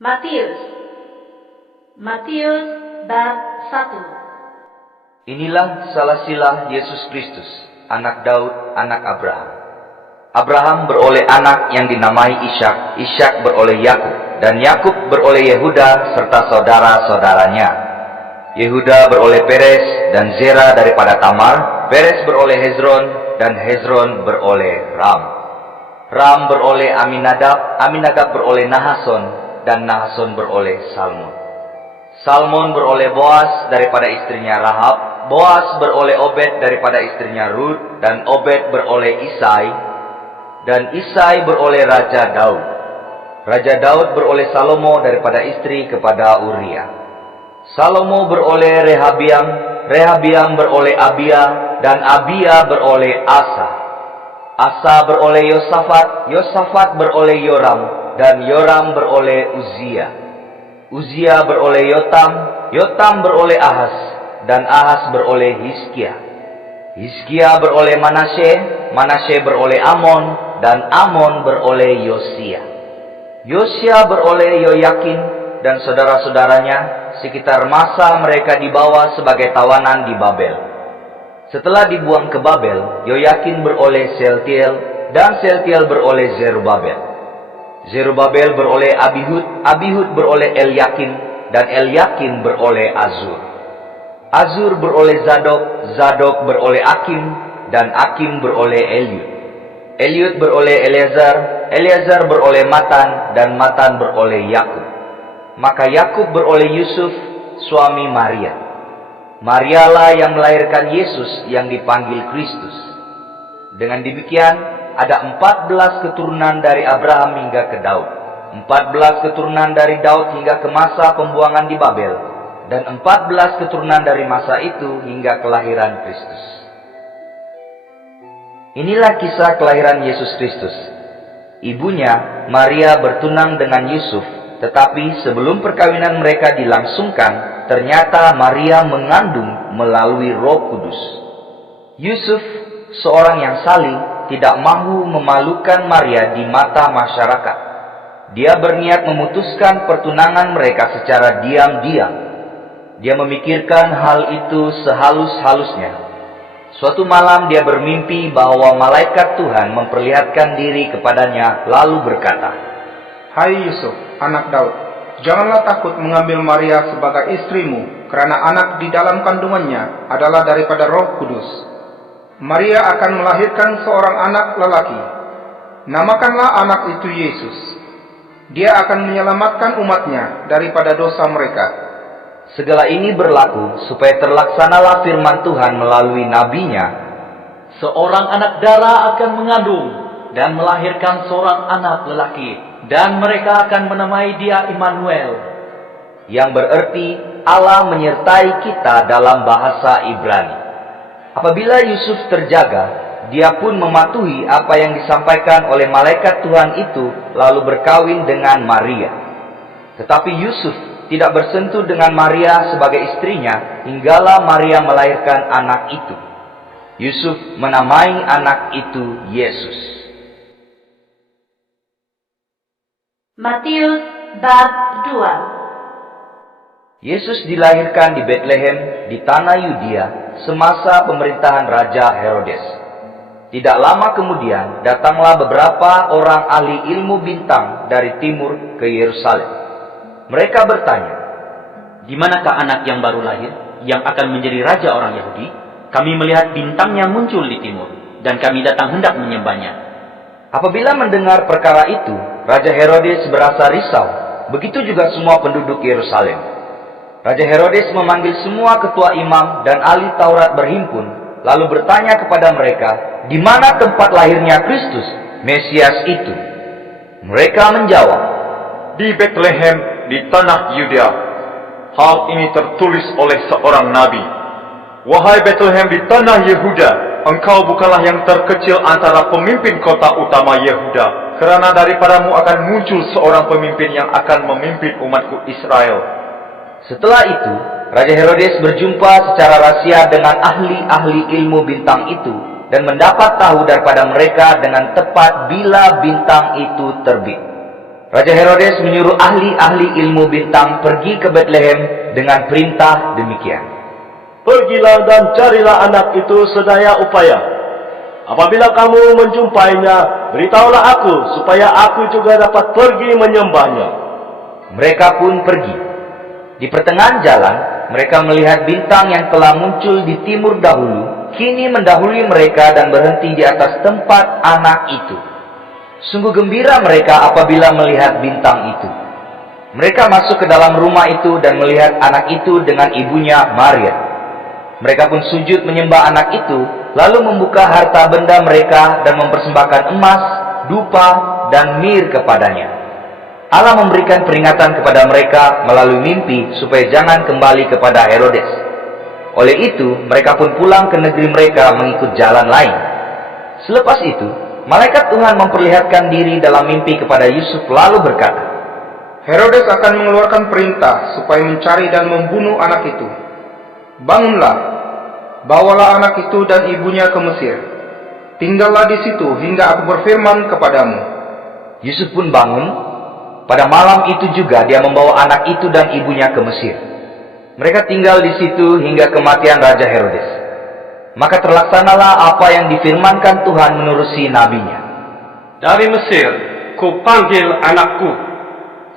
Matius Matius bab 1. Inilah salasilah Yesus Kristus, anak Daud, anak Abraham. Abraham beroleh anak yang dinamai Ishak, Ishak beroleh Yakub, dan Yakub beroleh Yehuda serta saudara-saudaranya. Yehuda beroleh Peres dan Zera daripada Tamar, Peres beroleh Hezron, dan Hezron beroleh Ram. Ram beroleh Aminadab, Aminadab beroleh Nahason, dan Nahason beroleh Salmon. Salmon beroleh Boas daripada istrinya Rahab, Boas beroleh Obed daripada istrinya Rut, dan Obed beroleh Isai, dan Isai beroleh Raja Daud. Raja Daud beroleh Salomo daripada istri kepada Uria. Salomo beroleh Rehabiam, Rehabiam beroleh Abia, dan Abia beroleh Asa. Asa beroleh Yosafat, Yosafat beroleh Yoram, dan Yoram beroleh Uzia. Uzia beroleh Yotam, Yotam beroleh Ahas, dan Ahas beroleh Hizkia. Hizkia beroleh Manasye, Manasye beroleh Amon, dan Amon beroleh Yosia. Yosia beroleh Yoyakin dan saudara-saudaranya sekitar masa mereka dibawa sebagai tawanan di Babel. Setelah dibuang ke Babel, Yoyakin beroleh Sealtiel, dan Sealtiel beroleh Zerubabel. Zerubabel beroleh Abihud, Abihud beroleh Elyakin, dan Elyakin beroleh Azur. Azur beroleh Zadok, Zadok beroleh Akim, dan Akim beroleh Eliud. Eliud beroleh Eleazar, Eleazar beroleh Matan, dan Matan beroleh Yakub. Maka Yakub beroleh Yusuf, suami Maria. Marialah yang melahirkan Yesus yang dipanggil Kristus. Dengan demikian, ada 14 keturunan dari Abraham hingga ke Daud, 14 keturunan dari Daud hingga ke masa pembuangan di Babel, dan 14 keturunan dari masa itu hingga kelahiran Kristus. Inilah kisah kelahiran Yesus Kristus. Ibunya, Maria, bertunang dengan Yusuf, tetapi sebelum perkawinan mereka dilangsungkan, ternyata Maria mengandung melalui Roh Kudus. Yusuf, seorang yang saleh, tidak mahu memalukan Maria di mata masyarakat. Dia berniat memutuskan pertunangan mereka secara diam-diam. Dia memikirkan hal itu sehalus-halusnya. Suatu malam dia bermimpi bahwa malaikat Tuhan memperlihatkan diri kepadanya lalu berkata, "Hai Yusuf, anak Daud, janganlah takut mengambil Maria sebagai istrimu, karena anak di dalam kandungannya adalah daripada Roh Kudus. Maria akan melahirkan seorang anak lelaki. Namakanlah anak itu Yesus. Dia akan menyelamatkan umatnya daripada dosa mereka." Segala ini berlaku supaya terlaksanalah firman Tuhan melalui nabinya. Seorang anak darah akan mengandung dan melahirkan seorang anak lelaki, dan mereka akan menamai dia Immanuel, yang berarti Allah menyertai kita dalam bahasa Ibrani. Apabila Yusuf terjaga, dia pun mematuhi apa yang disampaikan oleh malaikat Tuhan itu, lalu berkawin dengan Maria. Tetapi Yusuf tidak bersentuh dengan Maria sebagai istrinya, hinggalah Maria melahirkan anak itu. Yusuf menamai anak itu Yesus. Matius bab 2. Yesus dilahirkan di Betlehem di tanah Yudea semasa pemerintahan Raja Herodes. Tidak lama kemudian datanglah beberapa orang ahli ilmu bintang dari timur ke Yerusalem. Mereka bertanya, "Di manakah anak yang baru lahir, yang akan menjadi raja orang Yahudi? Kami melihat bintangnya muncul di timur, dan kami datang hendak menyembahnya." Apabila mendengar perkara itu, Raja Herodes berasa risau. Begitu juga semua penduduk Yerusalem. Raja Herodes memanggil semua ketua imam dan ahli Taurat berhimpun, lalu bertanya kepada mereka, "Di mana tempat lahirnya Kristus, Mesias itu?" Mereka menjawab, "Di Betlehem di tanah Yudea. Hal ini tertulis oleh seorang nabi. Wahai Betlehem di tanah Yehuda, engkau bukanlah yang terkecil antara pemimpin kota utama Yehuda, karena daripadamu akan muncul seorang pemimpin yang akan memimpin umatku Israel." Setelah itu, Raja Herodes berjumpa secara rahasia dengan ahli-ahli ilmu bintang itu, dan mendapat tahu daripada mereka dengan tepat bila bintang itu terbit. Raja Herodes menyuruh ahli-ahli ilmu bintang pergi ke Betlehem dengan perintah demikian. Pergilah dan carilah anak itu sedaya upaya. Apabila kamu menjumpainya, beritahulah aku, supaya aku juga dapat pergi menyembahnya. Mereka pun pergi. Di pertengahan jalan, mereka melihat bintang yang telah muncul di timur dahulu, kini mendahului mereka dan berhenti di atas tempat anak itu. Sungguh gembira mereka apabila melihat bintang itu. Mereka masuk ke dalam rumah itu dan melihat anak itu dengan ibunya Maria. Mereka pun sujud menyembah anak itu, lalu membuka harta benda mereka dan mempersembahkan emas, dupa, dan mir kepadanya. Allah memberikan peringatan kepada mereka melalui mimpi supaya jangan kembali kepada Herodes. Oleh itu, mereka pun pulang ke negeri mereka mengikut jalan lain. Selepas itu, malaikat Tuhan memperlihatkan diri dalam mimpi kepada Yusuf lalu berkata, Herodes akan mengeluarkan perintah supaya mencari dan membunuh anak itu. Bangunlah, bawalah anak itu dan ibunya ke Mesir. Tinggallah di situ hingga aku berfirman kepadamu. Yusuf pun bangun. Pada malam itu juga dia membawa anak itu dan ibunya ke Mesir. Mereka tinggal di situ hingga kematian Raja Herodes. Maka terlaksanalah apa yang difirmankan Tuhan menerusi nabinya. Dari Mesir, ku panggil anakku.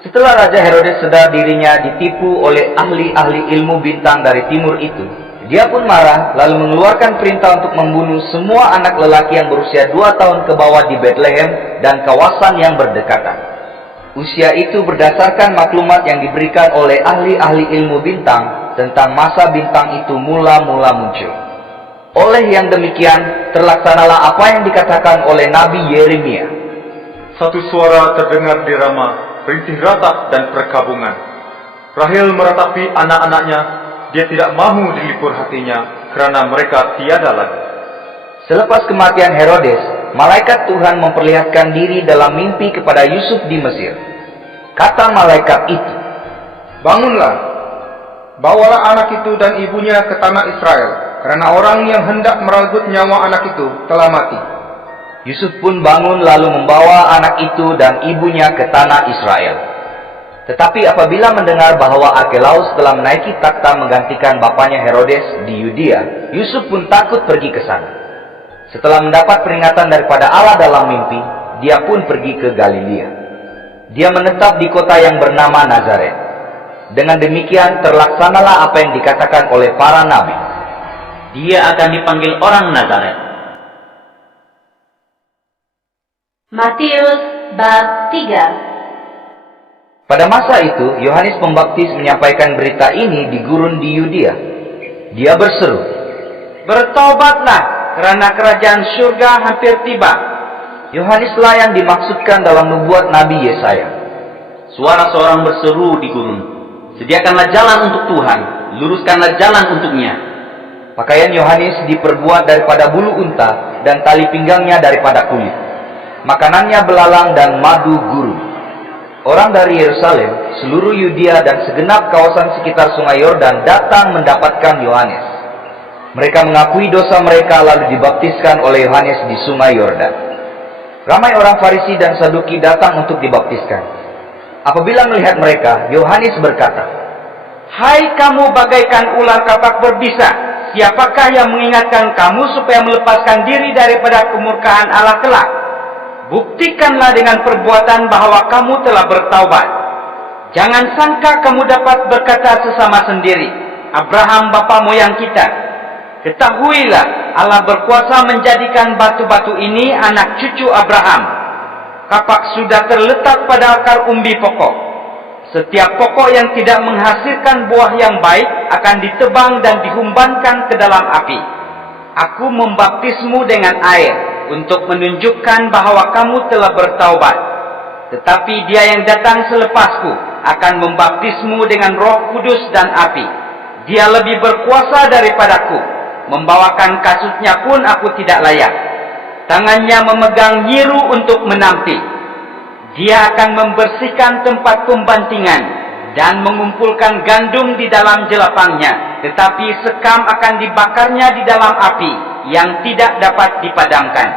Setelah Raja Herodes sadar dirinya ditipu oleh ahli-ahli ilmu bintang dari timur itu, dia pun marah lalu mengeluarkan perintah untuk membunuh semua anak lelaki yang berusia 2 tahun ke bawah di Betlehem dan kawasan yang berdekatan. Usia itu berdasarkan maklumat yang diberikan oleh ahli-ahli ilmu bintang tentang masa bintang itu mula-mula muncul. Oleh yang demikian, terlaksanalah apa yang dikatakan oleh Nabi Yeremia. Satu suara terdengar di Rama, rintih ratap dan perkabungan. Rahel meratapi anak-anaknya, dia tidak mahu dilipur hatinya, karena mereka tiada lagi. Selepas kematian Herodes, malaikat Tuhan memperlihatkan diri dalam mimpi kepada Yusuf di Mesir. Kata malaikat itu, Bangunlah, bawalah anak itu dan ibunya ke tanah Israel, karena orang yang hendak merenggut nyawa anak itu telah mati. Yusuf pun bangun lalu membawa anak itu dan ibunya ke tanah Israel. Tetapi apabila mendengar bahwa Arkelaus telah menaiki takhta menggantikan bapaknya Herodes di Yudea, Yusuf pun takut pergi ke sana. Setelah mendapat peringatan daripada Allah dalam mimpi, dia pun pergi ke Galilea. Dia menetap di kota yang bernama Nazaret. Dengan demikian terlaksanalah apa yang dikatakan oleh para nabi. Dia akan dipanggil orang Nazaret. Matius bab 3. Pada masa itu, Yohanes Pembaptis menyampaikan berita ini di gurun di Yudea. Dia berseru, Bertobatlah, karena kerajaan surga hampir tiba. Yohaneslah yang dimaksudkan dalam nubuat Nabi Yesaya. Suara seorang berseru di gurun, sediakanlah jalan untuk Tuhan, luruskanlah jalan untuknya. Pakaian Yohanes diperbuat daripada bulu unta dan tali pinggangnya daripada kulit. Makanannya belalang dan madu gurun. Orang dari Yerusalem, seluruh Yudea dan segenap kawasan sekitar sungai Yordan datang mendapatkan Yohanes. Mereka mengakui dosa mereka lalu dibaptiskan oleh Yohanes di sungai Yordan. Ramai orang Farisi dan Saduki datang untuk dibaptiskan. Apabila melihat mereka, Yohanes berkata, Hai kamu bagaikan ular kapak berbisa, siapakah yang mengingatkan kamu supaya melepaskan diri daripada kemurkaan Allah kelak? Buktikanlah dengan perbuatan bahwa kamu telah bertaubat. Jangan sangka kamu dapat berkata sesama sendiri, Abraham bapa moyang kita. Ketahuilah, Allah berkuasa menjadikan batu-batu ini anak cucu Abraham. Kapak sudah terletak pada akar umbi pokok. Setiap pokok yang tidak menghasilkan buah yang baik akan ditebang dan dihumbankan ke dalam api. Aku membaptismu dengan air untuk menunjukkan bahwa kamu telah bertaubat. Tetapi dia yang datang selepasku akan membaptismu dengan Roh Kudus dan api. Dia lebih berkuasa daripadaku. Membawakan kasutnya pun aku tidak layak. Tangannya memegang nyiru untuk menampi. Dia akan membersihkan tempat pembantingan dan mengumpulkan gandum di dalam jelapangnya. Tetapi sekam akan dibakarnya di dalam api yang tidak dapat dipadamkan.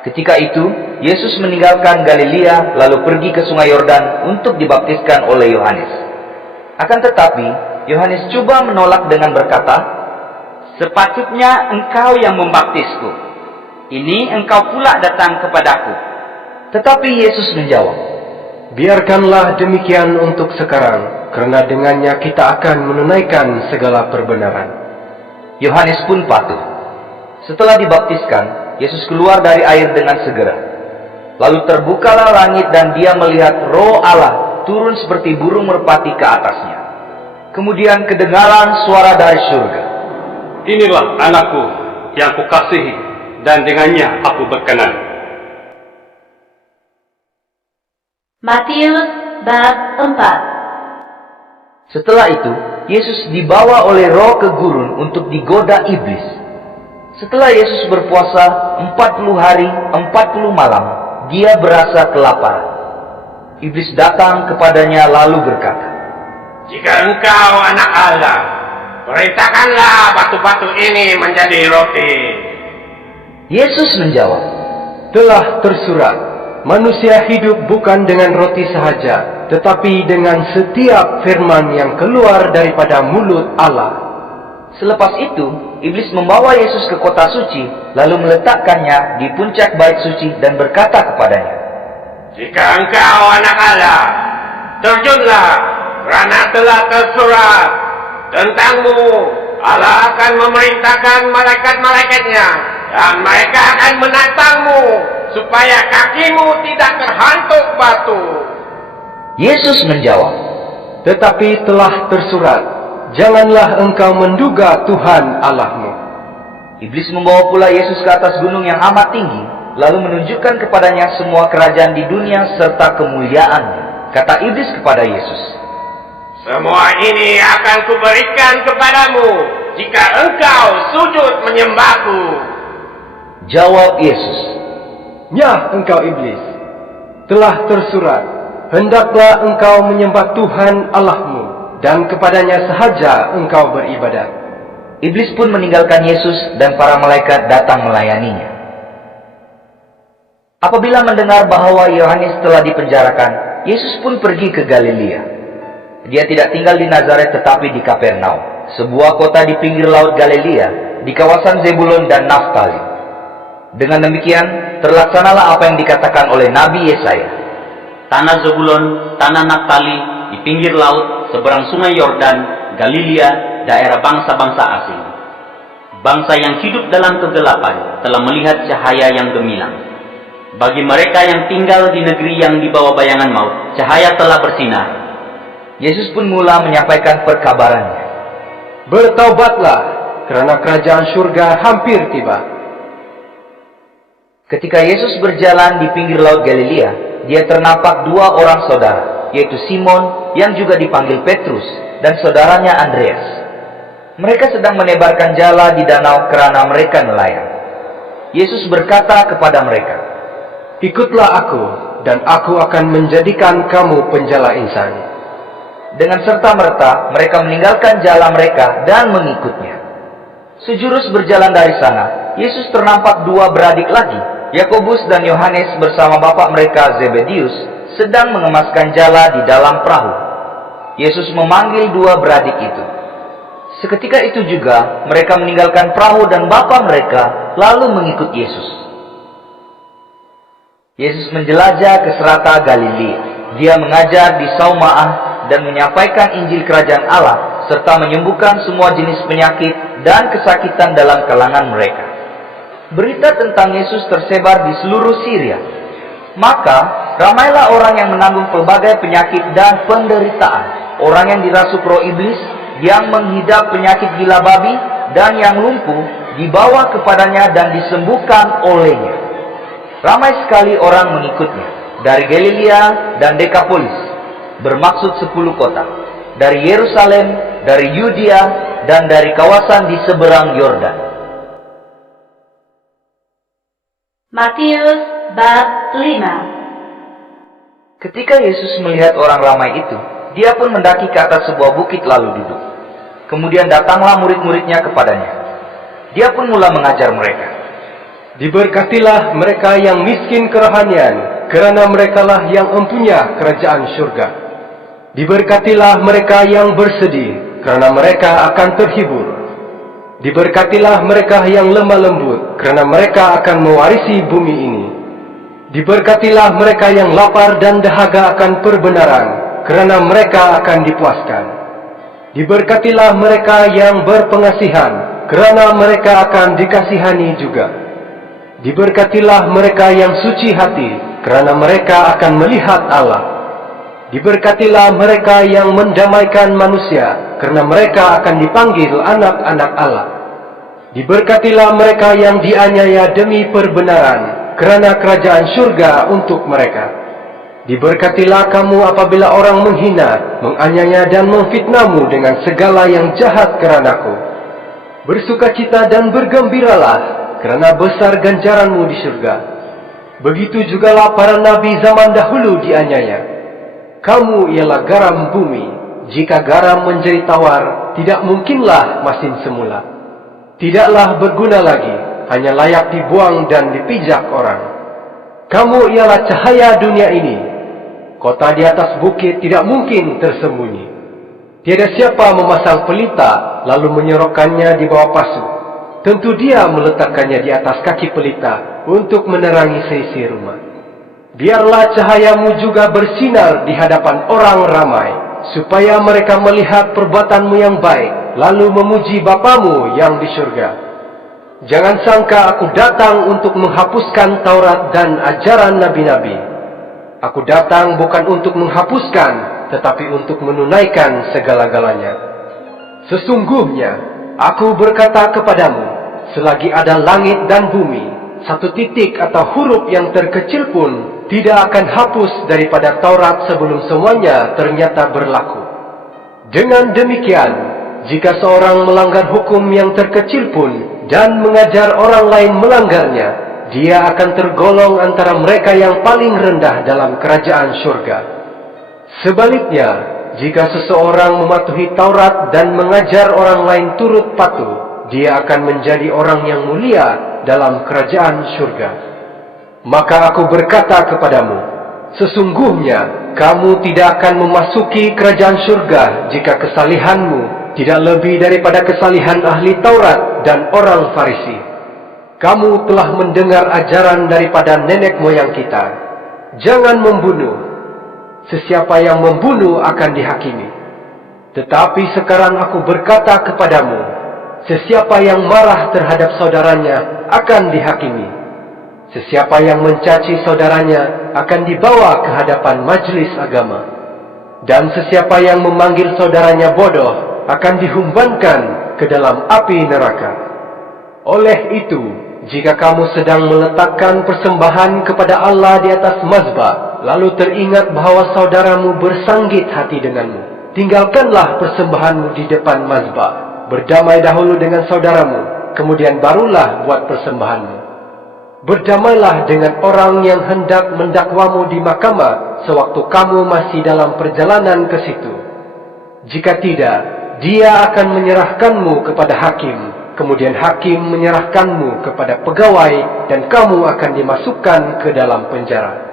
Ketika itu, Yesus meninggalkan Galilea lalu pergi ke sungai Yordan untuk dibaptiskan oleh Yohanes. Akan tetapi, Yohanes coba menolak dengan berkata, "Sepatutnya engkau yang membaptisku. Ini engkau pula datang kepadaku." Tetapi Yesus menjawab, Biarkanlah demikian untuk sekarang, karena dengannya kita akan menunaikan segala perbenaran. Yohanes pun patuh. Setelah dibaptiskan, Yesus keluar dari air dengan segera. Lalu terbukalah langit dan dia melihat Roh Allah turun seperti burung merpati ke atasnya. Kemudian kedengaran suara dari surga. Inilah anakku yang kukasihi, dan dengannya aku berkenan. Matius bab 4. Setelah itu, Yesus dibawa oleh Roh ke gurun untuk digoda iblis. Setelah Yesus berpuasa 40 hari, 40 malam, dia berasa kelaparan. Iblis datang kepadanya lalu berkata, "Jika engkau anak Allah, perintahkanlah batu-batu ini menjadi roti." Yesus menjawab, Telah tersurat, manusia hidup bukan dengan roti sahaja, tetapi dengan setiap firman yang keluar daripada mulut Allah. Selepas itu, iblis membawa Yesus ke kota suci, lalu meletakkannya di puncak bait suci dan berkata kepadanya, "Jika engkau anak Allah, terjunlah, karena telah tersurat tentangmu, Allah akan memerintahkan malaikat-malaikatnya, dan mereka akan menantangmu, supaya kakimu tidak terhantuk batu." Yesus menjawab, Tetapi telah tersurat, janganlah engkau menduga Tuhan Allahmu. Iblis membawa pula Yesus ke atas gunung yang amat tinggi, lalu menunjukkan kepadanya semua kerajaan di dunia serta kemuliaannya. Kata iblis kepada Yesus, "Semua ini akan kuberikan kepadamu, jika engkau sujud menyembahku." Jawab Yesus, Ya, engkau iblis, telah tersurat, hendaklah engkau menyembah Tuhan Allahmu, dan kepadanya sahaja engkau beribadat. Iblis pun meninggalkan Yesus dan para malaikat datang melayaninya. Apabila mendengar bahwa Yohanes telah dipenjarakan, Yesus pun pergi ke Galilea. Dia tidak tinggal di Nazaret tetapi di Kapernaum, sebuah kota di pinggir laut Galilea, di kawasan Zebulon dan Naftali. Dengan demikian, terlaksanalah apa yang dikatakan oleh Nabi Yesaya. Tanah Zebulon, tanah Naftali, di pinggir laut, seberang sungai Yordan, Galilea, daerah bangsa-bangsa asing. Bangsa yang hidup dalam kegelapan telah melihat cahaya yang gemilang. Bagi mereka yang tinggal di negeri yang di bawah bayangan maut, cahaya telah bersinar. Yesus pun mula menyampaikan perkabarannya. Bertaubatlah, karena kerajaan surga hampir tiba. Ketika Yesus berjalan di pinggir laut Galilea, dia ternampak dua orang saudara, yaitu Simon yang juga dipanggil Petrus dan saudaranya Andreas. Mereka sedang menebarkan jala di danau kerana mereka nelayan. Yesus berkata kepada mereka, Ikutlah aku, dan aku akan menjadikan kamu penjala insan. Dengan serta-merta mereka meninggalkan jala mereka dan mengikutnya. Sejurus berjalan dari sana, Yesus ternampak dua beradik lagi, Yakobus dan Yohanes bersama bapak mereka Zebedius, sedang mengemaskan jala di dalam perahu. Yesus memanggil dua beradik itu. Seketika itu juga mereka meninggalkan perahu dan bapa mereka, lalu mengikut Yesus. Yesus menjelajah ke serata Galilea. Dia mengajar di Saumaah dan menyampaikan Injil Kerajaan Allah, serta menyembuhkan semua jenis penyakit dan kesakitan dalam kalangan mereka. Berita tentang Yesus tersebar di seluruh Syria. Maka ramailah orang yang menanggung pelbagai penyakit dan penderitaan. Orang yang dirasuk roh iblis, yang menghidap penyakit gila babi, dan yang lumpuh dibawa kepadanya dan disembuhkan olehnya. Ramai sekali orang mengikutnya, dari Galilea dan Dekapolis, bermaksud 10 kota, dari Yerusalem, dari Yudea, dan dari kawasan di seberang Yordan. Matius bab 5. Ketika Yesus melihat orang ramai itu, dia pun mendaki ke atas sebuah bukit lalu duduk. Kemudian datanglah murid-muridnya kepadanya. Dia pun mula mengajar mereka. Diberkatilah mereka yang miskin kerohanian, kerana merekalah yang empunya kerajaan syurga. Diberkatilah mereka yang bersedih, kerana mereka akan terhibur. Diberkatilah mereka yang lemah lembut, kerana mereka akan mewarisi bumi ini. Diberkatilah mereka yang lapar dan dahaga akan perbenaran, kerana mereka akan dipuaskan. Diberkatilah mereka yang berpengasihan, kerana mereka akan dikasihani juga. Diberkatilah mereka yang suci hati, kerana mereka akan melihat Allah. Diberkatilah mereka yang mendamaikan manusia, kerana mereka akan dipanggil anak-anak Allah. Diberkatilah mereka yang dianiaya demi perbenaran, kerana kerajaan syurga untuk mereka. Diberkatilah kamu apabila orang menghina, menganiaya dan memfitnahmu dengan segala yang jahat kerana-Ku. Bersukacita dan bergembiralah, kerana besar ganjaranmu di syurga. Begitu jugalah para nabi zaman dahulu dianiaya. Kamu ialah garam bumi. Jika garam menjadi tawar, tidak mungkinlah masin semula. Tidaklah berguna lagi, hanya layak dibuang dan dipijak orang. Kamu ialah cahaya dunia ini. Kota di atas bukit tidak mungkin tersembunyi. Tiada siapa memasang pelita lalu menyorokkannya di bawah pasu. Tentu dia meletakkannya di atas kaki pelita untuk menerangi seisi rumah. Biarlah cahayamu juga bersinar di hadapan orang ramai, supaya mereka melihat perbuatanmu yang baik, lalu memuji Bapamu yang di syurga. Jangan sangka aku datang untuk menghapuskan Taurat dan ajaran nabi-nabi. Aku datang bukan untuk menghapuskan, tetapi untuk menunaikan segala-galanya. Sesungguhnya, aku berkata kepadamu, selagi ada langit dan bumi, satu titik atau huruf yang terkecil pun tidak akan hapus daripada Taurat sebelum semuanya ternyata berlaku. Dengan demikian, jika seorang melanggar hukum yang terkecil pun dan mengajar orang lain melanggarnya, dia akan tergolong antara mereka yang paling rendah dalam kerajaan syurga. Sebaliknya, jika seseorang mematuhi Taurat dan mengajar orang lain turut patuh, dia akan menjadi orang yang mulia dalam kerajaan syurga. Maka aku berkata kepadamu, sesungguhnya kamu tidak akan memasuki kerajaan syurga jika kesalihanmu tidak lebih daripada kesalihan ahli Taurat dan orang Farisi. Kamu telah mendengar ajaran daripada nenek moyang kita, jangan membunuh. Sesiapa yang membunuh akan dihakimi. Tetapi sekarang aku berkata kepadamu, sesiapa yang marah terhadap saudaranya akan dihakimi. Sesiapa yang mencaci saudaranya akan dibawa ke hadapan majelis agama. Dan sesiapa yang memanggil saudaranya bodoh akan dihumbankan ke dalam api neraka. Oleh itu, jika kamu sedang meletakkan persembahan kepada Allah di atas mazbah, lalu teringat bahawa saudaramu bersanggit hati denganmu, tinggalkanlah persembahanmu di depan mazbah. Berdamai dahulu dengan saudaramu, kemudian barulah buat persembahanmu. Berdamailah dengan orang yang hendak mendakwamu di mahkamah sewaktu kamu masih dalam perjalanan ke situ. Jika tidak, dia akan menyerahkanmu kepada hakim, kemudian hakim menyerahkanmu kepada pegawai, dan kamu akan dimasukkan ke dalam penjara.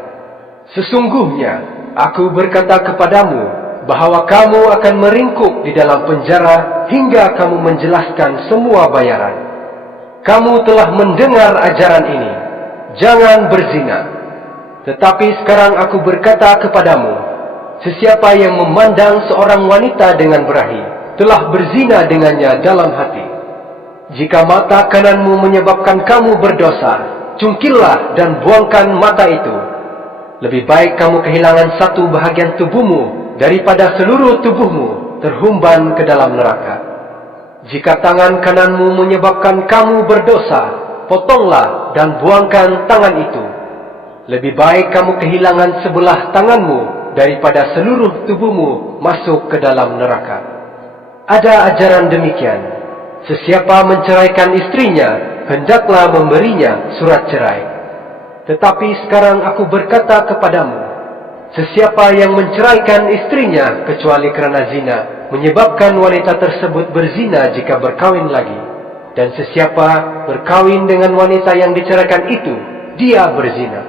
Sesungguhnya, aku berkata kepadamu, bahawa kamu akan meringkuk di dalam penjara hingga kamu menjelaskan semua bayaran. Kamu telah mendengar ajaran ini, jangan berzina. Tetapi sekarang aku berkata kepadamu, sesiapa yang memandang seorang wanita dengan berahi, telah berzina dengannya dalam hati. Jika mata kananmu menyebabkan kamu berdosa, cungkillah dan buangkan mata itu. Lebih baik kamu kehilangan satu bahagian tubuhmu daripada seluruh tubuhmu terhumban ke dalam neraka. Jika tangan kananmu menyebabkan kamu berdosa, potonglah dan buangkan tangan itu. Lebih baik kamu kehilangan sebelah tanganmu daripada seluruh tubuhmu masuk ke dalam neraka. Ada ajaran demikian, sesiapa menceraikan istrinya, hendaklah memberinya surat cerai. Tetapi sekarang aku berkata kepadamu, sesiapa yang menceraikan istrinya kecuali kerana zina, menyebabkan wanita tersebut berzina jika berkahwin lagi. dan sesiapa berkawin dengan wanita yang diceraikan itu, dia berzina.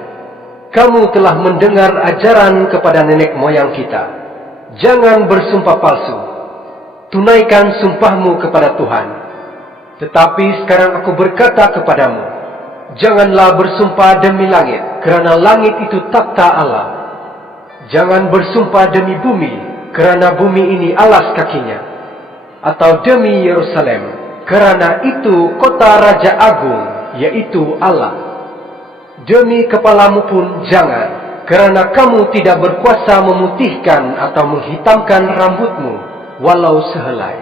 Kamu telah mendengar ajaran kepada nenek moyang kita. Jangan bersumpah palsu. Tunaikan sumpahmu kepada Tuhan. Tetapi sekarang aku berkata kepadamu, janganlah bersumpah demi langit, kerana langit itu takhta Allah. Jangan bersumpah demi bumi, kerana bumi ini alas kakinya. Atau demi Yerusalem, kerana itu kota Raja Agung, yaitu Allah. Demi kepalamu pun jangan, kerana kamu tidak berkuasa memutihkan atau menghitamkan rambutmu, walau sehelai.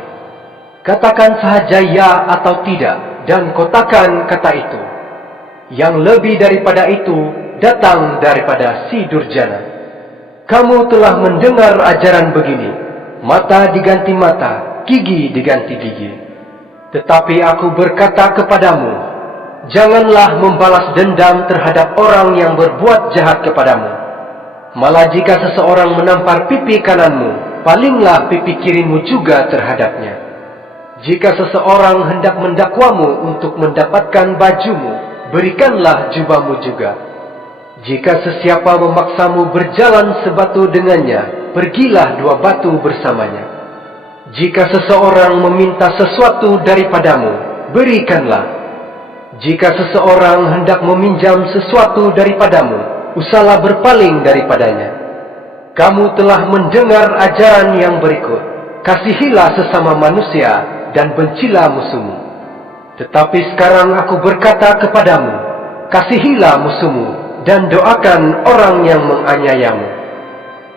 Katakan sahaja ya atau tidak, dan kotakan kata itu. Yang lebih daripada itu datang daripada si durjana. Kamu telah mendengar ajaran begini, mata diganti mata, gigi diganti gigi. Tetapi aku berkata kepadamu, janganlah membalas dendam terhadap orang yang berbuat jahat kepadamu. Malah jika seseorang menampar pipi kananmu, palinglah pipi kirimu juga terhadapnya. Jika seseorang hendak mendakwamu untuk mendapatkan bajumu, berikanlah jubahmu juga. Jika sesiapa memaksamu berjalan sebatu dengannya, pergilah 2 batu bersamanya. Jika seseorang meminta sesuatu daripadamu, berikanlah. Jika seseorang hendak meminjam sesuatu daripadamu, usahlah berpaling daripadanya. Kamu telah mendengar ajaran yang berikut, kasihilah sesama manusia dan bencilah musuhmu. Tetapi sekarang aku berkata kepadamu, kasihilah musuhmu dan doakan orang yang menganiayamu.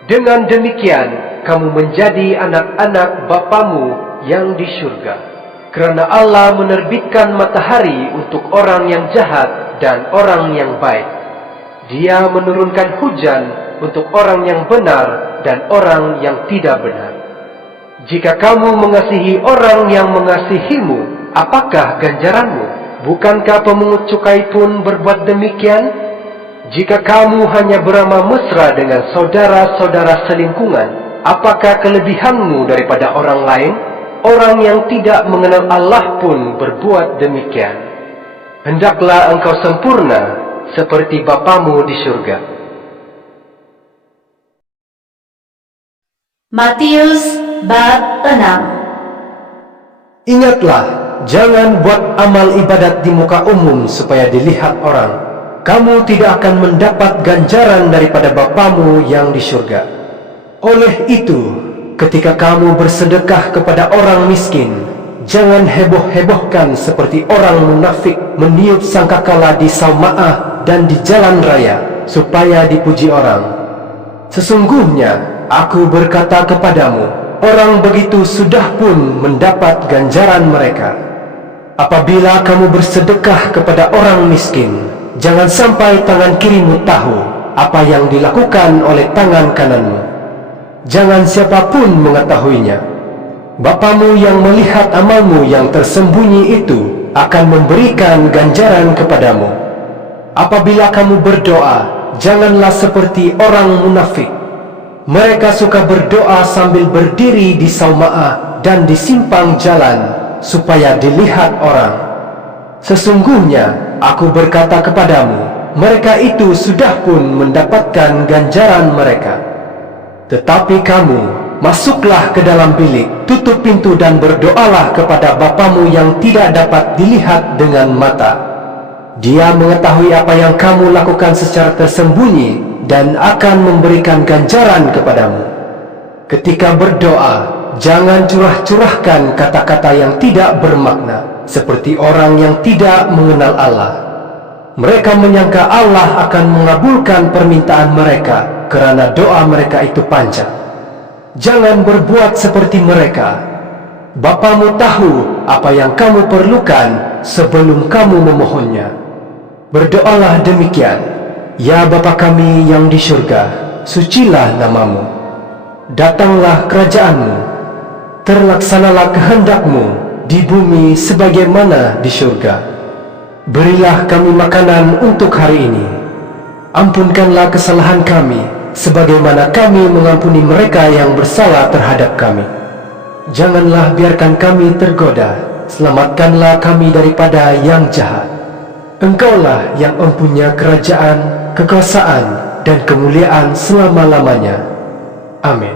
Dengan demikian, kamu menjadi anak-anak Bapamu yang di surga. Kerana Allah menerbitkan matahari untuk orang yang jahat dan orang yang baik. Dia menurunkan hujan untuk orang yang benar dan orang yang tidak benar. Jika kamu mengasihi orang yang mengasihimu, apakah ganjaranmu? Bukankah pemungut cukai pun berbuat demikian? Jika kamu hanya beramah mesra dengan saudara-saudara selingkungan, apakah kelebihanmu daripada orang lain? Orang yang tidak mengenal Allah pun berbuat demikian. Hendaklah engkau sempurna seperti Bapamu di surga. Matius bab 6. Ingatlah, jangan buat amal ibadat di muka umum supaya dilihat orang. Kamu tidak akan mendapat ganjaran daripada Bapamu yang di surga. Oleh itu, ketika kamu bersedekah kepada orang miskin, jangan heboh-hebohkan seperti orang munafik meniup sangkakala di sauma'ah dan di jalan raya, supaya dipuji orang. Sesungguhnya, aku berkata kepadamu, orang begitu sudah pun mendapat ganjaran mereka. Apabila kamu bersedekah kepada orang miskin, jangan sampai tangan kirimu tahu apa yang dilakukan oleh tangan kananmu. Jangan siapapun mengetahuinya. Bapamu yang melihat amalmu yang tersembunyi itu akan memberikan ganjaran kepadamu. Apabila kamu berdoa, janganlah seperti orang munafik. Mereka suka berdoa sambil berdiri di sauma'ah dan di simpang jalan, supaya dilihat orang. Sesungguhnya, aku berkata kepadamu, mereka itu sudah pun mendapatkan ganjaran mereka. Tetapi kamu, masuklah ke dalam bilik, tutup pintu dan berdoalah kepada Bapamu yang tidak dapat dilihat dengan mata. Dia mengetahui apa yang kamu lakukan secara tersembunyi dan akan memberikan ganjaran kepadamu. Ketika berdoa, jangan curah-curahkan kata-kata yang tidak bermakna, seperti orang yang tidak mengenal Allah. Mereka menyangka Allah akan mengabulkan permintaan mereka, kerana doa mereka itu panjang. Jangan berbuat seperti mereka. Bapamu tahu apa yang kamu perlukan sebelum kamu memohonnya. Berdoalah demikian, ya Bapa kami yang di surga, sucilah namamu. Datanglah kerajaanmu, terlaksanalah kehendakmu di bumi sebagaimana di surga. Berilah kami makanan untuk hari ini. Ampunkanlah kesalahan kami, sebagaimana kami mengampuni mereka yang bersalah terhadap kami. Janganlah biarkan kami tergoda, selamatkanlah kami daripada yang jahat. Engkaulah yang mempunyai kerajaan, kekuasaan, dan kemuliaan selama-lamanya. Amin.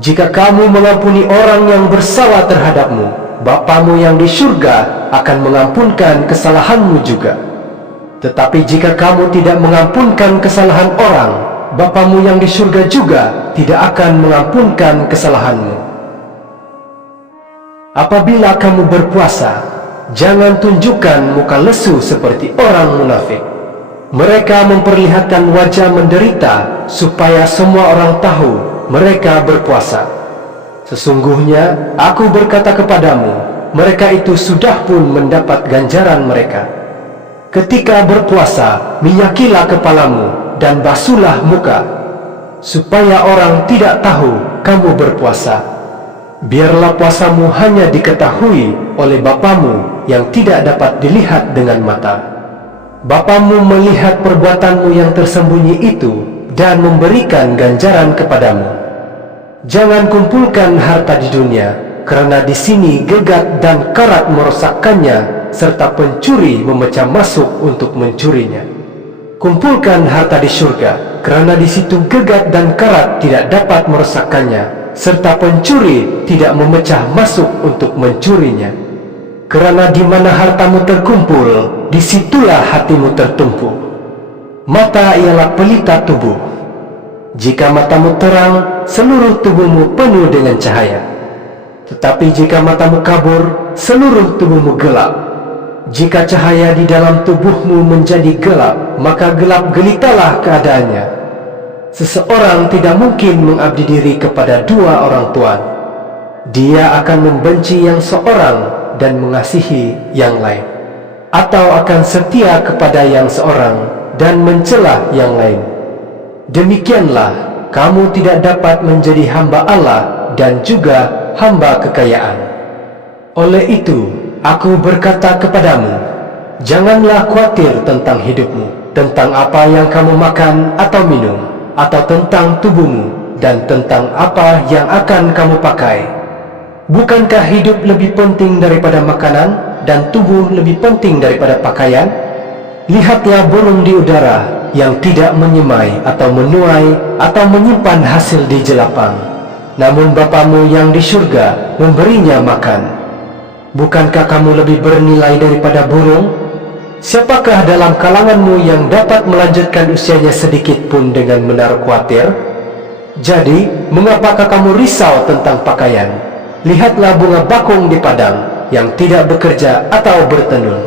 Jika kamu mengampuni orang yang bersalah terhadapmu, Bapamu yang di surga akan mengampunkan kesalahanmu juga. Tetapi jika kamu tidak mengampunkan kesalahan orang, Bapamu yang di surga juga tidak akan mengampunkan kesalahanmu. Apabila kamu berpuasa, jangan tunjukkan muka lesu seperti orang munafik. Mereka memperlihatkan wajah menderita supaya semua orang tahu mereka berpuasa. Sesungguhnya aku berkata kepadamu, mereka itu sudah pun mendapat ganjaran mereka. Ketika berpuasa, minyakilah kepalamu dan basuhlah muka, supaya orang tidak tahu kamu berpuasa. Biarlah puasamu hanya diketahui oleh Bapamu yang tidak dapat dilihat dengan mata. Bapamu melihat perbuatanmu yang tersembunyi itu dan memberikan ganjaran kepadamu. Jangan kumpulkan harta di dunia, karena di sini gegat dan karat merosakkannya, serta pencuri memecah masuk untuk mencurinya. Kumpulkan harta di surga, karena di situ gegat dan karat tidak dapat merosakkannya, serta pencuri tidak memecah masuk untuk mencurinya. Karena di mana hartamu terkumpul, disitulah hatimu tertumpu. Mata ialah pelita tubuh. Jika matamu terang, seluruh tubuhmu penuh dengan cahaya. Tetapi jika matamu kabur, seluruh tubuhmu gelap. Jika cahaya di dalam tubuhmu menjadi gelap, maka gelap gelitalah keadaannya. Seseorang tidak mungkin mengabdi diri kepada dua orang tuan. Dia akan membenci yang seorang dan mengasihi yang lain, atau akan setia kepada yang seorang dan mencela yang lain. Demikianlah kamu tidak dapat menjadi hamba Allah dan juga hamba kekayaan. Oleh itu, aku berkata kepadamu, janganlah khawatir tentang hidupmu, tentang apa yang kamu makan atau minum, atau tentang tubuhmu, dan tentang apa yang akan kamu pakai. Bukankah hidup lebih penting daripada makanan, dan tubuh lebih penting daripada pakaian? Lihatlah burung di udara, yang tidak menyemai atau menuai atau menyimpan hasil di jelapang, namun Bapamu yang di surga memberinya makan. Bukankah kamu lebih bernilai daripada burung? Siapakah dalam kalanganmu yang dapat melanjutkan usianya sedikit pun dengan menaruh khawatir? Jadi, mengapakah kamu risau tentang pakaian? Lihatlah bunga bakung di padang, yang tidak bekerja atau bertenun.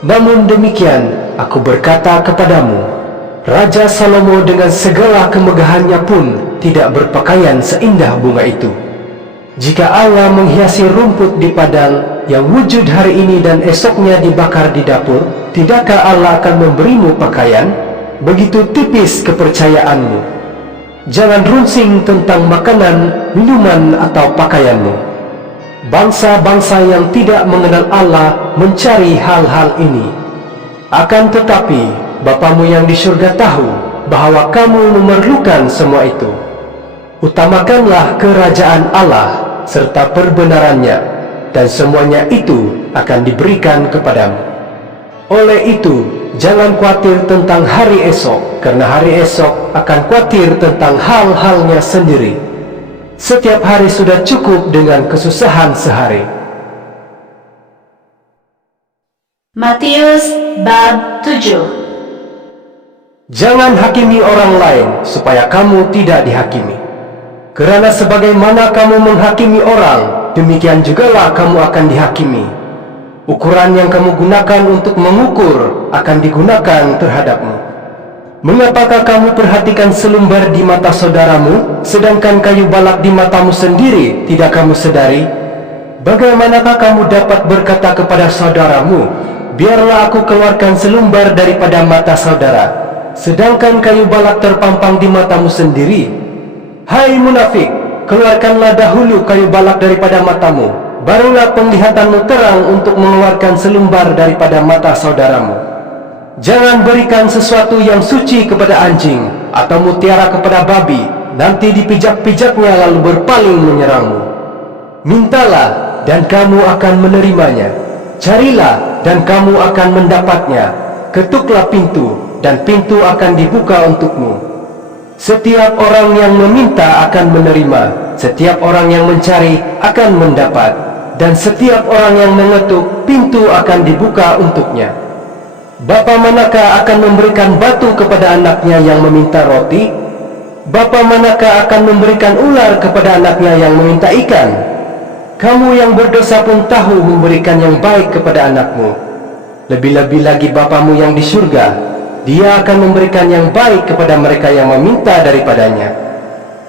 Namun demikian, aku berkata kepadamu, Raja Salomo dengan segala kemegahannya pun tidak berpakaian seindah bunga itu. Jika Allah menghiasi rumput di padang yang wujud hari ini dan esoknya dibakar di dapur, tidakkah Allah akan memberimu pakaian? Begitu tipis kepercayaanmu. Jangan runsing tentang makanan, minuman, atau pakaianmu. Bangsa-bangsa yang tidak mengenal Allah mencari hal-hal ini. Akan tetapi, Bapamu yang di surga tahu bahwa kamu memerlukan semua itu. Utamakanlah kerajaan Allah serta perbenarannya, dan semuanya itu akan diberikan kepadamu. Oleh itu, jangan khawatir tentang hari esok, karena hari esok akan khawatir tentang hal-halnya sendiri. Setiap hari sudah cukup dengan kesusahan sehari. Matius bab 7. Jangan hakimi orang lain, supaya kamu tidak dihakimi. Kerana sebagaimana kamu menghakimi orang, demikian jugalah kamu akan dihakimi. Ukuran yang kamu gunakan untuk mengukur akan digunakan terhadapmu. Mengapakah kamu perhatikan selumbar di mata saudaramu, sedangkan kayu balak di matamu sendiri tidak kamu sedari? Bagaimanakah kamu dapat berkata kepada saudaramu, biarlah aku keluarkan selumbar daripada mata saudara, sedangkan kayu balak terpampang di matamu sendiri? Hai munafik, keluarkanlah dahulu kayu balak daripada matamu, barulah penglihatanmu terang untuk mengeluarkan selumbar daripada mata saudaramu. Jangan berikan sesuatu yang suci kepada anjing, atau mutiara kepada babi, nanti dipijak-pijaknya lalu berpaling menyerangmu. Mintalah, dan kamu akan menerimanya. Carilah, dan kamu akan mendapatnya. Ketuklah pintu, dan pintu akan dibuka untukmu. Setiap orang yang meminta akan menerima, setiap orang yang mencari akan mendapat, dan setiap orang yang mengetuk, pintu akan dibuka untuknya. Bapa manakah akan memberikan batu kepada anaknya yang meminta roti? Bapa manakah akan memberikan ular kepada anaknya yang meminta ikan? Kamu yang berdosa pun tahu memberikan yang baik kepada anakmu. Lebih-lebih lagi Bapamu yang di surga, Dia akan memberikan yang baik kepada mereka yang meminta daripadanya.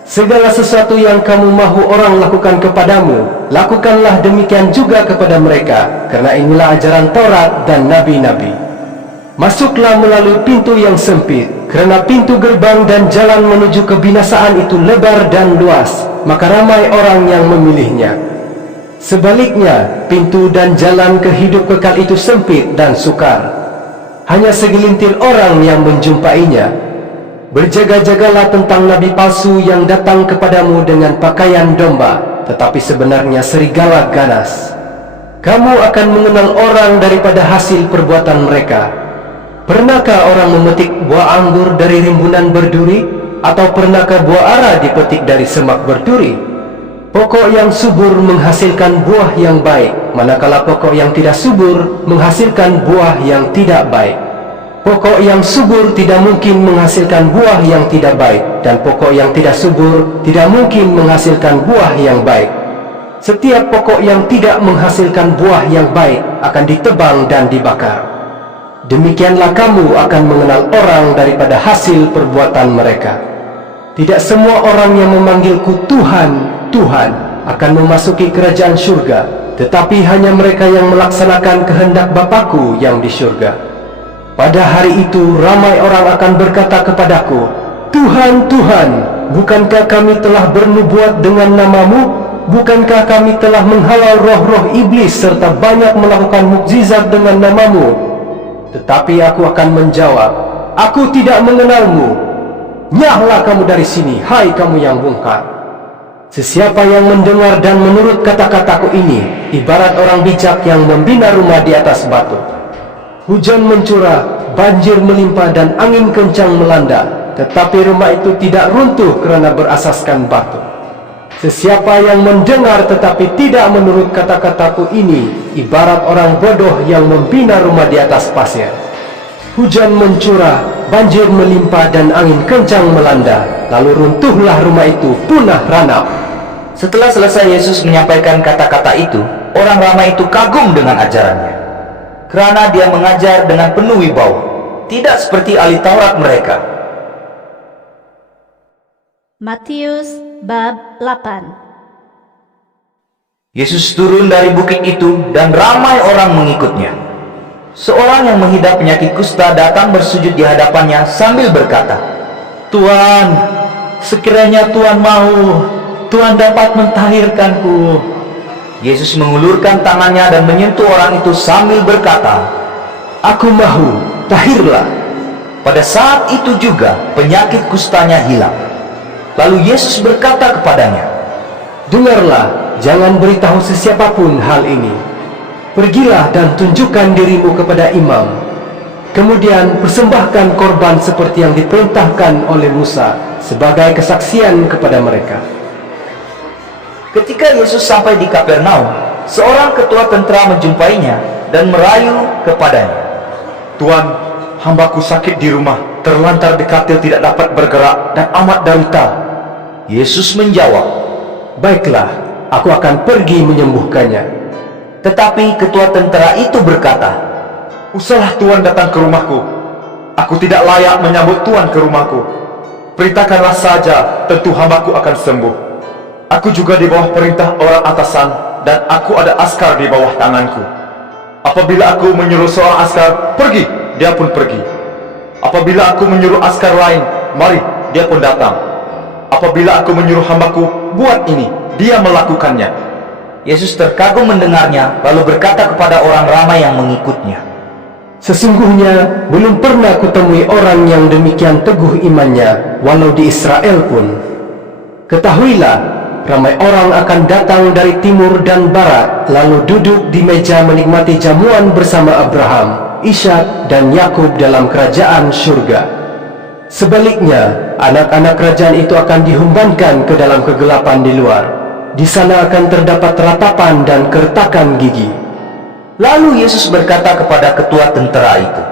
Segala sesuatu yang kamu mahu orang lakukan kepadamu, lakukanlah demikian juga kepada mereka, karena inilah ajaran Taurat dan Nabi-Nabi. Masuklah melalui pintu yang sempit, kerana pintu gerbang dan jalan menuju kebinasaan itu lebar dan luas, maka ramai orang yang memilihnya. Sebaliknya, pintu dan jalan ke hidup kekal itu sempit dan sukar. Hanya segelintir orang yang menjumpainya. Berjaga-jagalah tentang nabi palsu yang datang kepadamu dengan pakaian domba, tetapi sebenarnya serigala ganas. Kamu akan mengenal orang daripada hasil perbuatan mereka. Pernahkah orang memetik buah anggur dari rimbunan berduri? Atau pernahkah buah ara dipetik dari semak berduri? Pokok yang subur menghasilkan buah yang baik, manakala pokok yang tidak subur menghasilkan buah yang tidak baik. Pokok yang subur tidak mungkin menghasilkan buah yang tidak baik, dan pokok yang tidak subur tidak mungkin menghasilkan buah yang baik. Setiap pokok yang tidak menghasilkan buah yang baik akan ditebang dan dibakar. Demikianlah kamu akan mengenal orang daripada hasil perbuatan mereka. Tidak semua orang yang memanggilku Tuhan, Tuhan akan memasuki kerajaan surga, tetapi hanya mereka yang melaksanakan kehendak Bapa-Ku yang di surga. Pada hari itu ramai orang akan berkata kepadaku, Tuhan, Tuhan, bukankah kami telah bernubuat dengan nama-Mu? Bukankah kami telah menghalau roh-roh iblis serta banyak melakukan mukjizat dengan nama-Mu? Tetapi aku akan menjawab, aku tidak mengenalmu. Nyahlah kamu dari sini, hai kamu yang bungkar. Sesiapa yang mendengar dan menurut kata-kataku ini, ibarat orang bijak yang membina rumah di atas batu. Hujan mencurah, banjir melimpah dan angin kencang melanda, tetapi rumah itu tidak runtuh kerana berasaskan batu. Sesiapa yang mendengar tetapi tidak menurut kata-kataku ini, ibarat orang bodoh yang membina rumah di atas pasir. Hujan mencurah, banjir melimpah dan angin kencang melanda, lalu runtuhlah rumah itu, punah ranap. Setelah selesai Yesus menyampaikan kata-kata itu, orang ramai itu kagum dengan ajarannya, kerana Dia mengajar dengan penuh wibawa, tidak seperti ahli Taurat mereka. Matius bab 8. Yesus turun dari bukit itu dan ramai orang mengikutnya. Seorang yang mengidap penyakit kusta datang bersujud di hadapannya sambil berkata, Tuan, sekiranya Tuan mau, Tuan dapat mentahirkanku. Yesus mengulurkan tangannya dan menyentuh orang itu sambil berkata, Aku mahu, tahirlah. Pada saat itu juga penyakit kustanya hilang. Lalu Yesus berkata kepadanya, Dengarlah, jangan beritahu sesiapapun hal ini. Pergilah dan tunjukkan dirimu kepada imam. Kemudian persembahkan korban seperti yang diperintahkan oleh Musa sebagai kesaksian kepada mereka. Ketika Yesus sampai di Kapernaum, seorang ketua tentara menjumpainya dan merayu kepadanya, Tuan, hambaku sakit di rumah, terlantar di katil tidak dapat bergerak dan amat derita. Yesus menjawab, Baiklah, aku akan pergi menyembuhkannya. Tetapi ketua tentara itu berkata, Usahlah Tuan datang ke rumahku. Aku tidak layak menyambut Tuan ke rumahku. Perintahkanlah saja, tentu hambaku akan sembuh. Aku juga di bawah perintah orang atasan, dan aku ada askar di bawah tanganku. Apabila aku menyuruh seorang askar, pergi, dia pun pergi. Apabila aku menyuruh askar lain, mari, dia pun datang. Apabila aku menyuruh hambaku, buat ini, dia melakukannya. Yesus terkagum mendengarnya, lalu berkata kepada orang ramai yang mengikutnya, Sesungguhnya belum pernah kutemui orang yang demikian teguh imannya, walau di Israel pun. Ketahuilah, ramai orang akan datang dari timur dan barat, lalu duduk di meja menikmati jamuan bersama Abraham, Ishak, dan Yakub dalam kerajaan surga. Sebaliknya, anak-anak kerajaan itu akan dihumbankan ke dalam kegelapan di luar. Di sana akan terdapat ratapan dan keretakan gigi. Lalu Yesus berkata kepada ketua tentara itu,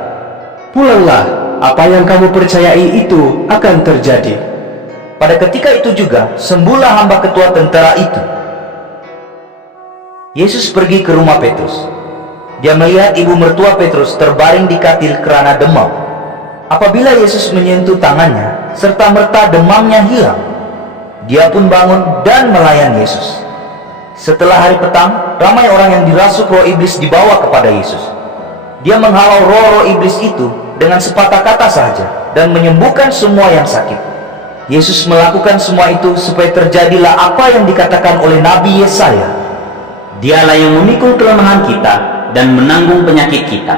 "Pulanglah, apa yang kamu percayai itu akan terjadi." Pada ketika itu juga, sembuhlah hamba ketua tentara itu. Yesus pergi ke rumah Petrus. Dia melihat ibu mertua Petrus terbaring di katil kerana demam. Apabila Yesus menyentuh tangannya, serta merta demamnya hilang. Dia pun bangun dan melayan Yesus. Setelah hari petang, ramai orang yang dirasuk roh iblis dibawa kepada Yesus. Dia menghalau roh-roh iblis itu dengan sepatah kata saja dan menyembuhkan semua yang sakit. Yesus melakukan semua itu supaya terjadilah apa yang dikatakan oleh Nabi Yesaya. Dialah yang memikul kelemahan kita dan menanggung penyakit kita.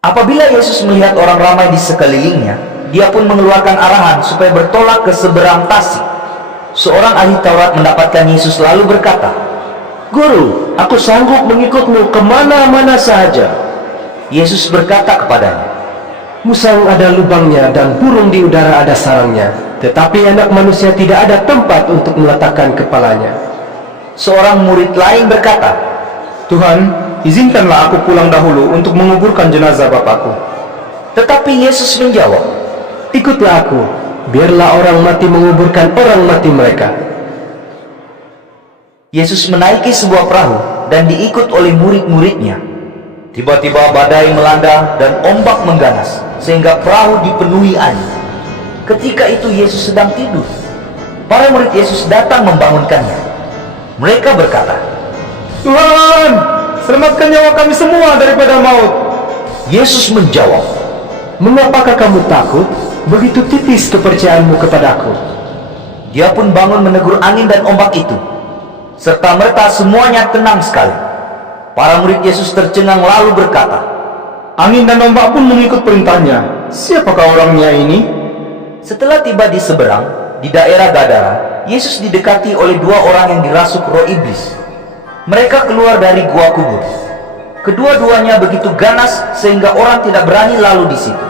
Apabila Yesus melihat orang ramai di sekelilingnya, dia pun mengeluarkan arahan supaya bertolak ke seberang tasik. Seorang ahli Taurat mendapatkan Yesus lalu berkata, Guru, aku sanggup mengikutmu kemana-mana sahaja. Yesus berkata kepadanya, Musang ada lubangnya dan burung di udara ada sarangnya, tetapi anak manusia tidak ada tempat untuk meletakkan kepalanya. Seorang murid lain berkata, Tuhan, izinkanlah aku pulang dahulu untuk menguburkan jenazah Bapakku. Tetapi Yesus menjawab, Ikutlah aku, biarlah orang mati menguburkan orang mati mereka. Yesus menaiki sebuah perahu dan diikut oleh murid-muridnya. Tiba-tiba badai melanda dan ombak mengganas, sehingga perahu dipenuhi air. Ketika itu Yesus sedang tidur. Para murid Yesus datang membangunkannya. Mereka berkata, Tuhan, selamatkan nyawa kami semua daripada maut. Yesus menjawab, Mengapakah kamu takut? Begitu tipis kepercayaanmu kepadaku. Dia pun bangun menegur angin dan ombak itu. Serta merta semuanya tenang sekali. Para murid Yesus tercengang lalu berkata, Angin dan ombak pun mengikut perintahnya. Siapakah orangnya ini? Setelah tiba di seberang, di daerah Gadara, Yesus didekati oleh dua orang yang dirasuk roh iblis. Mereka keluar dari gua kubur. Kedua-duanya begitu ganas sehingga orang tidak berani lalu di situ.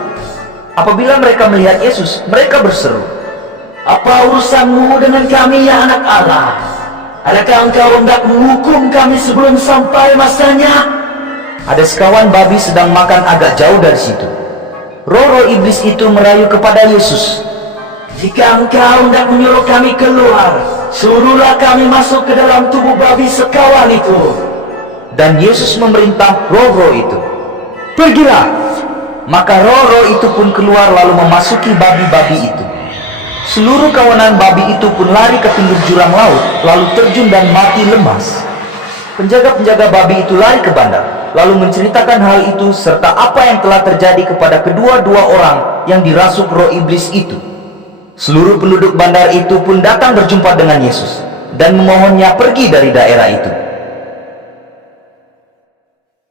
Apabila mereka melihat Yesus, mereka berseru, Apa urusanmu dengan kami, ya anak Allah? Adakah engkau hendak menghukum kami sebelum sampai masanya? Ada sekawan babi sedang makan agak jauh dari situ. Roh-roh iblis itu merayu kepada Yesus, Jika engkau hendak menyuruh kami keluar, suruhlah kami masuk ke dalam tubuh babi sekawan itu. Dan Yesus memerintah roh-roh itu, Pergilah. Maka roh-roh itu pun keluar lalu memasuki babi-babi itu. Seluruh kawanan babi itu pun lari ke pinggir jurang laut, lalu terjun dan mati lemas. Penjaga-penjaga babi itu lari ke bandar, lalu menceritakan hal itu serta apa yang telah terjadi kepada kedua-dua orang yang dirasuk roh iblis itu. Seluruh penduduk bandar itu pun datang berjumpa dengan Yesus dan memohonnya pergi dari daerah itu.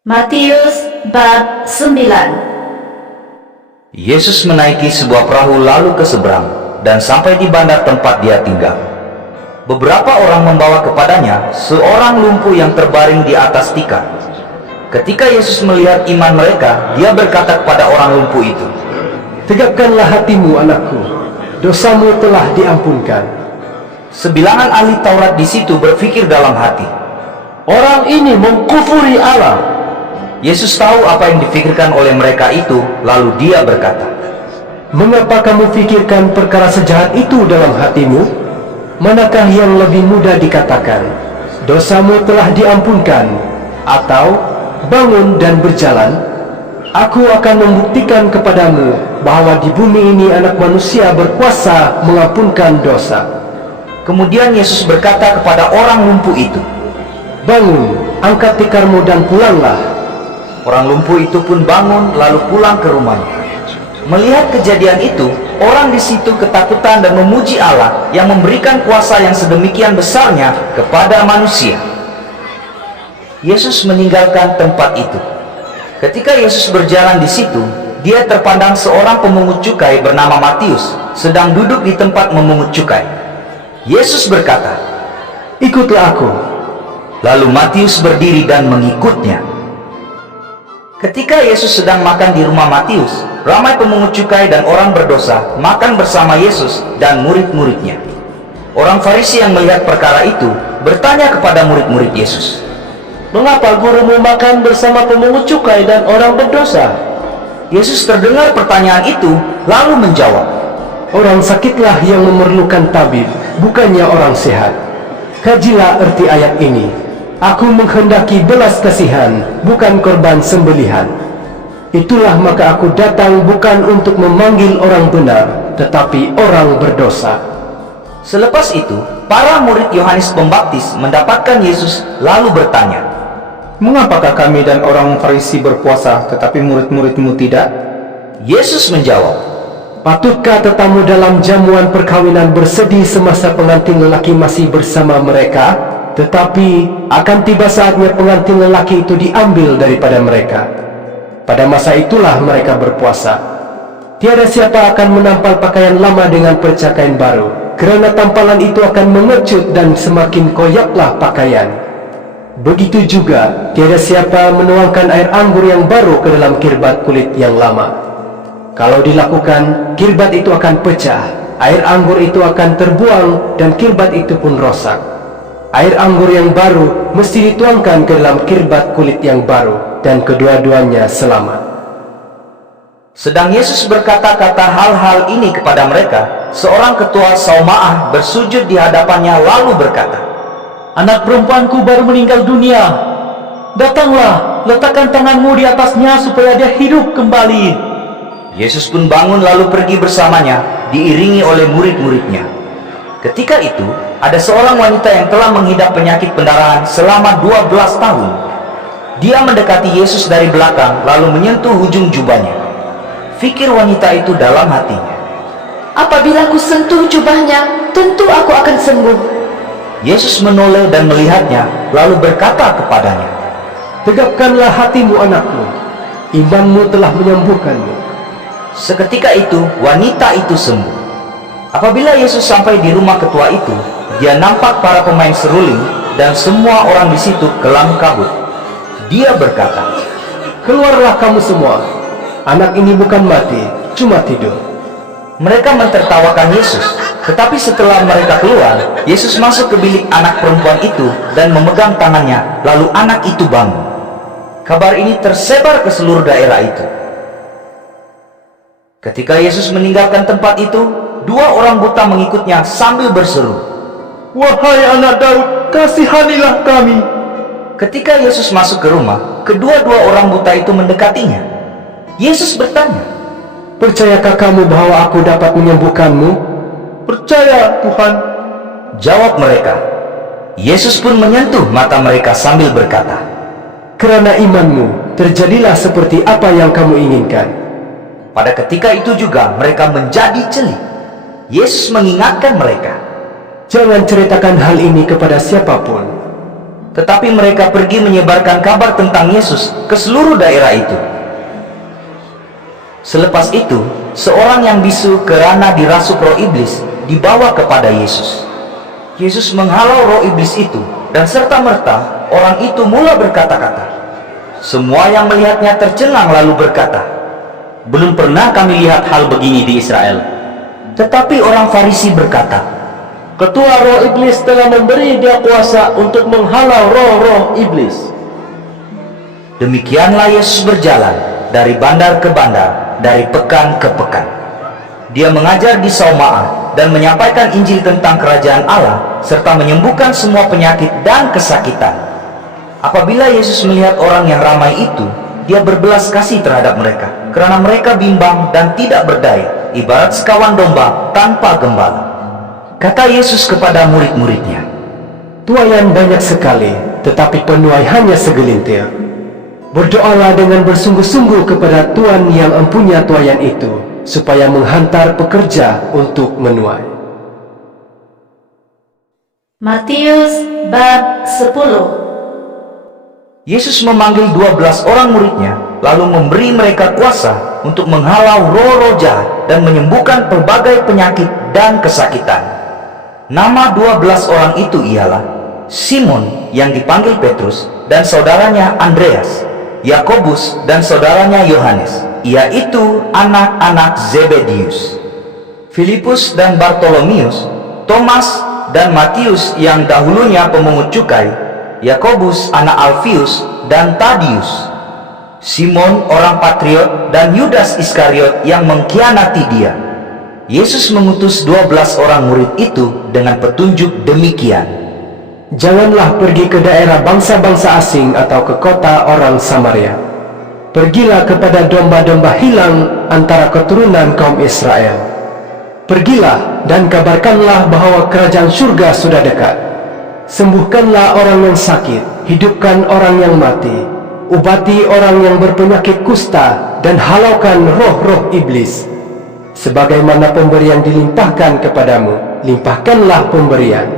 Matius bab 9. Yesus menaiki sebuah perahu lalu ke seberang dan sampai di bandar tempat dia tinggal. Beberapa orang membawa kepadanya seorang lumpuh yang terbaring di atas tikar. Ketika Yesus melihat iman mereka, dia berkata kepada orang lumpuh itu, Tegakkanlah hatimu, anakku, dosamu telah diampunkan. Sebilangan ahli Taurat di situ berpikir dalam hati, Orang ini mengkufuri Allah. Yesus tahu apa yang dipikirkan oleh mereka itu, lalu dia berkata, Mengapa kamu pikirkan perkara sejahat itu dalam hatimu? Manakah yang lebih mudah dikatakan, dosamu telah diampunkan, atau bangun dan berjalan? Aku akan membuktikan kepadamu bahwa di bumi ini anak manusia berkuasa mengampunkan dosa. Kemudian Yesus berkata kepada orang lumpuh itu, Bangun, angkat tikarmu dan pulanglah. Orang lumpuh itu pun bangun lalu pulang ke rumahnya. Melihat kejadian itu, orang di situ ketakutan dan memuji Allah yang memberikan kuasa yang sedemikian besarnya kepada manusia. Yesus meninggalkan tempat itu. Ketika Yesus berjalan di situ, dia terpandang seorang pemungut cukai bernama Matius sedang duduk di tempat memungut cukai. Yesus berkata, "Ikutlah aku." lalu Matius berdiri dan mengikutnya. Ketika Yesus sedang makan di rumah Matius, ramai pemungut cukai dan orang berdosa makan bersama Yesus dan murid-muridnya. Orang Farisi yang melihat perkara itu bertanya kepada murid-murid Yesus, "Mengapa gurumu makan bersama pemungut cukai dan orang berdosa?" Yesus terdengar pertanyaan itu, lalu menjawab, "Orang sakitlah yang memerlukan tabib, bukannya orang sehat. Kajilah erti ayat ini. Aku menghendaki belas kasihan, bukan korban sembelihan. Itulah maka aku datang bukan untuk memanggil orang benar, tetapi orang berdosa." Selepas itu, para murid Yohanes Pembaptis mendapatkan Yesus lalu bertanya, "Mengapakah kami dan orang Farisi berpuasa, tetapi murid-muridmu tidak?" Yesus menjawab, Patutkah tetamu dalam jamuan perkawinan bersedih semasa pengantin lelaki masih bersama mereka? Tetapi akan tiba saatnya pengantin lelaki itu diambil daripada mereka. Pada masa itulah mereka berpuasa. Tiada siapa akan menampal pakaian lama dengan percakain baru, kerana tampalan itu akan mengecut dan semakin koyaklah pakaian. Begitu juga tiada siapa menuangkan air anggur yang baru ke dalam kirbat kulit yang lama. Kalau dilakukan, kirbat itu akan pecah, air anggur itu akan terbuang, dan kirbat itu pun rosak. Air anggur yang baru mesti dituangkan ke dalam kirbat kulit yang baru, dan kedua-duanya selamat. Sedang Yesus berkata-kata hal-hal ini kepada mereka, seorang ketua Saumaah bersujud di hadapannya lalu berkata, "Anak perempuanku baru meninggal dunia. Datanglah, letakkan tanganmu di atasnya supaya dia hidup kembali." Yesus pun bangun lalu pergi bersamanya, diiringi oleh murid-muridnya. Ketika itu, ada seorang wanita yang telah mengidap penyakit pendarahan selama 12 tahun. Dia mendekati Yesus dari belakang, lalu menyentuh ujung jubahnya. Fikir wanita itu dalam hatinya, Apabila aku sentuh jubahnya, tentu aku akan sembuh. Yesus menoleh dan melihatnya, lalu berkata kepadanya, Tegapkanlah hatimu, anakku. Imanmu telah menyembuhkanmu. Seketika itu, wanita itu sembuh. Apabila Yesus sampai di rumah ketua itu, dia nampak para pemain seruling dan semua orang di situ kelam kabut. Dia berkata, "Keluarlah kamu semua. Anak ini bukan mati, cuma tidur." Mereka mentertawakan Yesus. Tetapi setelah mereka keluar, Yesus masuk ke bilik anak perempuan itu dan memegang tangannya, lalu anak itu bangun. Kabar ini tersebar ke seluruh daerah itu. Ketika Yesus meninggalkan tempat itu, 2 orang buta mengikutnya sambil berseru, "Wahai anak Daud, kasihanilah kami." Ketika Yesus masuk ke rumah, kedua-dua orang buta itu mendekatinya. Yesus bertanya, "Percayakah kamu bahwa aku dapat menyembuhkanmu?" "Percaya, Tuhan." jawab mereka. Yesus pun menyentuh mata mereka sambil berkata, "Kerana imanmu, terjadilah seperti apa yang kamu inginkan." Pada ketika itu juga mereka menjadi celik. Yesus mengingatkan mereka, "Jangan ceritakan hal ini kepada siapapun." tetapi mereka pergi menyebarkan kabar tentang Yesus ke seluruh daerah itu. Selepas itu, seorang yang bisu kerana dirasuk roh iblis dibawa kepada Yesus. Yesus menghalau roh iblis itu, dan serta-merta orang itu mula berkata-kata. Semua yang melihatnya tercengang lalu berkata, Belum pernah kami lihat hal begini di Israel. Tetapi orang Farisi berkata, Ketua roh iblis telah memberi dia kuasa untuk menghalau roh-roh iblis. Demikianlah Yesus berjalan dari bandar ke bandar, dari pekan ke pekan. Dia mengajar di Saumaah dan menyampaikan Injil tentang kerajaan Allah, serta menyembuhkan semua penyakit dan kesakitan. Apabila Yesus melihat orang yang ramai itu, dia berbelas kasih terhadap mereka, karena mereka bimbang dan tidak berdaya, ibarat sekawan domba tanpa gembala. Kata Yesus kepada murid-muridnya, "Tuaian banyak sekali, tetapi penuai hanya segelintir. Berdoalah dengan bersungguh-sungguh kepada Tuhan yang empunya tuaian itu, supaya menghantar pekerja untuk menuai." Matius bab 10. Yesus memanggil 12 orang muridnya, lalu memberi mereka kuasa untuk menghalau roh-roh jahat dan menyembuhkan pelbagai penyakit dan kesakitan. Nama 12 orang itu ialah Simon yang dipanggil Petrus dan saudaranya Andreas, Yakobus dan saudaranya Yohanes, yaitu anak-anak Zebedius, Filipus dan Bartolomius, Thomas dan Matius yang dahulunya pemungut cukai, Yakobus anak Alfius dan Tadius, Simon orang Patriot dan Yudas Iskariot yang mengkhianati dia. Yesus mengutus 12 orang murid itu dengan petunjuk demikian. Janganlah pergi ke daerah bangsa-bangsa asing atau ke kota orang Samaria. Pergilah kepada domba-domba hilang antara keturunan kaum Israel. Pergilah dan kabarkanlah bahwa kerajaan surga sudah dekat. Sembuhkanlah orang yang sakit, hidupkan orang yang mati, ubati orang yang berpenyakit kusta, dan halaukan roh-roh iblis. Sebagaimana pemberian dilimpahkan kepadamu, limpahkanlah pemberian.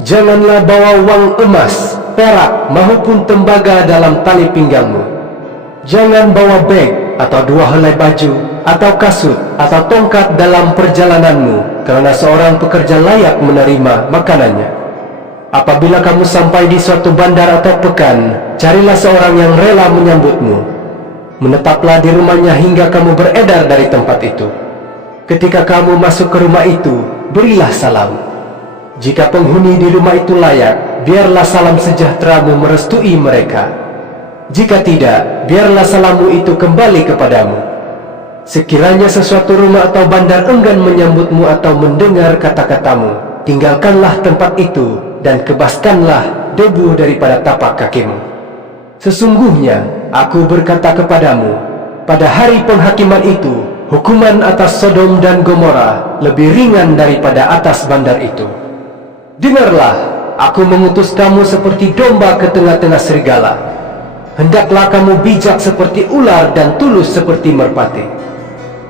Janganlah bawa uang emas, perak maupun tembaga dalam tali pinggangmu. Jangan bawa beg atau 2 helai baju atau kasut atau tongkat dalam perjalananmu, karena seorang pekerja layak menerima makanannya. Apabila kamu sampai di suatu bandar atau pekan, carilah seorang yang rela menyambutmu. Menetaplah di rumahnya hingga kamu beredar dari tempat itu. Ketika kamu masuk ke rumah itu, berilah salam. Jika penghuni di rumah itu layak, biarlah salam sejahteramu merestui mereka. Jika tidak, biarlah salammu itu kembali kepadamu. Sekiranya sesuatu rumah atau bandar enggan menyambutmu atau mendengar kata-katamu, tinggalkanlah tempat itu dan kebaskanlah debu daripada tapak kakimu. Sesungguhnya, aku berkata kepadamu, pada hari penghakiman itu, hukuman atas Sodom dan Gomora lebih ringan daripada atas bandar itu. Dengarlah, aku mengutus kamu seperti domba ke tengah-tengah serigala. Hendaklah kamu bijak seperti ular dan tulus seperti merpati.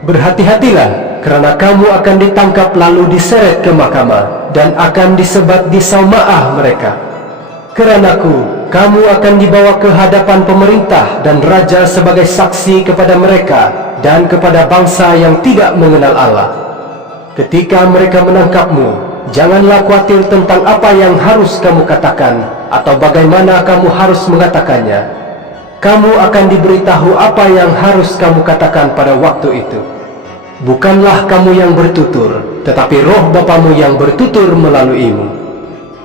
Berhati-hatilah, kerana kamu akan ditangkap lalu diseret ke mahkamah dan akan disebat di saumaah mereka. Keranaku, kamu akan dibawa ke hadapan pemerintah dan raja sebagai saksi kepada mereka dan kepada bangsa yang tidak mengenal Allah. Ketika mereka menangkapmu, janganlah khawatir tentang apa yang harus kamu katakan atau bagaimana kamu harus mengatakannya. Kamu akan diberitahu apa yang harus kamu katakan pada waktu itu. Bukanlah kamu yang bertutur, tetapi roh Bapamu yang bertutur melaluimu.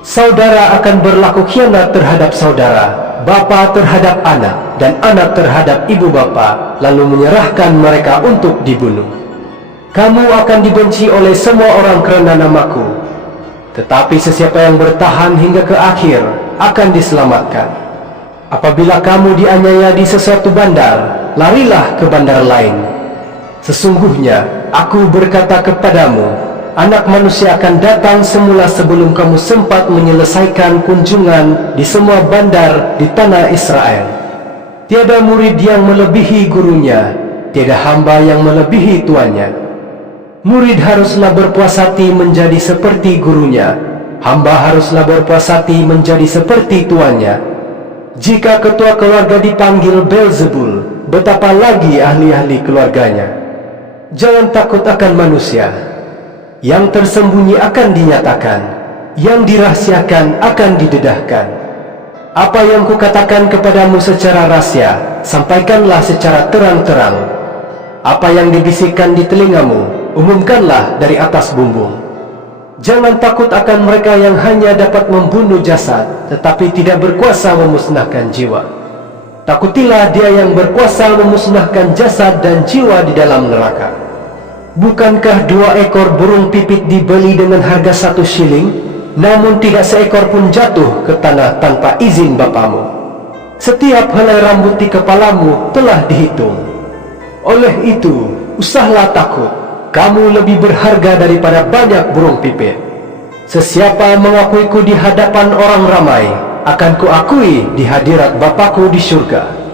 Saudara akan berlaku khianat terhadap saudara, bapa terhadap anak, dan anak terhadap ibu bapa, lalu menyerahkan mereka untuk dibunuh. Kamu akan dibenci oleh semua orang kerana namaku, tetapi sesiapa yang bertahan hingga ke akhir akan diselamatkan. Apabila kamu dianiaya di sesuatu bandar, larilah ke bandar lain. Sesungguhnya aku berkata kepadamu, Anak Manusia akan datang semula sebelum kamu sempat menyelesaikan kunjungan di semua bandar di tanah Israel. Tiada murid yang melebihi gurunya, tiada hamba yang melebihi tuannya. Murid haruslah berpuas hati menjadi seperti gurunya, hamba haruslah berpuas hati menjadi seperti tuannya. Jika ketua keluarga dipanggil Beelzebul, betapa lagi ahli-ahli keluarganya. Jangan takut akan manusia. Yang tersembunyi akan dinyatakan, yang dirahasiakan akan didedahkan. Apa yang kukatakan kepadamu secara rahsia, sampaikanlah secara terang-terang. Apa yang dibisikkan di telingamu, umumkanlah dari atas bumbung. Jangan takut akan mereka yang hanya dapat membunuh jasad, tetapi tidak berkuasa memusnahkan jiwa. Takutilah dia yang berkuasa memusnahkan jasad dan jiwa di dalam neraka. Bukankah 2 ekor burung pipit dibeli dengan harga 1 shilling, namun tidak seekor pun jatuh ke tanah tanpa izin Bapamu? Setiap helai rambut di kepalamu telah dihitung. Oleh itu, usahlah takut. Kamu lebih berharga daripada banyak burung pipit. Sesiapa mengakuiku di hadapan orang ramai, akan kuakui di hadirat Bapa-Ku di surga.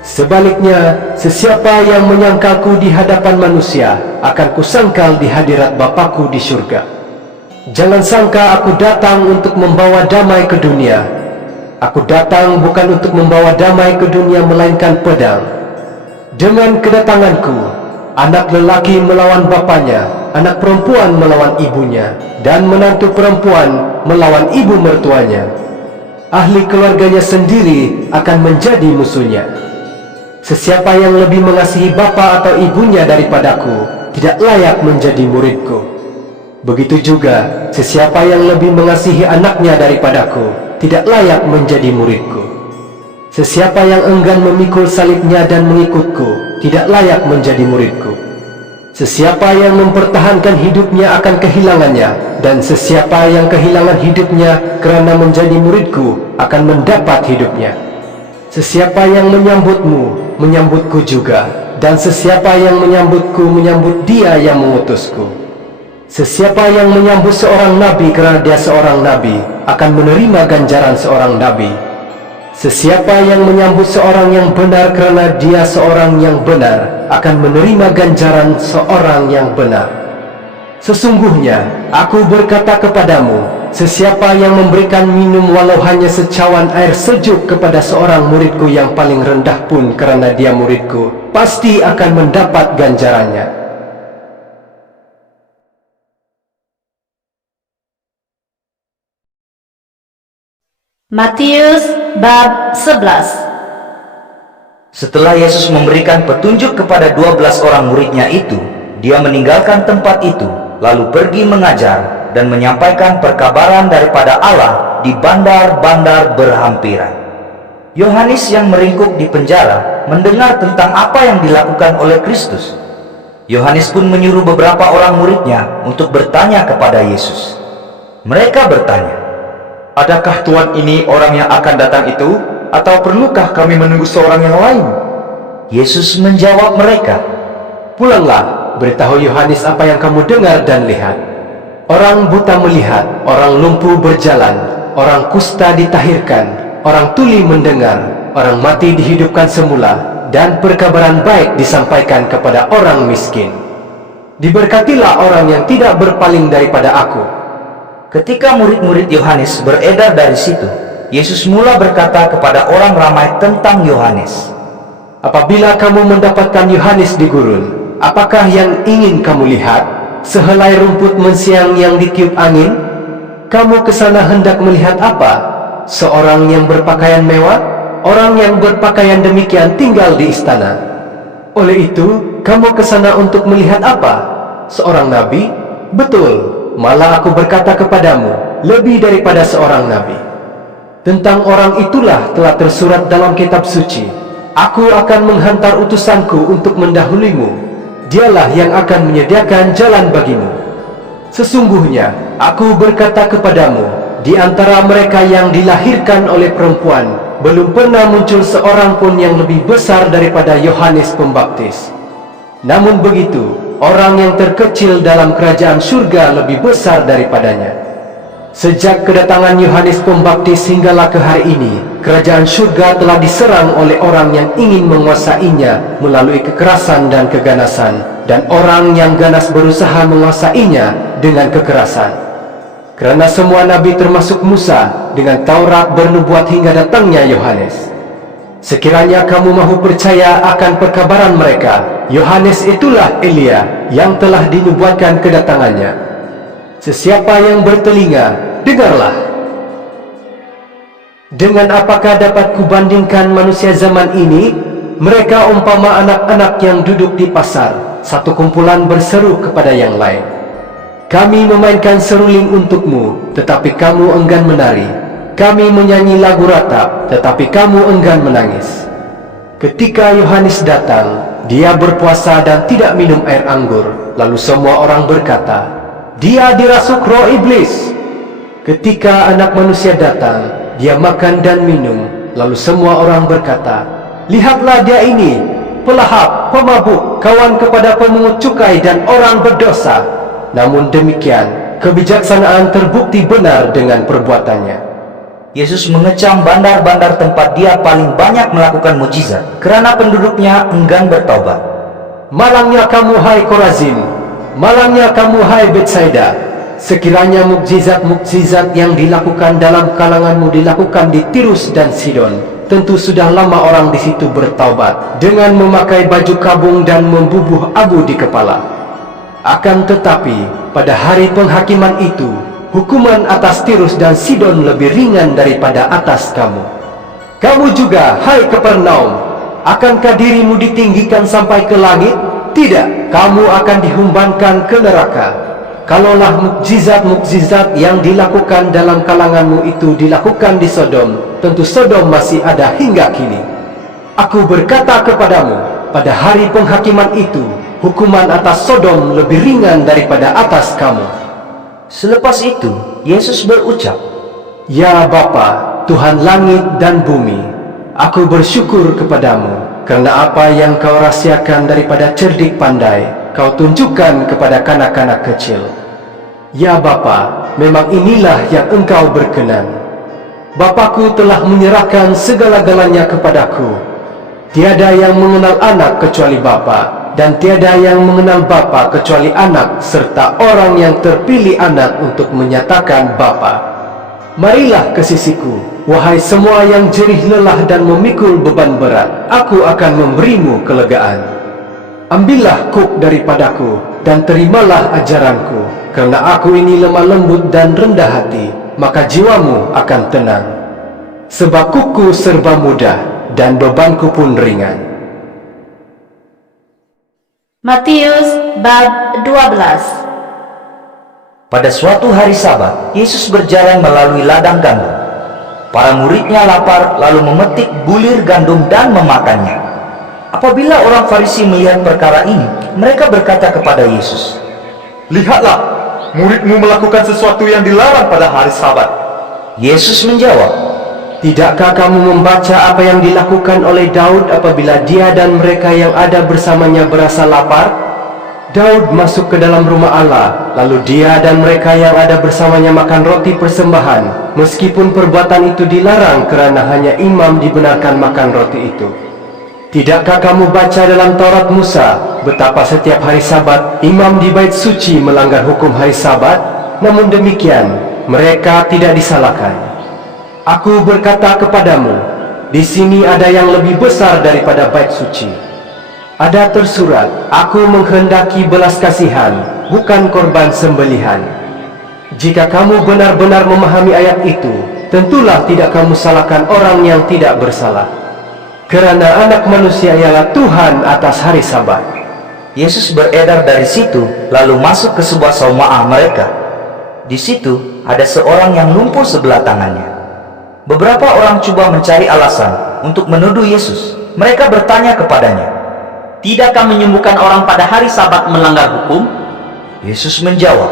Sebaliknya, sesiapa yang menyangkalku di hadapan manusia, akan kusangkal di hadirat Bapa-Ku di surga. Jangan sangka aku datang untuk membawa damai ke dunia. Aku datang bukan untuk membawa damai ke dunia, melainkan pedang. Dengan kedatanganku, anak lelaki melawan bapanya, anak perempuan melawan ibunya, dan menantu perempuan melawan ibu mertuanya. Ahli keluarganya sendiri akan menjadi musuhnya. Sesiapa yang lebih mengasihi bapa atau ibunya daripadaku, tidak layak menjadi muridku. Begitu juga, sesiapa yang lebih mengasihi anaknya daripadaku, tidak layak menjadi muridku. Sesiapa yang enggan memikul salibnya dan mengikutku, tidak layak menjadi muridku. Sesiapa yang mempertahankan hidupnya akan kehilangannya, dan sesiapa yang kehilangan hidupnya kerana menjadi muridku, akan mendapat hidupnya. Sesiapa yang menyambutmu, menyambutku juga, dan sesiapa yang menyambutku, menyambut dia yang mengutusku. Sesiapa yang menyambut seorang nabi kerana dia seorang nabi, akan menerima ganjaran seorang nabi. Sesiapa yang menyambut seorang yang benar kerana dia seorang yang benar, akan menerima ganjaran seorang yang benar. Sesungguhnya, aku berkata kepadamu, sesiapa yang memberikan minum walau hanya secawan air sejuk kepada seorang muridku yang paling rendah pun kerana dia muridku, pasti akan mendapat ganjarannya. Matius bab 11. Setelah Yesus memberikan petunjuk kepada 12 orang muridnya itu, dia meninggalkan tempat itu, lalu pergi mengajar dan menyampaikan perkabaran daripada Allah di bandar-bandar berhampiran. Yohanes yang meringkuk di penjara mendengar tentang apa yang dilakukan oleh Kristus. Yohanes pun menyuruh beberapa orang muridnya untuk bertanya kepada Yesus. Mereka bertanya, Adakah Tuhan ini orang yang akan datang itu? Atau perlukah kami menunggu seorang yang lain? Yesus menjawab mereka, Pulanglah, beritahu Yohanes apa yang kamu dengar dan lihat. Orang buta melihat, orang lumpuh berjalan, orang kusta ditahirkan, orang tuli mendengar, orang mati dihidupkan semula, dan perkabaran baik disampaikan kepada orang miskin. Diberkatilah orang yang tidak berpaling daripada aku. Ketika murid-murid Yohanes beredar dari situ, Yesus mula berkata kepada orang ramai tentang Yohanes. Apabila kamu mendapatkan Yohanes di gurun, apakah yang ingin kamu lihat? Sehelai rumput mensiang yang ditiup angin? Kamu ke sana hendak melihat apa? Seorang yang berpakaian mewah? Orang yang berpakaian demikian tinggal di istana. Oleh itu, kamu ke sana untuk melihat apa? Seorang nabi? Betul. Malah aku berkata kepadamu, lebih daripada seorang nabi. Tentang orang itulah telah tersurat dalam kitab suci, Aku akan menghantar utusanku untuk mendahuluimu. Dialah yang akan menyediakan jalan bagimu. Sesungguhnya, aku berkata kepadamu, di antara mereka yang dilahirkan oleh perempuan, belum pernah muncul seorang pun yang lebih besar daripada Yohanes Pembaptis. Namun begitu, orang yang terkecil dalam kerajaan surga lebih besar daripadanya. Sejak kedatangan Yohanes Pembaptis hinggalah ke hari ini, kerajaan surga telah diserang oleh orang yang ingin menguasainya melalui kekerasan dan keganasan, dan orang yang ganas berusaha menguasainya dengan kekerasan. Kerana semua nabi termasuk Musa dengan Taurat bernubuat hingga datangnya Yohanes. Sekiranya kamu mahu percaya akan perkabaran mereka, Yohanes itulah Elia yang telah dinubuatkan kedatangannya. Sesiapa yang bertelinga, dengarlah. Dengan apakah dapat kubandingkan manusia zaman ini? Mereka umpama anak-anak yang duduk di pasar, satu kumpulan berseru kepada yang lain. Kami memainkan seruling untukmu, tetapi kamu enggan menari. Kami menyanyi lagu ratap, tetapi kamu enggan menangis. Ketika Yohanes datang, dia berpuasa dan tidak minum air anggur. Lalu semua orang berkata, dia dirasuk roh iblis. Ketika Anak Manusia datang, dia makan dan minum. Lalu semua orang berkata, lihatlah dia ini, pelahap, pemabuk, kawan kepada pemungut cukai dan orang berdosa. Namun demikian, kebijaksanaan terbukti benar dengan perbuatannya. Yesus mengecam bandar-bandar tempat dia paling banyak melakukan mukjizat, kerana penduduknya enggan bertaubat. Malangnya kamu hai Korazin, malangnya kamu hai Betsaida. Sekiranya mukjizat-mukjizat yang dilakukan dalam kalanganmu dilakukan di Tirus dan Sidon, tentu sudah lama orang di situ bertaubat dengan memakai baju kabung dan membubuh abu di kepala. Akan tetapi, pada hari penghakiman itu, hukuman atas Tirus dan Sidon lebih ringan daripada atas kamu. Kamu juga, hai Kapernaum, akankah dirimu ditinggikan sampai ke langit? Tidak, kamu akan dihumbankan ke neraka. Kalaulah mukjizat-mukjizat yang dilakukan dalam kalanganmu itu dilakukan di Sodom, tentu Sodom masih ada hingga kini. Aku berkata kepadamu, pada hari penghakiman itu, hukuman atas Sodom lebih ringan daripada atas kamu. Selepas itu, Yesus berucap, Ya Bapa, Tuhan langit dan bumi, aku bersyukur kepadamu, karena apa yang kau rahasiakan daripada cerdik pandai, kau tunjukkan kepada kanak-kanak kecil. Ya Bapa, memang inilah yang engkau berkenan. Bapakku telah menyerahkan segala-galanya kepadaku. Tiada yang mengenal anak kecuali Bapa, dan tiada yang mengenal Bapa kecuali anak, serta orang yang terpilih anak untuk menyatakan Bapa. Marilah ke sisiku, wahai semua yang jerih lelah dan memikul beban berat, aku akan memberimu kelegaan. Ambillah kuk daripadaku, dan terimalah ajaranku, karena aku ini lemah lembut dan rendah hati, maka jiwamu akan tenang. Sebab kuku serba mudah, dan bebanku pun ringan. Matius bab 12. pada suatu hari Sabat, Yesus berjalan melalui ladang gandum. Para muridnya lapar, lalu memetik bulir gandum dan memakannya. Apabila orang Farisi melihat perkara ini, mereka berkata kepada Yesus, Lihatlah, muridmu melakukan sesuatu yang dilarang pada hari Sabat. Yesus menjawab, Tidakkah kamu membaca apa yang dilakukan oleh Daud apabila dia dan mereka yang ada bersamanya berasa lapar? Daud masuk ke dalam rumah Allah, lalu dia dan mereka yang ada bersamanya makan roti persembahan, meskipun perbuatan itu dilarang karena hanya imam dibenarkan makan roti itu. Tidakkah kamu baca dalam Taurat Musa, betapa setiap hari Sabat, imam di bait suci melanggar hukum hari Sabat? Namun demikian, mereka tidak disalahkan. Aku berkata kepadamu, di sini ada yang lebih besar daripada bait suci. Ada tersurat, aku menghendaki belas kasihan, bukan korban sembelihan. Jika kamu benar-benar memahami ayat itu, tentulah tidak kamu salahkan orang yang tidak bersalah. Kerana anak manusia ialah Tuhan atas hari Sabat. Yesus beredar dari situ, lalu masuk ke sebuah saumaah mereka. Di situ ada seorang yang lumpuh sebelah tangannya. Beberapa orang coba mencari alasan untuk menuduh Yesus. Mereka bertanya kepadanya, Tidakkah menyembuhkan orang pada hari Sabat melanggar hukum? Yesus menjawab,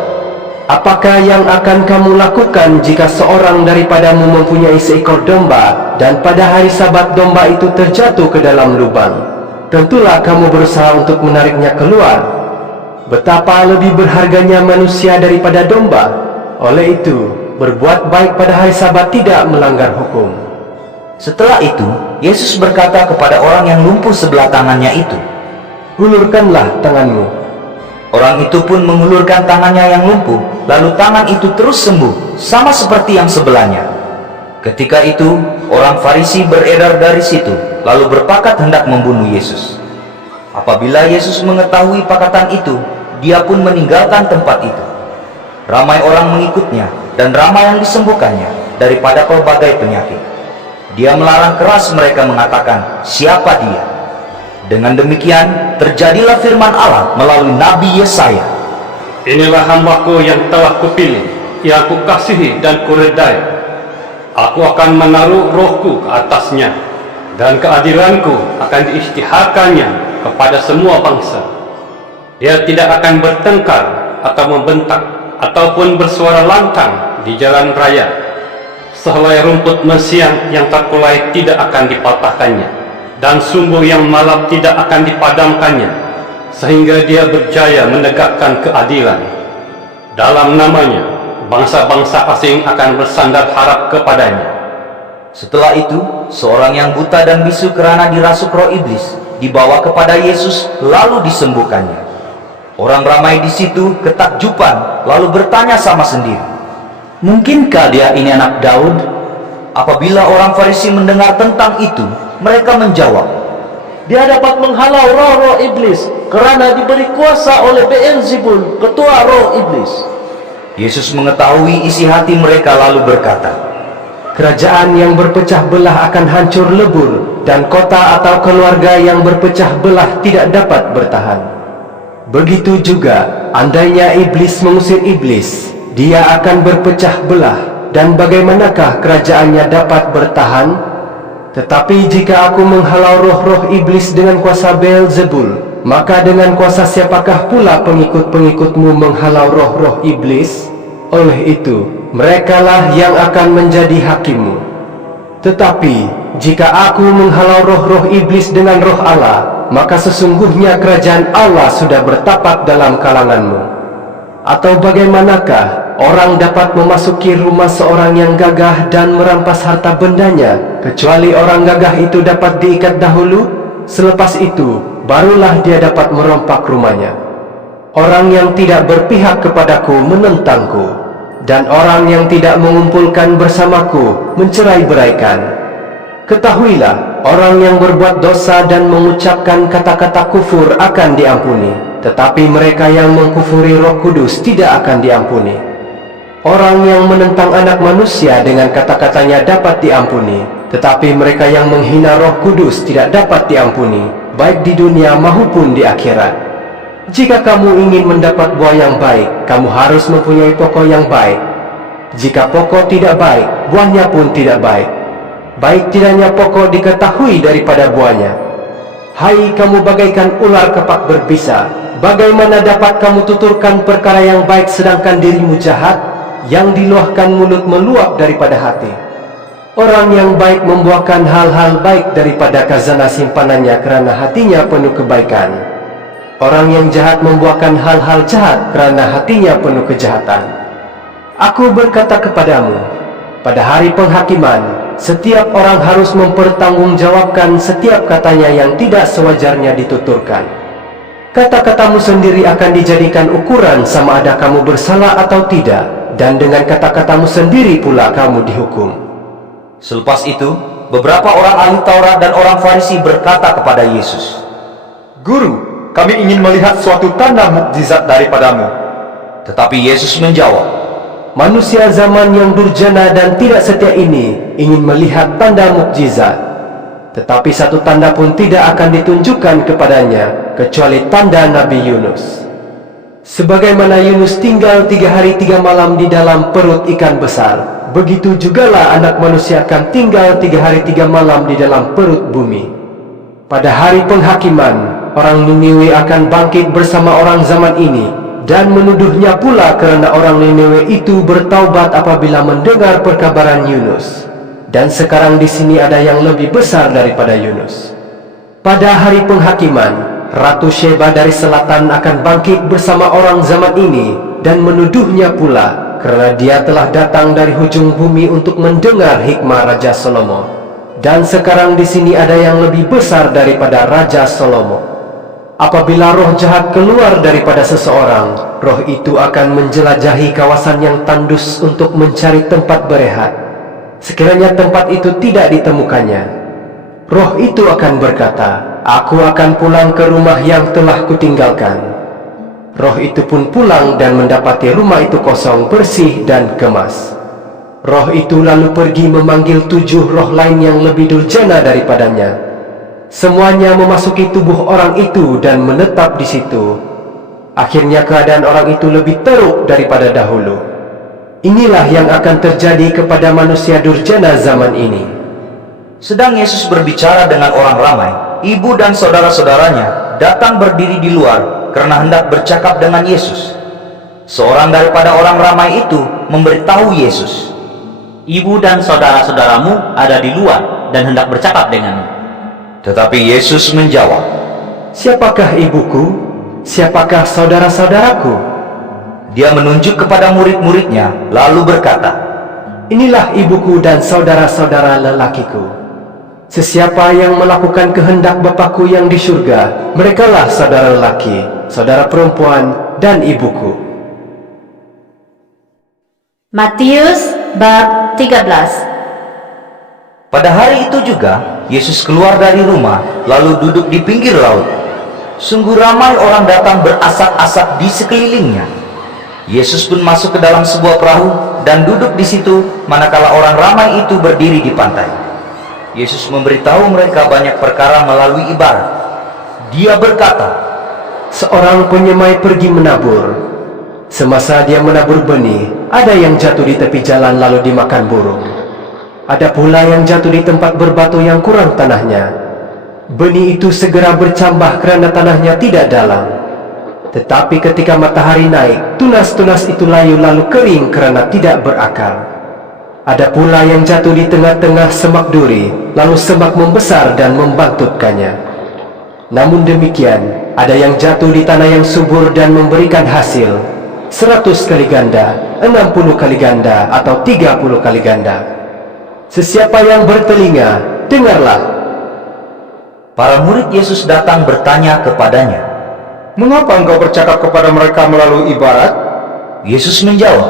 Apakah yang akan kamu lakukan jika seorang daripadamu mempunyai seekor domba, dan pada hari Sabat domba itu terjatuh ke dalam lubang? Tentulah kamu berusaha untuk menariknya keluar. Betapa lebih berharganya manusia daripada domba. Oleh itu, berbuat baik pada hari Sabat tidak melanggar hukum. Setelah itu, Yesus berkata kepada orang yang lumpuh sebelah tangannya itu, Hulurkanlah tanganmu. Orang itu pun mengulurkan tangannya yang lumpuh, lalu tangan itu terus sembuh, sama seperti yang sebelahnya. Ketika itu, orang Farisi beredar dari situ, lalu berpakat hendak membunuh Yesus. Apabila Yesus mengetahui pakatan itu, dia pun meninggalkan tempat itu. Ramai orang mengikutnya, dan ramai yang disembuhkannya daripada pelbagai penyakit. Dia melarang keras mereka mengatakan, siapa dia? Dengan demikian, terjadilah firman Allah melalui Nabi Yesaya. Inilah hamba-Ku yang telah Kupilih, yang Kukasihi dan Kuredai. Aku akan menaruh roh-Ku ke atasnya, dan keadilan-Ku akan diisytiharkannya kepada semua bangsa. Dia tidak akan bertengkar atau membentak, ataupun bersuara lantang di jalan raya. Sehelai rumput mesiang yang terkulai tidak akan dipatahkannya, dan sumber yang malap tidak akan dipadamkannya, sehingga dia berjaya menegakkan keadilan. Dalam namanya, bangsa-bangsa asing akan bersandar harap kepadanya. Setelah itu, seorang yang buta dan bisu kerana dirasuk roh iblis dibawa kepada Yesus, lalu disembuhkannya. Orang ramai di situ ketakjuban, lalu bertanya sama sendiri, Mungkinkah dia ini anak Daud? Apabila orang Farisi mendengar tentang itu, mereka menjawab, Dia dapat menghalau roh-roh iblis kerana diberi kuasa oleh Beelzebul, ketua roh iblis. Yesus mengetahui isi hati mereka lalu berkata, Kerajaan yang berpecah belah akan hancur lebur, dan kota atau keluarga yang berpecah belah tidak dapat bertahan. Begitu juga, andainya iblis mengusir iblis, dia akan berpecah belah, dan bagaimanakah kerajaannya dapat bertahan? Tetapi jika aku menghalau roh-roh iblis dengan kuasa Beelzebul, maka dengan kuasa siapakah pula pengikut-pengikutmu menghalau roh-roh iblis? Oleh itu, merekalah yang akan menjadi hakimmu. Tetapi, jika aku menghalau roh-roh iblis dengan roh Allah, maka sesungguhnya kerajaan Allah sudah bertapak dalam kalanganmu. Atau bagaimanakah orang dapat memasuki rumah seorang yang gagah dan merampas harta bendanya, kecuali orang gagah itu dapat diikat dahulu? Selepas itu, barulah dia dapat merompak rumahnya. Orang yang tidak berpihak kepadaku menentangku, dan orang yang tidak mengumpulkan bersamaku mencerai-beraikan. Ketahuilah, orang yang berbuat dosa dan mengucapkan kata-kata kufur akan diampuni, tetapi mereka yang mengkufuri Roh Kudus tidak akan diampuni. Orang yang menentang anak manusia dengan kata-katanya dapat diampuni, tetapi mereka yang menghina Roh Kudus tidak dapat diampuni, baik di dunia maupun di akhirat. Jika kamu ingin mendapat buah yang baik, kamu harus mempunyai pokok yang baik. Jika pokok tidak baik, buahnya pun tidak baik. Baik tidaknya pokok diketahui daripada buahnya. Hai kamu bagaikan ular kepak berbisa, bagaimana dapat kamu tuturkan perkara yang baik sedangkan dirimu jahat? Yang diluahkan mulut meluap daripada hati. Orang yang baik membuahkan hal-hal baik daripada khazanah simpanannya kerana hatinya penuh kebaikan. Orang yang jahat membuahkan hal-hal jahat kerana hatinya penuh kejahatan. Aku berkata kepadamu, pada hari penghakiman, setiap orang harus mempertanggungjawabkan setiap katanya yang tidak sewajarnya dituturkan. Kata-katamu sendiri akan dijadikan ukuran sama ada kamu bersalah atau tidak, dan dengan kata-katamu sendiri pula kamu dihukum. Selepas itu, beberapa orang ahli Taurat dan orang Farisi berkata kepada Yesus, Guru, kami ingin melihat suatu tanda mukjizat daripadamu. Tetapi Yesus menjawab, Manusia zaman yang durjana dan tidak setia ini ingin melihat tanda mukjizat, tetapi satu tanda pun tidak akan ditunjukkan kepadanya kecuali tanda Nabi Yunus. Sebagaimana Yunus tinggal 3 hari 3 malam di dalam perut ikan besar, begitu jugalah anak manusia akan tinggal 3 hari 3 malam di dalam perut bumi. Pada hari penghakiman, orang Niniwe akan bangkit bersama orang zaman ini, dan menuduhnya pula kerana orang Niniwe itu bertaubat apabila mendengar perkabaran Yunus. Dan sekarang di sini ada yang lebih besar daripada Yunus. Pada hari penghakiman, Ratu Sheba dari selatan akan bangkit bersama orang zaman ini, dan menuduhnya pula kerana dia telah datang dari hujung bumi untuk mendengar hikmah Raja Salomo. Dan sekarang di sini ada yang lebih besar daripada Raja Salomo. Apabila roh jahat keluar daripada seseorang, roh itu akan menjelajahi kawasan yang tandus untuk mencari tempat berehat. Sekiranya tempat itu tidak ditemukannya, roh itu akan berkata, Aku akan pulang ke rumah yang telah kutinggalkan. Roh itu pun pulang dan mendapati rumah itu kosong, bersih dan kemas. Roh itu lalu pergi memanggil 7 roh lain yang lebih durjana daripadanya. Semuanya memasuki tubuh orang itu dan menetap di situ. Akhirnya keadaan orang itu lebih teruk daripada dahulu. Inilah yang akan terjadi kepada manusia durjana zaman ini. Sedang Yesus berbicara dengan orang ramai, ibu dan saudara-saudaranya datang berdiri di luar karena hendak bercakap dengan Yesus. Seorang daripada orang ramai itu memberitahu Yesus, Ibu dan saudara-saudaramu ada di luar dan hendak bercakap denganmu. Tetapi Yesus menjawab, Siapakah ibuku? Siapakah saudara-saudaraku? Dia menunjuk kepada murid-muridnya, lalu berkata, Inilah ibuku dan saudara-saudara lelakiku. Sesiapa yang melakukan kehendak Bapa-Ku yang di surga, merekalah saudara lelaki, saudara perempuan, dan ibuku. Matius bab 13. Pada hari itu juga, Yesus keluar dari rumah, lalu duduk di pinggir laut. Sungguh ramai orang datang berasak-asak di sekelilingnya. Yesus pun masuk ke dalam sebuah perahu dan duduk di situ, manakala orang ramai itu berdiri di pantai. Yesus memberitahu mereka banyak perkara melalui ibarat. Dia berkata, Seorang penyemai pergi menabur. Semasa dia menabur benih, ada yang jatuh di tepi jalan lalu dimakan burung. Ada pula yang jatuh di tempat berbatu yang kurang tanahnya. Benih itu segera bercambah kerana tanahnya tidak dalam. Tetapi ketika matahari naik, tunas-tunas itu layu lalu kering kerana tidak berakar. Ada pula yang jatuh di tengah-tengah semak duri, lalu semak membesar dan membantutkannya. Namun demikian, ada yang jatuh di tanah yang subur dan memberikan hasil 100 kali ganda, 60 kali ganda, atau 30 kali ganda. Sesiapa yang bertelinga, dengarlah. Para murid Yesus datang bertanya kepadanya, Mengapa engkau bercakap kepada mereka melalui ibarat? Yesus menjawab,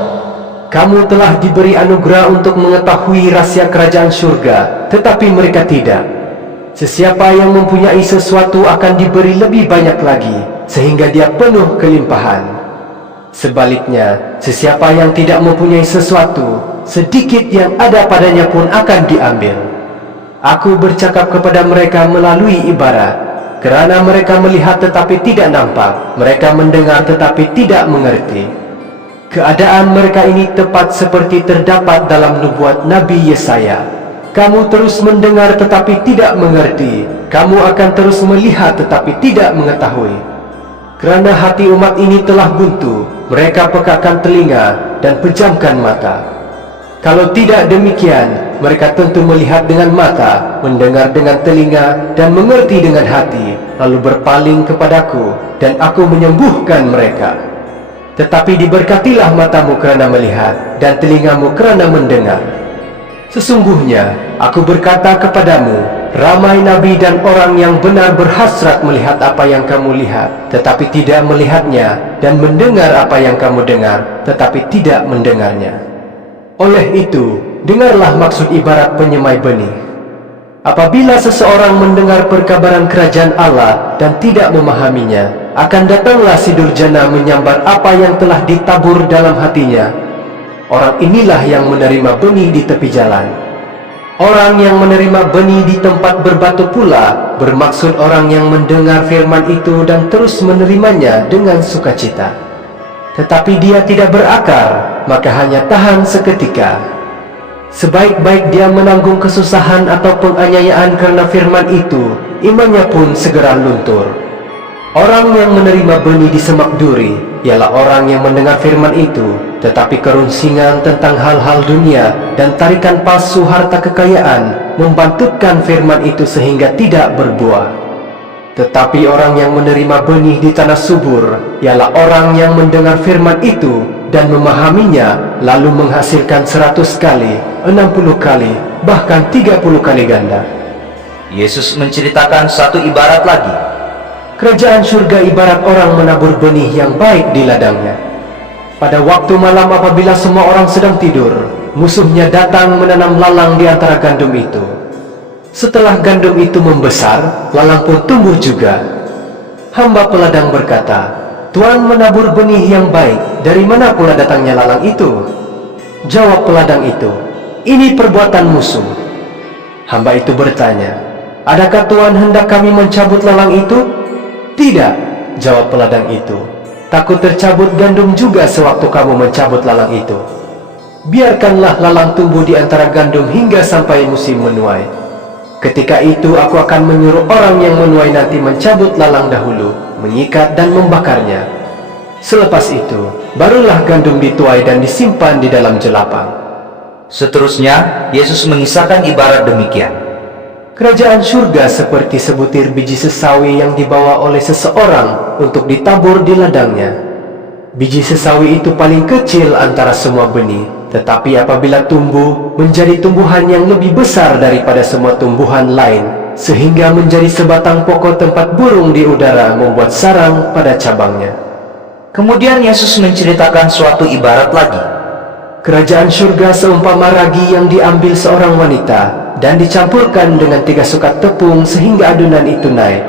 Kamu telah diberi anugerah untuk mengetahui rahasia kerajaan surga, tetapi mereka tidak. Sesiapa yang mempunyai sesuatu akan diberi lebih banyak lagi, sehingga dia penuh kelimpahan. Sebaliknya, sesiapa yang tidak mempunyai sesuatu, sedikit yang ada padanya pun akan diambil. Aku bercakap kepada mereka melalui ibarat, kerana mereka melihat tetapi tidak nampak, mereka mendengar tetapi tidak mengerti. Keadaan mereka ini tepat seperti terdapat dalam nubuat Nabi Yesaya. Kamu terus mendengar tetapi tidak mengerti, kamu akan terus melihat tetapi tidak mengetahui. Kerana hati umat ini telah buntu, mereka pekakkan telinga dan pejamkan mata. Kalau tidak demikian, mereka tentu melihat dengan mata, mendengar dengan telinga, dan mengerti dengan hati, lalu berpaling kepadaku, dan aku menyembuhkan mereka. Tetapi diberkatilah matamu kerana melihat, dan telingamu kerana mendengar. Sesungguhnya, aku berkata kepadamu, ramai nabi dan orang yang benar berhasrat melihat apa yang kamu lihat, tetapi tidak melihatnya, dan mendengar apa yang kamu dengar, tetapi tidak mendengarnya. Oleh itu, dengarlah maksud ibarat penyemai benih. Apabila seseorang mendengar perkabaran kerajaan Allah dan tidak memahaminya, akan datanglah si durjana menyambar apa yang telah ditabur dalam hatinya. Orang inilah yang menerima benih di tepi jalan. Orang yang menerima benih di tempat berbatu pula bermaksud orang yang mendengar firman itu dan terus menerimanya dengan sukacita. Tetapi dia tidak berakar, maka hanya tahan seketika. Sebaik-baik dia menanggung kesusahan atau penganiayaan karena firman itu, imannya pun segera luntur. Orang yang menerima benih di semak duri ialah orang yang mendengar firman itu, tetapi kerunsingan tentang hal-hal dunia dan tarikan palsu harta kekayaan membantutkan firman itu sehingga tidak berbuah. Tetapi orang yang menerima benih di tanah subur ialah orang yang mendengar firman itu dan memahaminya, lalu menghasilkan 100 kali, 60 kali, bahkan 30 kali ganda. Yesus menceritakan satu ibarat lagi. Kerajaan surga ibarat orang menabur benih yang baik di ladangnya. Pada waktu malam apabila semua orang sedang tidur, musuhnya datang menanam lalang di antara gandum itu. Setelah gandum itu membesar, lalang pun tumbuh juga. Hamba peladang berkata, Tuan menabur benih yang baik, dari mana pula datangnya lalang itu? Jawab peladang itu, ini perbuatan musuh. Hamba itu bertanya, adakah Tuan hendak kami mencabut lalang itu? Tidak, jawab peladang itu. Takut tercabut gandum juga sewaktu kamu mencabut lalang itu. Biarkanlah lalang tumbuh di antara gandum hingga sampai musim menuai. Ketika itu aku akan menyuruh orang yang menuai nanti mencabut lalang dahulu, menyikat dan membakarnya. Selepas itu, barulah gandum dituai dan disimpan di dalam jelapang. Seterusnya, Yesus mengisahkan ibarat demikian. Kerajaan surga seperti sebutir biji sesawi yang dibawa oleh seseorang untuk ditabur di ladangnya. Biji sesawi itu paling kecil antara semua benih, tetapi apabila tumbuh, menjadi tumbuhan yang lebih besar daripada semua tumbuhan lain, sehingga menjadi sebatang pokok tempat burung di udara membuat sarang pada cabangnya. Kemudian Yesus menceritakan suatu ibarat lagi. Kerajaan surga seumpama ragi yang diambil seorang wanita dan dicampurkan dengan 3 sukat tepung sehingga adonan itu naik.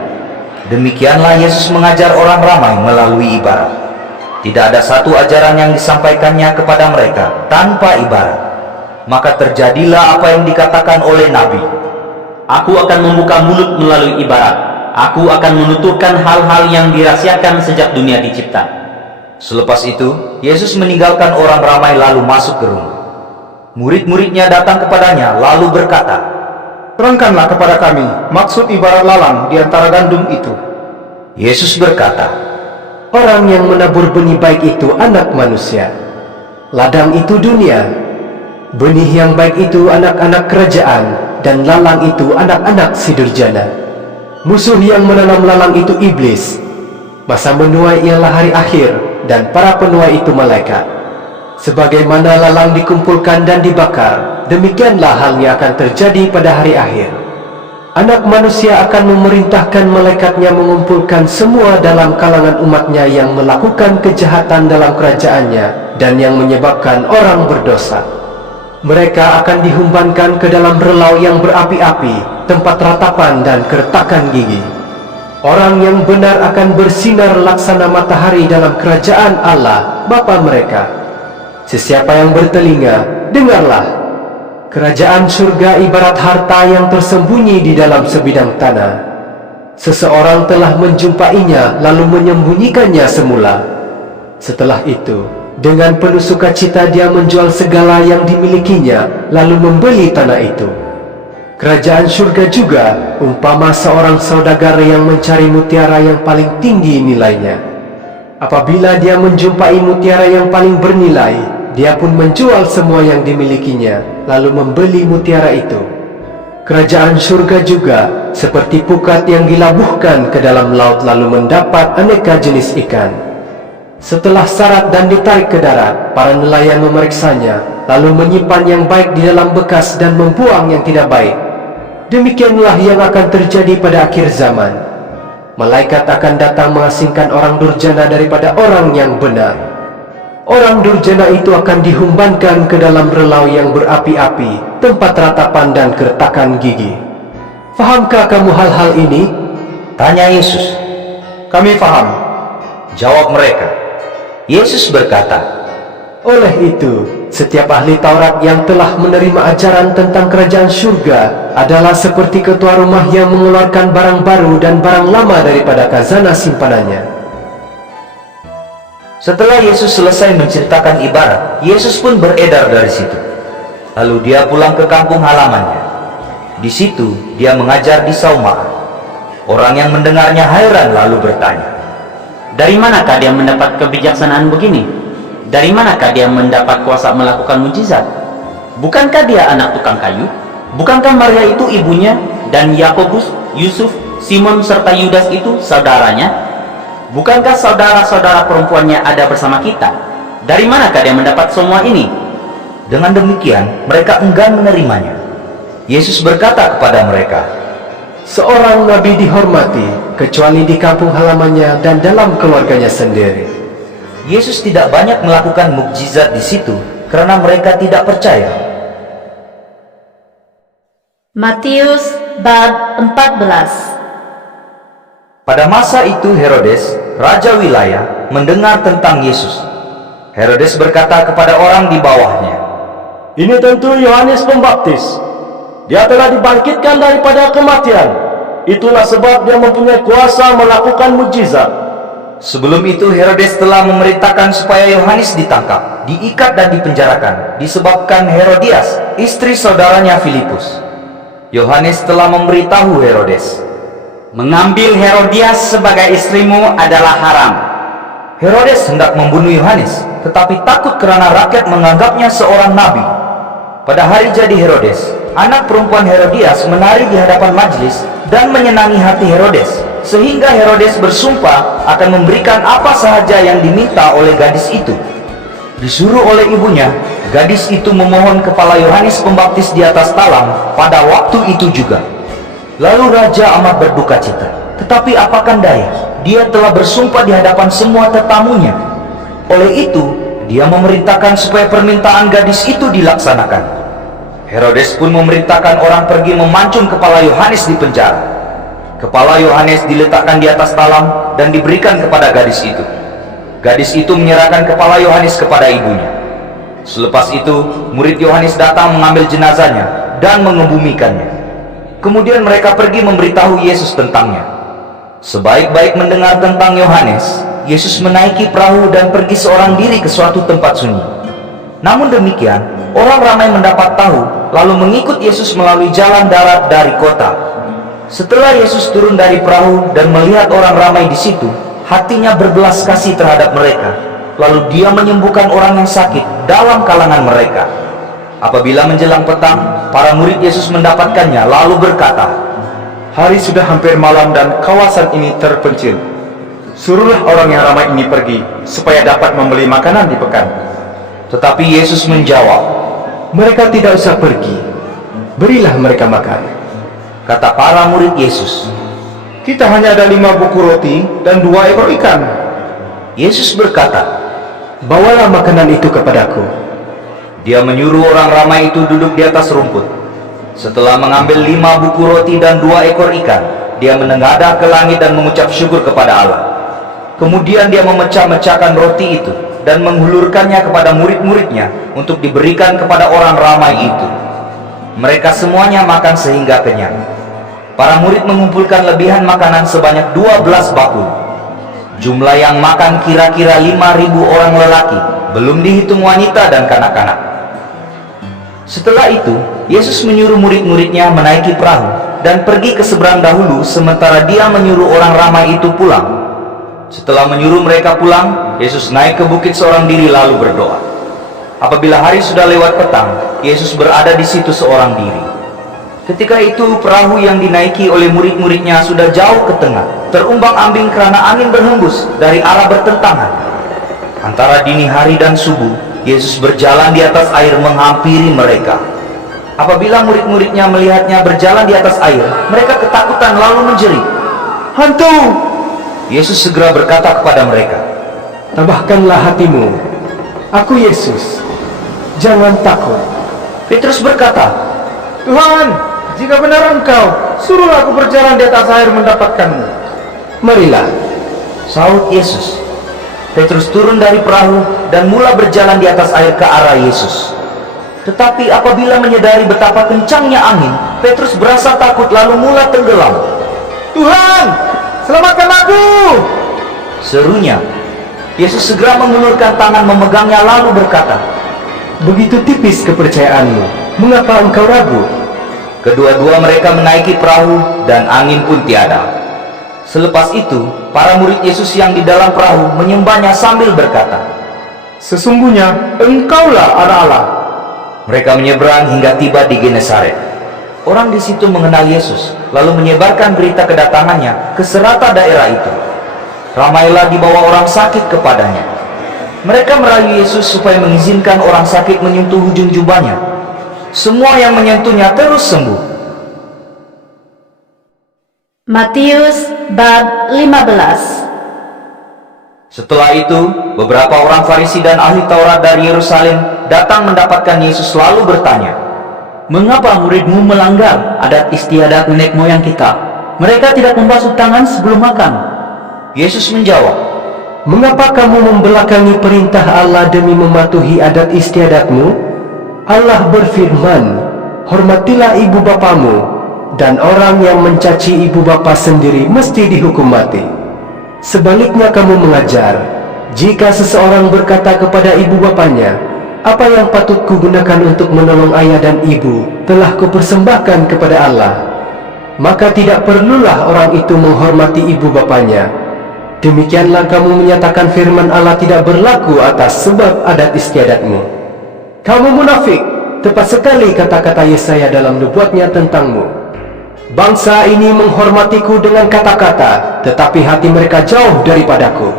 Demikianlah Yesus mengajar orang ramai melalui ibarat. Tidak ada satu ajaran yang disampaikannya kepada mereka tanpa ibarat. Maka terjadilah apa yang dikatakan oleh Nabi. Aku akan membuka mulut melalui ibarat. Aku akan menuturkan hal-hal yang dirahasiakan sejak dunia dicipta. Selepas itu, Yesus meninggalkan orang ramai lalu masuk ke rumah. Murid-muridnya datang kepadanya lalu berkata, Terangkanlah kepada kami maksud ibarat lalang di antara gandum itu. Yesus berkata, Orang yang menabur benih baik itu anak manusia. Ladang itu dunia. Benih yang baik itu anak-anak kerajaan, dan lalang itu anak-anak si durjana. Musuh yang menanam lalang itu iblis. Masa menuai ialah hari akhir, dan para penuai itu malaikat. Sebagaimana lalang dikumpulkan dan dibakar, demikianlah halnya akan terjadi pada hari akhir. Anak manusia akan memerintahkan malaikatnya mengumpulkan semua dalam kalangan umatnya yang melakukan kejahatan dalam kerajaannya dan yang menyebabkan orang berdosa. Mereka akan dihumbankan ke dalam relau yang berapi-api, tempat ratapan dan keretakan gigi. Orang yang benar akan bersinar laksana matahari dalam kerajaan Allah, Bapa mereka. Sesiapa yang bertelinga, dengarlah. Kerajaan surga ibarat harta yang tersembunyi di dalam sebidang tanah. Seseorang telah menjumpainya lalu menyembunyikannya semula. Setelah itu, dengan penuh sukacita dia menjual segala yang dimilikinya lalu membeli tanah itu. Kerajaan surga juga umpama seorang saudagar yang mencari mutiara yang paling tinggi nilainya. Apabila dia menjumpai mutiara yang paling bernilai, dia pun menjual semua yang dimilikinya lalu membeli mutiara itu. Kerajaan surga juga seperti pukat yang dilabuhkan ke dalam laut lalu mendapat aneka jenis ikan. Setelah syarat dan ditarik ke darat, para nelayan memeriksanya lalu menyimpan yang baik di dalam bekas dan membuang yang tidak baik. Demikianlah yang akan terjadi pada akhir zaman. Malaikat akan datang mengasingkan orang durjana daripada orang yang benar. Orang durjana itu akan dihumbankan ke dalam relau yang berapi-api, tempat ratapan dan keretakan gigi. Fahamkah kamu hal-hal ini? Tanya Yesus. Kami faham. Jawab mereka. Yesus berkata, Oleh itu, setiap ahli Taurat yang telah menerima ajaran tentang kerajaan surga adalah seperti ketua rumah yang mengeluarkan barang baru dan barang lama daripada khazanah simpanannya. Setelah Yesus selesai menceritakan ibarat, Yesus pun beredar dari situ. Lalu dia pulang ke kampung halamannya. Di situ dia mengajar di Saumar. Orang yang mendengarnya heran lalu bertanya, Dari manakah dia mendapat kebijaksanaan begini? Dari manakah dia mendapat kuasa melakukan mujizat? Bukankah dia anak tukang kayu? Bukankah Maria itu ibunya, dan Yakobus, Yusuf, Simon serta Yudas itu saudaranya? Bukankah saudara-saudara perempuannya ada bersama kita? Dari manakah dia mendapat semua ini? Dengan demikian mereka enggan menerimanya. Yesus berkata kepada mereka, Seorang nabi dihormati kecuali di kampung halamannya dan dalam keluarganya sendiri. Yesus tidak banyak melakukan mukjizat di situ karena mereka tidak percaya. Matius bab 14. Pada masa itu Herodes, raja wilayah, mendengar tentang Yesus. Herodes berkata kepada orang di bawahnya, Ini tentu Yohanes Pembaptis. Dia telah dibangkitkan daripada kematian. Itulah sebab dia mempunyai kuasa melakukan mujizat. Sebelum itu Herodes telah memerintahkan supaya Yohanes ditangkap, diikat dan dipenjarakan, disebabkan Herodias, istri saudaranya Filipus. Yohanes telah memberitahu Herodes, Mengambil Herodias sebagai istrimu adalah haram. Herodes hendak membunuh Yohanes, tetapi takut karena rakyat menganggapnya seorang nabi. Pada hari jadi Herodes, anak perempuan Herodias menari di hadapan majelis dan menyenangi hati Herodes, sehingga Herodes bersumpah akan memberikan apa sahaja yang diminta oleh gadis itu. Disuruh oleh ibunya, gadis itu memohon kepala Yohanes Pembaptis di atas talam pada waktu itu juga. Lalu raja amat berduka cita, tetapi apakan daya, dia telah bersumpah di hadapan semua tetamunya. Oleh itu, dia memerintahkan supaya permintaan gadis itu dilaksanakan. Herodes pun memerintahkan orang pergi memancung kepala Yohanes di penjara. Kepala Yohanes diletakkan di atas talam dan diberikan kepada gadis itu. Gadis itu menyerahkan kepala Yohanes kepada ibunya. Selepas itu, murid Yohanes datang mengambil jenazahnya dan mengebumikannya. Kemudian mereka pergi memberitahu Yesus tentangnya. Sebaik-baik mendengar tentang Yohanes, Yesus menaiki perahu dan pergi seorang diri ke suatu tempat sunyi. Namun demikian, orang ramai mendapat tahu, lalu mengikut Yesus melalui jalan darat dari kota. Setelah Yesus turun dari perahu dan melihat orang ramai di situ, hatinya berbelas kasih terhadap mereka. Lalu dia menyembuhkan orang yang sakit dalam kalangan mereka. Apabila menjelang petang, para murid Yesus mendapatkannya lalu berkata, Hari sudah hampir malam dan kawasan ini terpencil. Suruhlah orang yang ramai ini pergi, supaya dapat membeli makanan di pekan. Tetapi Yesus menjawab, Mereka tidak usah pergi. Berilah mereka makan. kata para murid Yesus. Kita hanya ada 5 buku roti dan 2 ekor ikan. Yesus berkata, Bawalah makanan itu kepadaku. Dia menyuruh orang ramai itu duduk di atas rumput. Setelah mengambil 5 buku roti dan 2 ekor ikan, dia menengadah ke langit dan mengucap syukur kepada Allah. Kemudian dia memecah-mecahkan roti itu dan menghulurkannya kepada murid-muridnya untuk diberikan kepada orang ramai itu. Mereka semuanya makan sehingga kenyang. Para murid mengumpulkan lebihan makanan sebanyak 12 bakul. Jumlah yang makan kira-kira 5.000 orang lelaki, belum dihitung wanita dan kanak-kanak. Setelah itu, Yesus menyuruh murid-muridnya menaiki perahu dan pergi ke seberang dahulu, sementara dia menyuruh orang ramai itu pulang. Setelah menyuruh mereka pulang, Yesus naik ke bukit seorang diri lalu berdoa. Apabila hari sudah lewat petang, Yesus berada di situ seorang diri. Ketika itu, perahu yang dinaiki oleh murid-muridnya sudah jauh ke tengah, terumbang-ambing karena angin berhembus dari arah bertentangan. Antara dini hari dan subuh, Yesus berjalan di atas air menghampiri mereka. Apabila murid-muridnya melihatnya berjalan di atas air, mereka ketakutan lalu menjerit, Hantu! Yesus segera berkata kepada mereka, Tabahkanlah hatimu. Aku Yesus. Jangan takut. Petrus berkata, Tuhan, jika benar Engkau, suruhlah aku berjalan di atas air mendapatkanmu. Marilah. sahut Yesus. Petrus turun dari perahu dan mula berjalan di atas air ke arah Yesus. Tetapi apabila menyadari betapa kencangnya angin, Petrus berasa takut lalu mula tenggelam. Tuhan, selamatkan aku! Serunya. Yesus segera mengulurkan tangan memegangnya lalu berkata, Begitu tipis kepercayaanmu. Mengapa engkau ragu? Kedua-dua mereka menaiki perahu dan angin pun tiada. Selepas itu, para murid Yesus yang di dalam perahu menyembahnya sambil berkata, Sesungguhnya Engkaulah Anak Allah. Mereka menyeberang hingga tiba di Genesaret. Orang di situ mengenal Yesus, lalu menyebarkan berita kedatangannya ke serata daerah itu. Ramailah dibawa orang sakit kepadanya. Mereka merayu Yesus supaya mengizinkan orang sakit menyentuh ujung jubahnya. Semua yang menyentuhnya terus sembuh. Matius bab 15. Setelah itu, beberapa orang Farisi dan ahli Taurat dari Yerusalem datang mendapatkan Yesus lalu bertanya, Mengapa muridmu melanggar adat istiadat nenek moyang kita? Mereka tidak membasuh tangan sebelum makan. Yesus menjawab, Mengapa kamu membelakangi perintah Allah demi mematuhi adat istiadatmu? Allah berfirman, Hormatilah ibu bapamu, dan orang yang mencaci ibu bapa sendiri mesti dihukum mati. Sebaliknya kamu mengajar, jika seseorang berkata kepada ibu bapanya, Apa yang patut kugunakan untuk menolong ayah dan ibu telah kupersembahkan kepada Allah, maka tidak perlulah orang itu menghormati ibu bapanya. Demikianlah kamu menyatakan firman Allah tidak berlaku atas sebab adat istiadatmu. Kamu munafik, tepat sekali kata-kata Yesaya dalam nubuatnya tentangmu. Bangsa ini menghormatiku dengan kata-kata, tetapi hati mereka jauh daripadaku.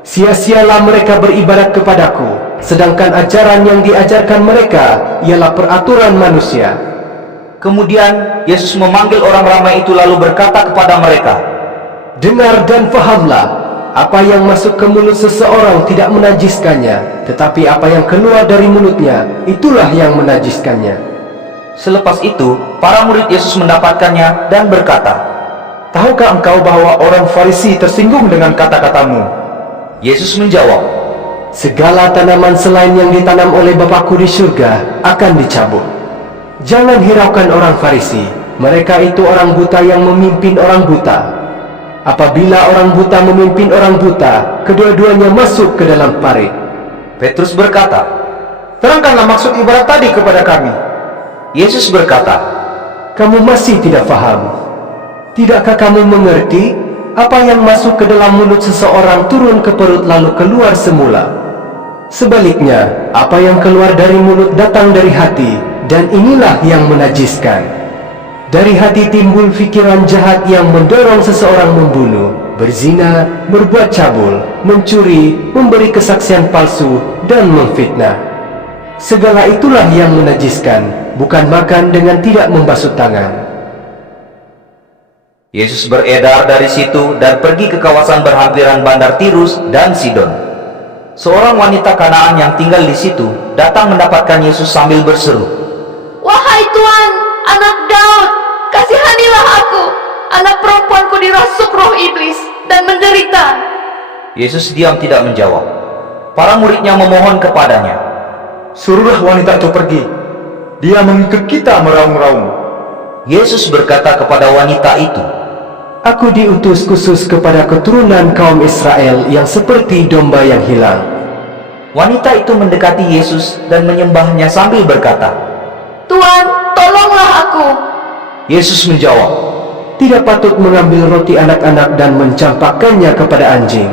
Sia-sialah mereka beribadat kepadaku, sedangkan ajaran yang diajarkan mereka ialah peraturan manusia. Kemudian Yesus memanggil orang ramai itu lalu berkata kepada mereka, Dengar dan fahamlah, apa yang masuk ke mulut seseorang tidak menajiskannya, tetapi apa yang keluar dari mulutnya, itulah yang menajiskannya. Selepas itu, para murid Yesus mendapatkannya dan berkata, Tahukah engkau bahwa orang Farisi tersinggung dengan kata-katamu? Yesus menjawab, Segala tanaman selain yang ditanam oleh Bapakku di surga akan dicabut. Jangan hiraukan orang Farisi, mereka itu orang buta yang memimpin orang buta. Apabila orang buta memimpin orang buta, kedua-duanya masuk ke dalam parit. Petrus berkata, Terangkanlah maksud ibarat tadi kepada kami. Yesus berkata, Kamu masih tidak faham? Tidakkah kamu mengerti apa yang masuk ke dalam mulut seseorang turun ke perut lalu keluar semula? Sebaliknya, apa yang keluar dari mulut datang dari hati, dan inilah yang menajiskan. Dari hati timbul pikiran jahat yang mendorong seseorang membunuh, berzina, berbuat cabul, mencuri, memberi kesaksian palsu, dan memfitnah. Segala itulah yang menajiskan, bukan makan dengan tidak membasuh tangan. Yesus beredar dari situ dan pergi ke kawasan berhampiran bandar Tirus dan Sidon. Seorang wanita Kanaan yang tinggal di situ datang mendapatkan Yesus sambil berseru, Wahai Tuan, anak Daud, kasihanilah aku. Anak perempuanku dirasuk roh iblis dan menderita. Yesus diam tidak menjawab. Para muridnya memohon kepadanya, Suruhlah wanita itu pergi. Dia mengikut kita meraung-raung. Yesus berkata kepada wanita itu, Aku diutus khusus kepada keturunan kaum Israel yang seperti domba yang hilang. Wanita itu mendekati Yesus dan menyembahnya sambil berkata, Tuan, tolonglah aku. Yesus menjawab, Tidak patut mengambil roti anak-anak dan mencampakkannya kepada anjing.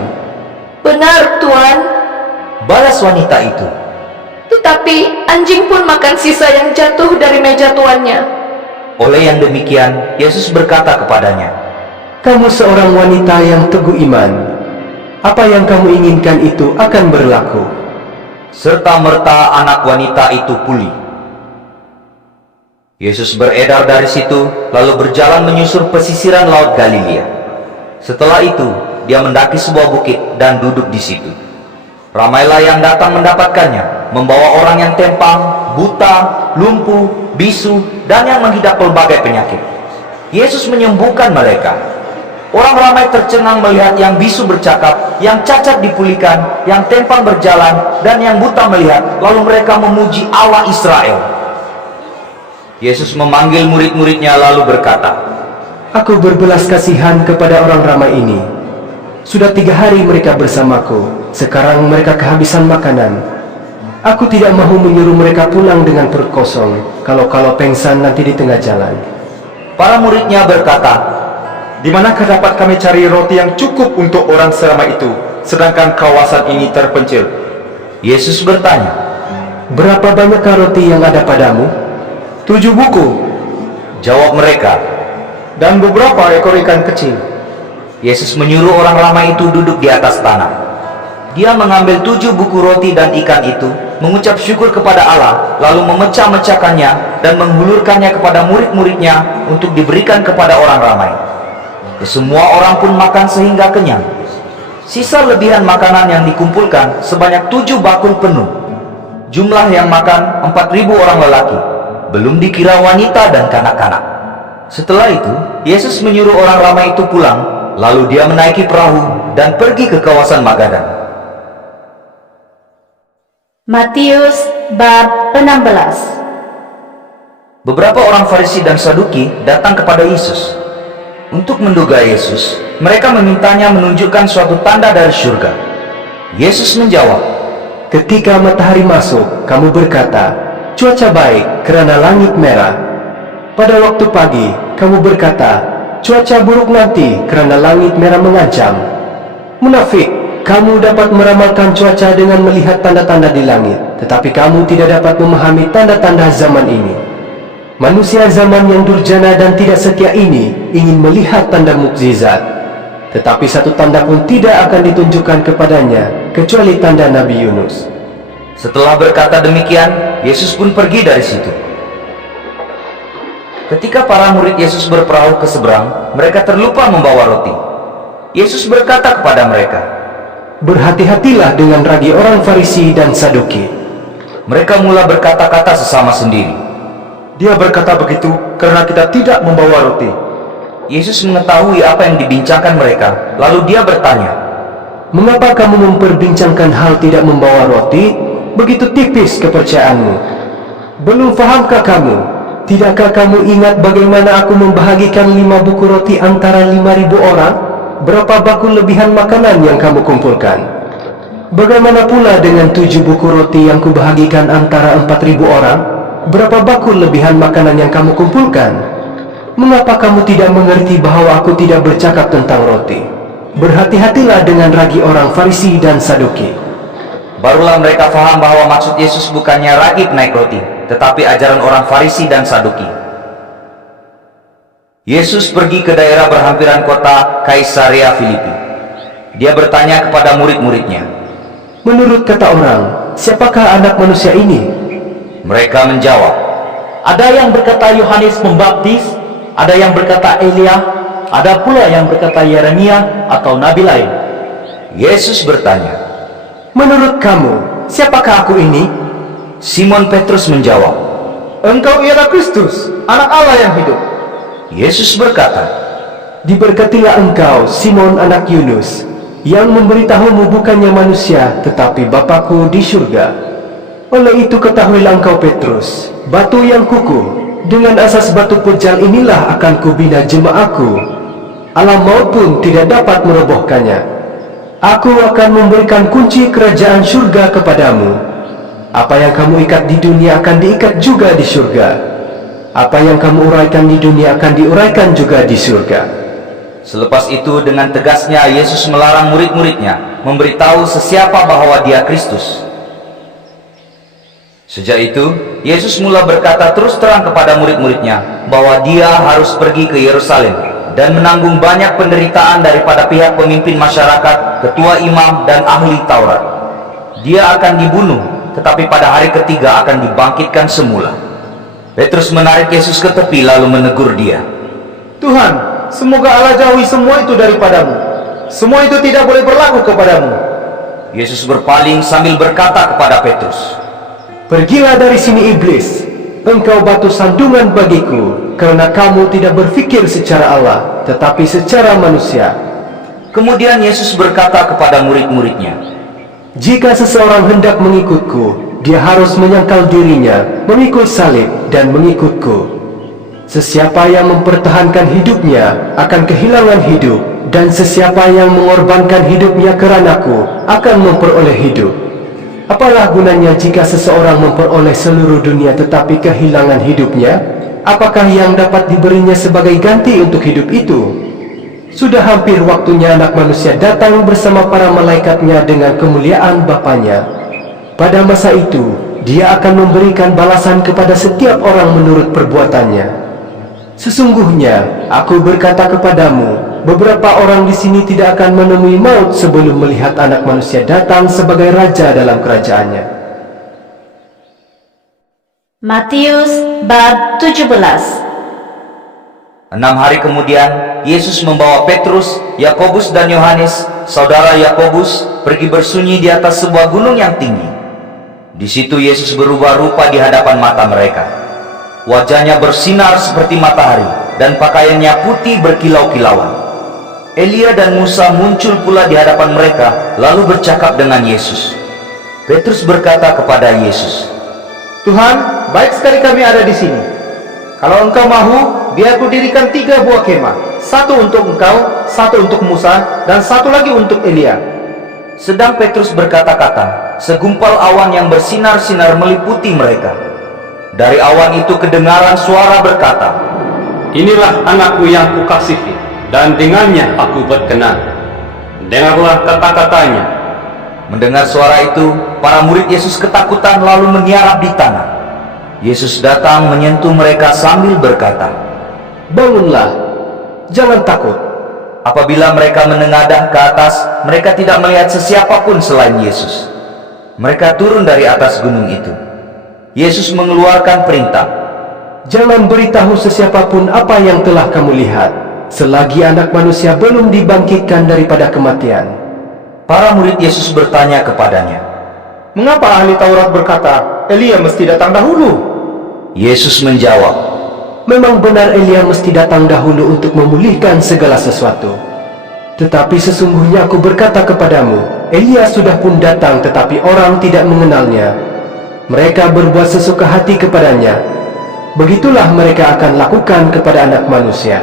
Benar, Tuan. balas wanita itu. Tetapi anjing pun makan sisa yang jatuh dari meja tuannya. Oleh yang demikian, Yesus berkata kepadanya, Kamu seorang wanita yang teguh iman. Apa yang kamu inginkan itu akan berlaku. Serta-merta anak wanita itu pulih. Yesus beredar dari situ, lalu berjalan menyusur pesisiran laut Galilea. Setelah itu, dia mendaki sebuah bukit dan duduk di situ. Ramailah yang datang mendapatkannya, membawa orang yang tempang, buta, lumpuh, bisu, dan yang mengidap berbagai penyakit. Yesus menyembuhkan mereka. Orang ramai tercengang melihat yang bisu bercakap, yang cacat dipulihkan, yang tempang berjalan, dan yang buta melihat, lalu mereka memuji Allah Israel. Yesus memanggil murid-muridnya lalu berkata, Aku berbelas kasihan kepada orang ramai ini. Sudah 3 hari mereka bersamaku, sekarang mereka kehabisan makanan. Aku tidak mahu menyuruh mereka pulang dengan perut kosong, kalau pengsan nanti di tengah jalan. Para muridnya berkata, Di manakah dapat kami cari roti yang cukup untuk orang seramai itu, sedangkan kawasan ini terpencil? Yesus bertanya, Berapa banyakkah roti yang ada padamu? 7 buku. Jawab mereka. Dan beberapa ekor ikan kecil. Yesus menyuruh orang ramai itu duduk di atas tanah. Dia mengambil 7 buku roti dan ikan itu, mengucap syukur kepada Allah, lalu memecah-mecahkannya dan menghulurkannya kepada murid-muridnya untuk diberikan kepada orang ramai. Kesemua orang pun makan sehingga kenyang. Sisa lebihan makanan yang dikumpulkan sebanyak 7 bakul penuh. Jumlah yang makan 4.000 orang lelaki, belum dikira wanita dan kanak-kanak. Setelah itu, Yesus menyuruh orang ramai itu pulang, lalu dia menaiki perahu dan pergi ke kawasan Magadan. Matius bab 16. Beberapa orang Farisi dan Saduki datang kepada Yesus. Untuk menduga Yesus, mereka memintanya menunjukkan suatu tanda dari surga. Yesus menjawab, Ketika matahari masuk, kamu berkata, Cuaca baik kerana langit merah. Pada waktu pagi, kamu berkata, Cuaca buruk nanti kerana langit merah mengancam. Munafik, kamu dapat meramalkan cuaca dengan melihat tanda-tanda di langit, tetapi kamu tidak dapat memahami tanda-tanda zaman ini. Manusia zaman yang durjana dan tidak setia ini ingin melihat tanda mukjizat, tetapi satu tanda pun tidak akan ditunjukkan kepadanya, kecuali tanda Nabi Yunus. Setelah berkata demikian, Yesus pun pergi dari situ. Ketika para murid Yesus berperahu ke seberang, mereka terlupa membawa roti. Yesus berkata kepada mereka, "Berhati-hatilah dengan ragi orang Farisi dan Saduki." Mereka mula berkata-kata sesama sendiri, Dia berkata begitu karena kita tidak membawa roti. Yesus mengetahui apa yang dibincangkan mereka, lalu dia bertanya, "Mengapa kamu memperbincangkan hal tidak membawa roti? Begitu tipis kepercayaanmu. Belum fahamkah kamu? Tidakkah kamu ingat bagaimana aku membahagikan 5 buku roti antara 5.000 orang? Berapa baku lebihan makanan yang kamu kumpulkan? Bagaimana pula dengan 7 buku roti yang kubahagikan antara 4.000 orang? Berapa baku lebihan makanan yang kamu kumpulkan? Mengapa kamu tidak mengerti bahwa aku tidak bercakap tentang roti? Berhati-hatilah dengan ragi orang Farisi dan Saduki." Barulah mereka faham bahwa maksud Yesus bukannya ragi naik roti, tetapi ajaran orang Farisi dan Saduki. Yesus pergi ke daerah berhampiran kota Kaisarea Filipi. Dia bertanya kepada murid-muridnya, "Menurut kata orang, siapakah anak manusia ini?" Mereka menjawab, Ada yang berkata Yohanes Pembaptis, ada yang berkata Elia, ada pula yang berkata Yeremia atau nabi lain. Yesus bertanya, "Menurut kamu, siapakah aku ini?" Simon Petrus menjawab, Engkau ialah Kristus, anak Allah yang hidup. Yesus berkata, "Diberkatilah engkau, Simon anak Yunus, yang memberitahumu bukannya manusia, tetapi Bapakku di surga. Oleh itu ketahuilah engkau Petrus, batu yang kukuh. Dengan asas batu pejal inilah akan kubina jemaatku. Alam maut pun tidak dapat merobohkannya. Aku akan memberikan kunci kerajaan surga kepadamu. Apa yang kamu ikat di dunia akan diikat juga di surga. Apa yang kamu uraikan di dunia akan diuraikan juga di surga." Selepas itu dengan tegasnya Yesus melarang murid-muridnya memberitahu sesiapa bahwa dia Kristus. Sejak itu, Yesus mula berkata terus terang kepada murid-muridnya bahwa dia harus pergi ke Yerusalem dan menanggung banyak penderitaan daripada pihak pemimpin masyarakat, ketua imam, dan ahli Taurat. Dia akan dibunuh, tetapi pada hari ketiga akan dibangkitkan semula. Petrus menarik Yesus ke tepi lalu menegur dia, Tuhan, semoga Allah jauhi semua itu daripadamu. Semua itu tidak boleh berlaku kepadamu. Yesus berpaling sambil berkata kepada Petrus, "Pergilah dari sini iblis, engkau batu sandungan bagiku, karena kamu tidak berfikir secara Allah, tetapi secara manusia." Kemudian Yesus berkata kepada murid-muridnya, "Jika seseorang hendak mengikutku, dia harus menyangkal dirinya, memikul salib, dan mengikutku. Sesiapa yang mempertahankan hidupnya akan kehilangan hidup, dan sesiapa yang mengorbankan hidupnya keranaku akan memperoleh hidup. Apalah gunanya jika seseorang memperoleh seluruh dunia tetapi kehilangan hidupnya? Apakah yang dapat diberinya sebagai ganti untuk hidup itu? Sudah hampir waktunya anak manusia datang bersama para malaikatnya dengan kemuliaan Bapanya. Pada masa itu, dia akan memberikan balasan kepada setiap orang menurut perbuatannya. Sesungguhnya, aku berkata kepadamu, beberapa orang di sini tidak akan menemui maut sebelum melihat anak manusia datang sebagai raja dalam kerajaannya." Matius bab 17. 6 hari kemudian, Yesus membawa Petrus, Yakobus dan Yohanes, saudara Yakobus, pergi bersunyi di atas sebuah gunung yang tinggi. Di situ Yesus berubah rupa di hadapan mata mereka. Wajahnya bersinar seperti matahari, dan pakaiannya putih berkilau-kilauan. Elia dan Musa muncul pula di hadapan mereka, lalu bercakap dengan Yesus. Petrus berkata kepada Yesus, Tuhan, baik sekali kami ada di sini. Kalau engkau mahu, biar kudirikan 3 buah kemah. 1 untuk engkau, 1 untuk Musa, dan 1 lagi untuk Elia. Sedang Petrus berkata-kata, segumpal awan yang bersinar-sinar meliputi mereka. Dari awan itu kedengaran suara berkata, "Inilah anakku yang kukasihi, dan dengannya aku berkenan. Dengarlah kata-katanya." Mendengar suara itu, para murid Yesus ketakutan lalu menyiarap di tanah. Yesus datang menyentuh mereka sambil berkata, "Bangunlah, jangan takut." Apabila mereka menengadah ke atas, mereka tidak melihat sesiapa pun selain Yesus. Mereka turun dari atas gunung itu. Yesus mengeluarkan perintah, "Jangan beritahu sesiapapun apa yang telah kamu lihat, selagi Anak Manusia belum dibangkitkan daripada kematian. Para murid Yesus bertanya kepadanya, Mengapa ahli Taurat berkata, Elia mesti datang dahulu? Yesus menjawab, Memang benar Elia mesti datang dahulu untuk memulihkan segala sesuatu. Tetapi sesungguhnya aku berkata kepadamu, Elia sudah pun datang tetapi orang tidak mengenalnya. Mereka berbuat sesuka hati kepadanya. Begitulah mereka akan lakukan kepada Anak Manusia.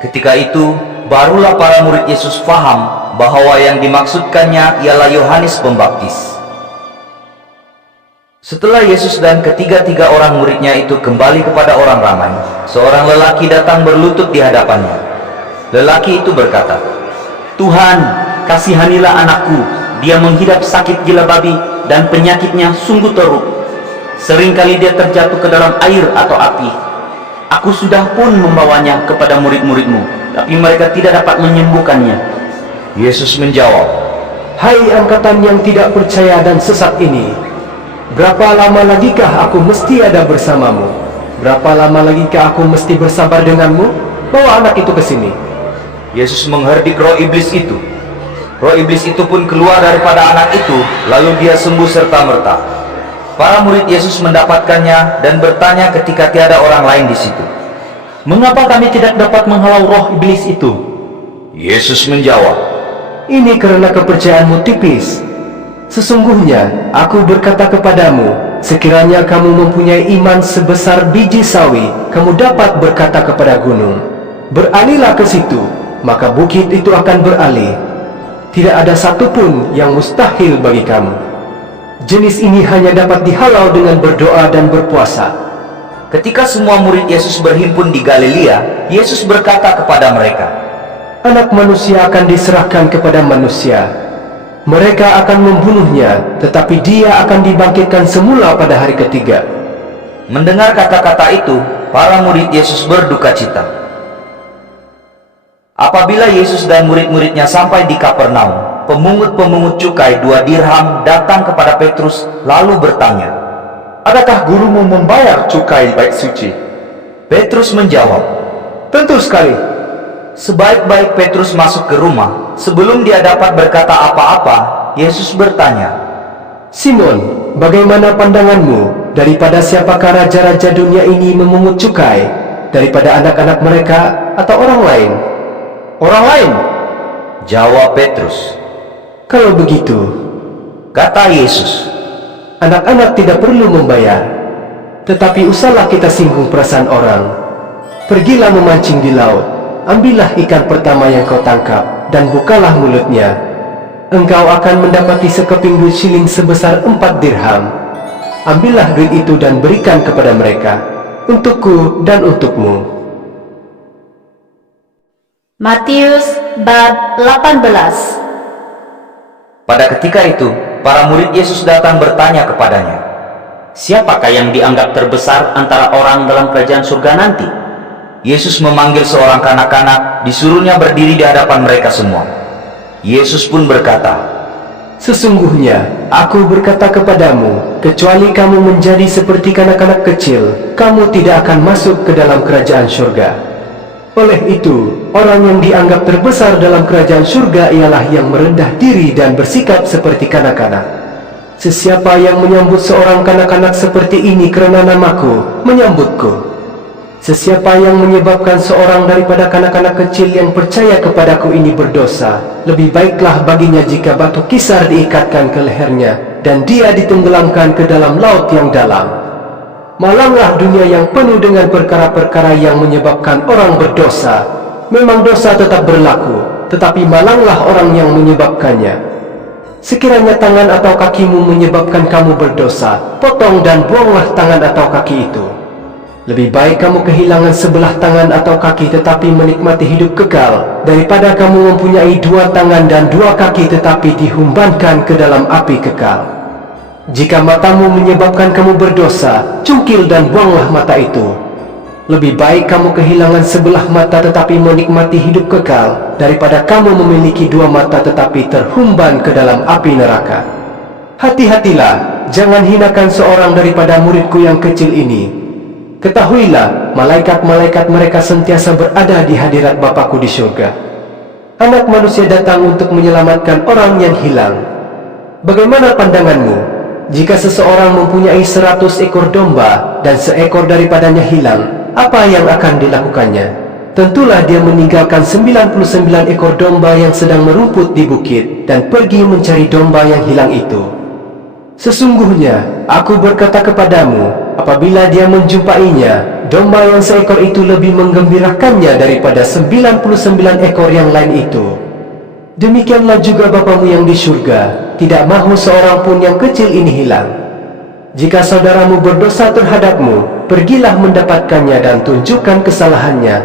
Ketika itu, barulah para murid Yesus faham bahwa yang dimaksudkannya ialah Yohanes Pembaptis. Setelah Yesus dan ketiga-tiga orang muridnya itu kembali kepada orang ramai, seorang lelaki datang berlutut di hadapannya. Lelaki itu berkata, Tuhan, kasihanilah anakku. Dia menghidap sakit gila babi dan penyakitnya sungguh teruk. Seringkali dia terjatuh ke dalam air atau api. Aku sudah pun membawanya kepada murid-muridmu, tapi mereka tidak dapat menyembuhkannya. Yesus menjawab, Hai angkatan yang tidak percaya dan sesat ini, berapa lama lagikah aku mesti ada bersamamu? Berapa lama lagikah aku mesti bersabar denganmu? Bawa anak itu ke sini. Yesus mengherdik roh iblis itu. Roh iblis itu pun keluar daripada anak itu, lalu dia sembuh serta-merta. Para murid Yesus mendapatkannya dan bertanya ketika tiada orang lain di situ, Mengapa kami tidak dapat menghalau roh iblis itu? Yesus menjawab, Ini karena kepercayaanmu tipis. Sesungguhnya aku berkata kepadamu, sekiranya kamu mempunyai iman sebesar biji sawi, kamu dapat berkata kepada gunung, beralihlah ke situ, maka bukit itu akan beralih. Tidak ada satupun yang mustahil bagi kamu. Jenis ini hanya dapat dihalau dengan berdoa dan berpuasa. ketika semua murid Yesus berhimpun di Galilea, Yesus berkata kepada mereka, Anak Manusia akan diserahkan kepada manusia. Mereka akan membunuhnya, tetapi dia akan dibangkitkan semula pada hari ketiga. Mendengar kata-kata itu, para murid Yesus berduka cita. Apabila Yesus dan murid-muridnya sampai di Kapernaum, pemungut-pemungut cukai 2 dirham datang kepada Petrus lalu bertanya, Adakah gurumu membayar cukai bait suci? Petrus menjawab, Tentu sekali. Sebaik-baik Petrus masuk ke rumah, sebelum dia dapat berkata apa-apa, Yesus bertanya, Simon, bagaimana pandanganmu? Daripada siapakah raja-raja dunia ini memungut cukai? Daripada anak-anak mereka atau orang lain? Orang lain? Jawab Petrus. Kalau begitu, Kata Yesus, anak-anak tidak perlu membayar. Tetapi usahlah kita singgung perasaan orang. Pergilah memancing di laut. Ambillah ikan pertama yang kau tangkap, dan bukalah mulutnya. Engkau akan mendapati sekeping duit siling sebesar 4 dirham. Ambillah duit itu dan berikan kepada mereka, untukku dan untukmu. Matius bab 18. pada ketika itu, para murid Yesus datang bertanya kepadanya, Siapakah yang dianggap terbesar antara orang dalam kerajaan surga nanti? Yesus memanggil seorang kanak-kanak, disuruhnya berdiri di hadapan mereka semua. Yesus pun berkata, Sesungguhnya, aku berkata kepadamu, kecuali kamu menjadi seperti kanak-kanak kecil, kamu tidak akan masuk ke dalam kerajaan surga. Oleh itu, orang yang dianggap terbesar dalam kerajaan surga ialah yang merendah diri dan bersikap seperti kanak-kanak. Sesiapa yang menyambut seorang kanak-kanak seperti ini kerana namaku, menyambutku. Sesiapa yang menyebabkan seorang daripada kanak-kanak kecil yang percaya kepadaku ini berdosa, lebih baiklah baginya jika batu kisar diikatkan ke lehernya, dan dia ditenggelamkan ke dalam laut yang dalam. Malanglah dunia yang penuh dengan perkara-perkara yang menyebabkan orang berdosa. Memang dosa tetap berlaku, tetapi malanglah orang yang menyebabkannya. Sekiranya tangan atau kakimu menyebabkan kamu berdosa, potong dan buanglah tangan atau kaki itu. Lebih baik kamu kehilangan sebelah tangan atau kaki tetapi menikmati hidup kekal, daripada kamu mempunyai 2 tangan dan 2 kaki tetapi dihumbankan ke dalam api kekal. Jika matamu menyebabkan kamu berdosa, cungkil dan buanglah mata itu. Lebih baik kamu kehilangan sebelah mata tetapi menikmati hidup kekal, daripada kamu memiliki 2 mata tetapi terhumban ke dalam api neraka. Hati-hatilah, jangan hinakan seorang daripada muridku yang kecil ini. Ketahuilah, malaikat-malaikat mereka sentiasa berada di hadirat Bapa-Ku di surga. Anak manusia datang untuk menyelamatkan orang yang hilang. Bagaimana pandanganmu jika seseorang mempunyai 100 ekor domba dan seekor daripadanya hilang? Apa yang akan dilakukannya? Tentulah dia meninggalkan 99 ekor domba yang sedang merumput di bukit dan pergi mencari domba yang hilang itu. Sesungguhnya, aku berkata kepadamu, apabila dia menjumpainya, domba yang seekor itu lebih menggembirakannya daripada 99 ekor yang lain itu. Demikianlah juga Bapamu yang di surga tidak mahu seorang pun yang kecil ini hilang. Jika saudaramu berdosa terhadapmu, pergilah mendapatkannya dan tunjukkan kesalahannya.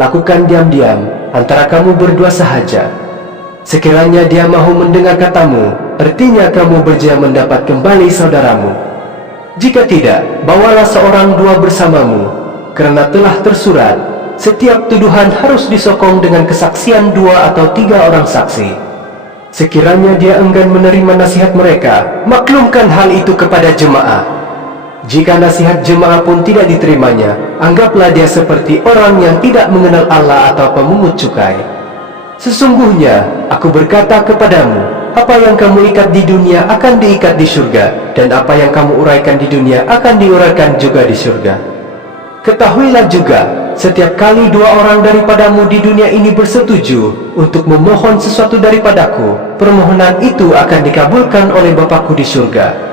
Lakukan diam-diam antara kamu berdua sahaja. Sekiranya dia mahu mendengar katamu, artinya kamu berjaya mendapat kembali saudaramu. Jika tidak, bawalah seorang dua bersamamu, karena telah tersurat, setiap tuduhan harus disokong dengan kesaksian 2 atau 3 orang saksi. Sekiranya dia enggan menerima nasihat mereka, maklumkan hal itu kepada jemaah. Jika nasihat jemaah pun tidak diterimanya, anggaplah dia seperti orang yang tidak mengenal Allah atau pemungut cukai. Sesungguhnya, aku berkata kepadamu, apa yang kamu ikat di dunia akan diikat di surga, dan apa yang kamu uraikan di dunia akan diuraikan juga di surga. Ketahuilah juga, setiap kali 2 orang daripadamu di dunia ini bersetuju untuk memohon sesuatu daripadaku, permohonan itu akan dikabulkan oleh Bapa-Ku di surga.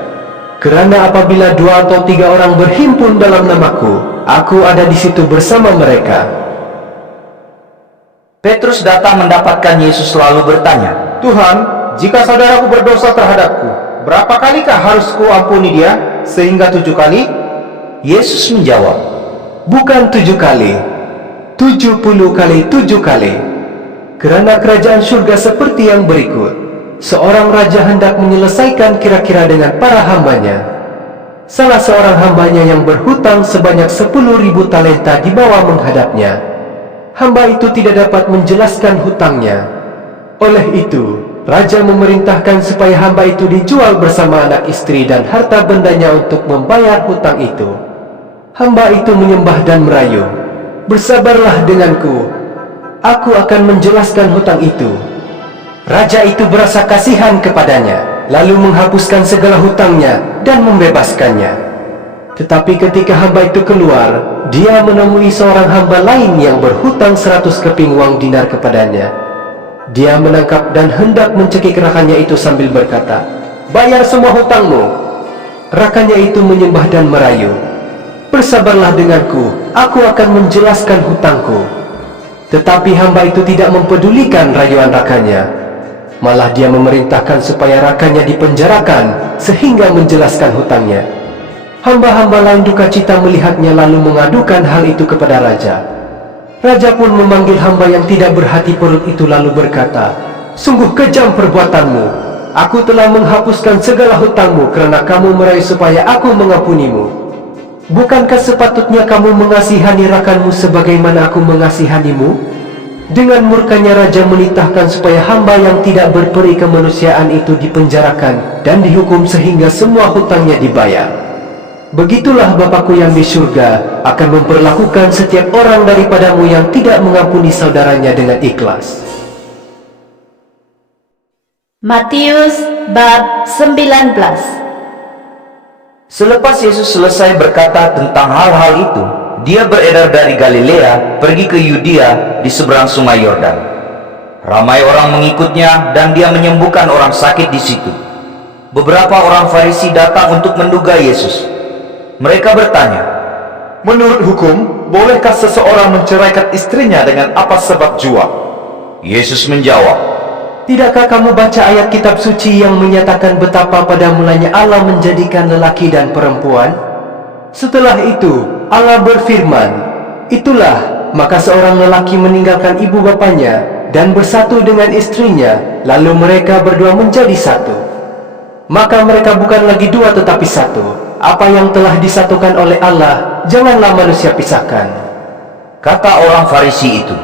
Kerana apabila 2 atau 3 orang berhimpun dalam namaku, aku ada di situ bersama mereka. Petrus datang mendapatkan Yesus lalu bertanya, Tuhan, jika saudaraku berdosa terhadapku, berapa kalikah harus kuampuni dia? Sehingga 7 kali? Yesus menjawab, bukan 7 kali, 70 kali 7 kali. Kerana kerajaan surga seperti yang berikut. Seorang raja hendak menyelesaikan kira-kira dengan para hambanya. Salah seorang hambanya yang berhutang sebanyak 10.000 talenta dibawa menghadapnya. Hamba itu tidak dapat menjelaskan hutangnya. Oleh itu, raja memerintahkan supaya hamba itu dijual bersama anak istri dan harta bendanya untuk membayar hutang itu. Hamba itu menyembah dan merayu, bersabarlah denganku, aku akan menjelaskan hutang itu. Raja itu berasa kasihan kepadanya, lalu menghapuskan segala hutangnya dan membebaskannya. Tetapi ketika hamba itu keluar, dia menemui seorang hamba lain yang berhutang 100 keping uang dinar kepadanya. Dia menangkap dan hendak mencekik rakannya itu sambil berkata, bayar semua hutangmu. Rakannya itu menyembah dan merayu, bersabarlah denganku, aku akan menjelaskan hutangku. Tetapi hamba itu tidak mempedulikan rayuan rakannya. Malah dia memerintahkan supaya rakannya dipenjarakan sehingga menjelaskan hutangnya. Hamba-hamba lain duka cita melihatnya lalu mengadukan hal itu kepada raja. Raja pun memanggil hamba yang tidak berhati perut itu lalu berkata, sungguh kejam perbuatanmu. Aku telah menghapuskan segala hutangmu kerana kamu merayu supaya aku mengampunimu. Bukankah sepatutnya kamu mengasihani rakanmu sebagaimana aku mengasihanimu? Dengan murkanya raja menitahkan supaya hamba yang tidak berperi kemanusiaan itu dipenjarakan dan dihukum sehingga semua hutangnya dibayar. Begitulah Bapa-Ku yang di surga akan memperlakukan setiap orang daripadamu yang tidak mengampuni saudaranya dengan ikhlas. Matius bab 19. Selepas Yesus selesai berkata tentang hal-hal itu, dia beredar dari Galilea pergi ke Yudea di seberang sungai Yordan. Ramai orang mengikutnya dan dia menyembuhkan orang sakit di situ. Beberapa orang Farisi datang untuk menduga Yesus. Mereka bertanya, menurut hukum, bolehkah seseorang menceraikan istrinya dengan apa sebab jua? Yesus menjawab, tidakkah kamu baca ayat kitab suci yang menyatakan betapa pada mulanya Allah menjadikan lelaki dan perempuan? Setelah itu, Allah berfirman, itulah, maka seorang lelaki meninggalkan ibu bapanya dan bersatu dengan istrinya, lalu mereka berdua menjadi satu. Maka mereka bukan lagi dua tetapi satu. Apa yang telah disatukan oleh Allah, janganlah manusia pisahkan. Kata orang Farisi itu,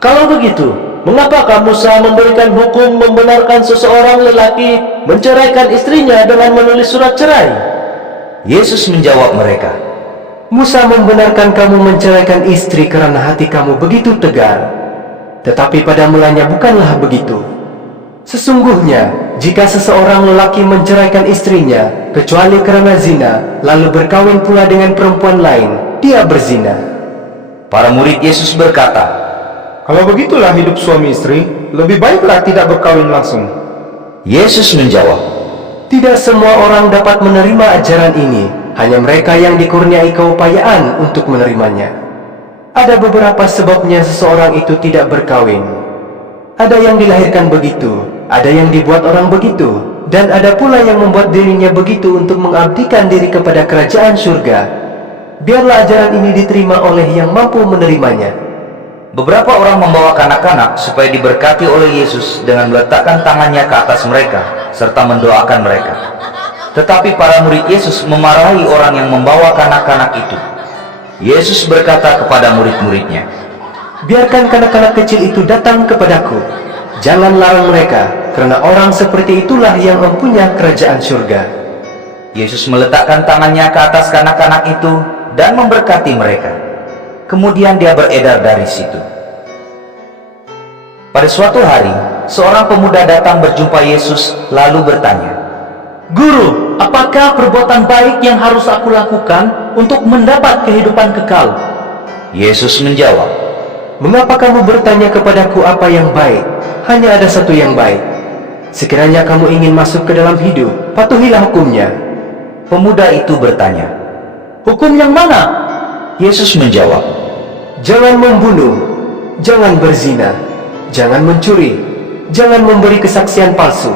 kalau begitu, mengapa Musa memberikan hukum membenarkan seseorang lelaki menceraikan istrinya dengan menulis surat cerai? Yesus menjawab mereka, Musa membenarkan kamu menceraikan istri karena hati kamu begitu tegar. Tetapi pada mulanya bukanlah begitu. Sesungguhnya, jika seseorang lelaki menceraikan istrinya, kecuali karena zina, lalu berkawin pula dengan perempuan lain, dia berzina. Para murid Yesus berkata, Kalau begitulah hidup suami istri, lebih baiklah tidak berkawin langsung. Yesus menjawab, Tidak semua orang dapat menerima ajaran ini, hanya mereka yang dikurniai keupayaan untuk menerimanya. Ada beberapa sebabnya seseorang itu tidak berkawin. Ada yang dilahirkan begitu, ada yang dibuat orang begitu, dan ada pula yang membuat dirinya begitu untuk mengabdikan diri kepada kerajaan surga. Biarlah ajaran ini diterima oleh yang mampu menerimanya. beberapa orang membawa kanak-kanak supaya diberkati oleh Yesus dengan meletakkan tangannya ke atas mereka, serta mendoakan mereka. Tetapi para murid Yesus memarahi orang yang membawa kanak-kanak itu. Yesus berkata kepada murid-muridnya, Biarkan kanak-kanak kecil itu datang kepadaku. Jangan larang mereka, karena orang seperti itulah yang mempunyai kerajaan surga. Yesus meletakkan tangannya ke atas kanak-kanak itu dan memberkati mereka. Kemudian dia beredar dari situ. Pada suatu hari, seorang pemuda datang berjumpa Yesus lalu bertanya, Guru, apakah perbuatan baik yang harus aku lakukan untuk mendapat kehidupan kekal? Yesus menjawab, Mengapa kamu bertanya kepadaku apa yang baik? Hanya ada satu yang baik. Sekiranya kamu ingin masuk ke dalam hidup, patuhilah hukumnya. Pemuda itu bertanya, Hukum yang mana? Yesus menjawab, Jangan membunuh, jangan berzina, jangan mencuri, jangan memberi kesaksian palsu.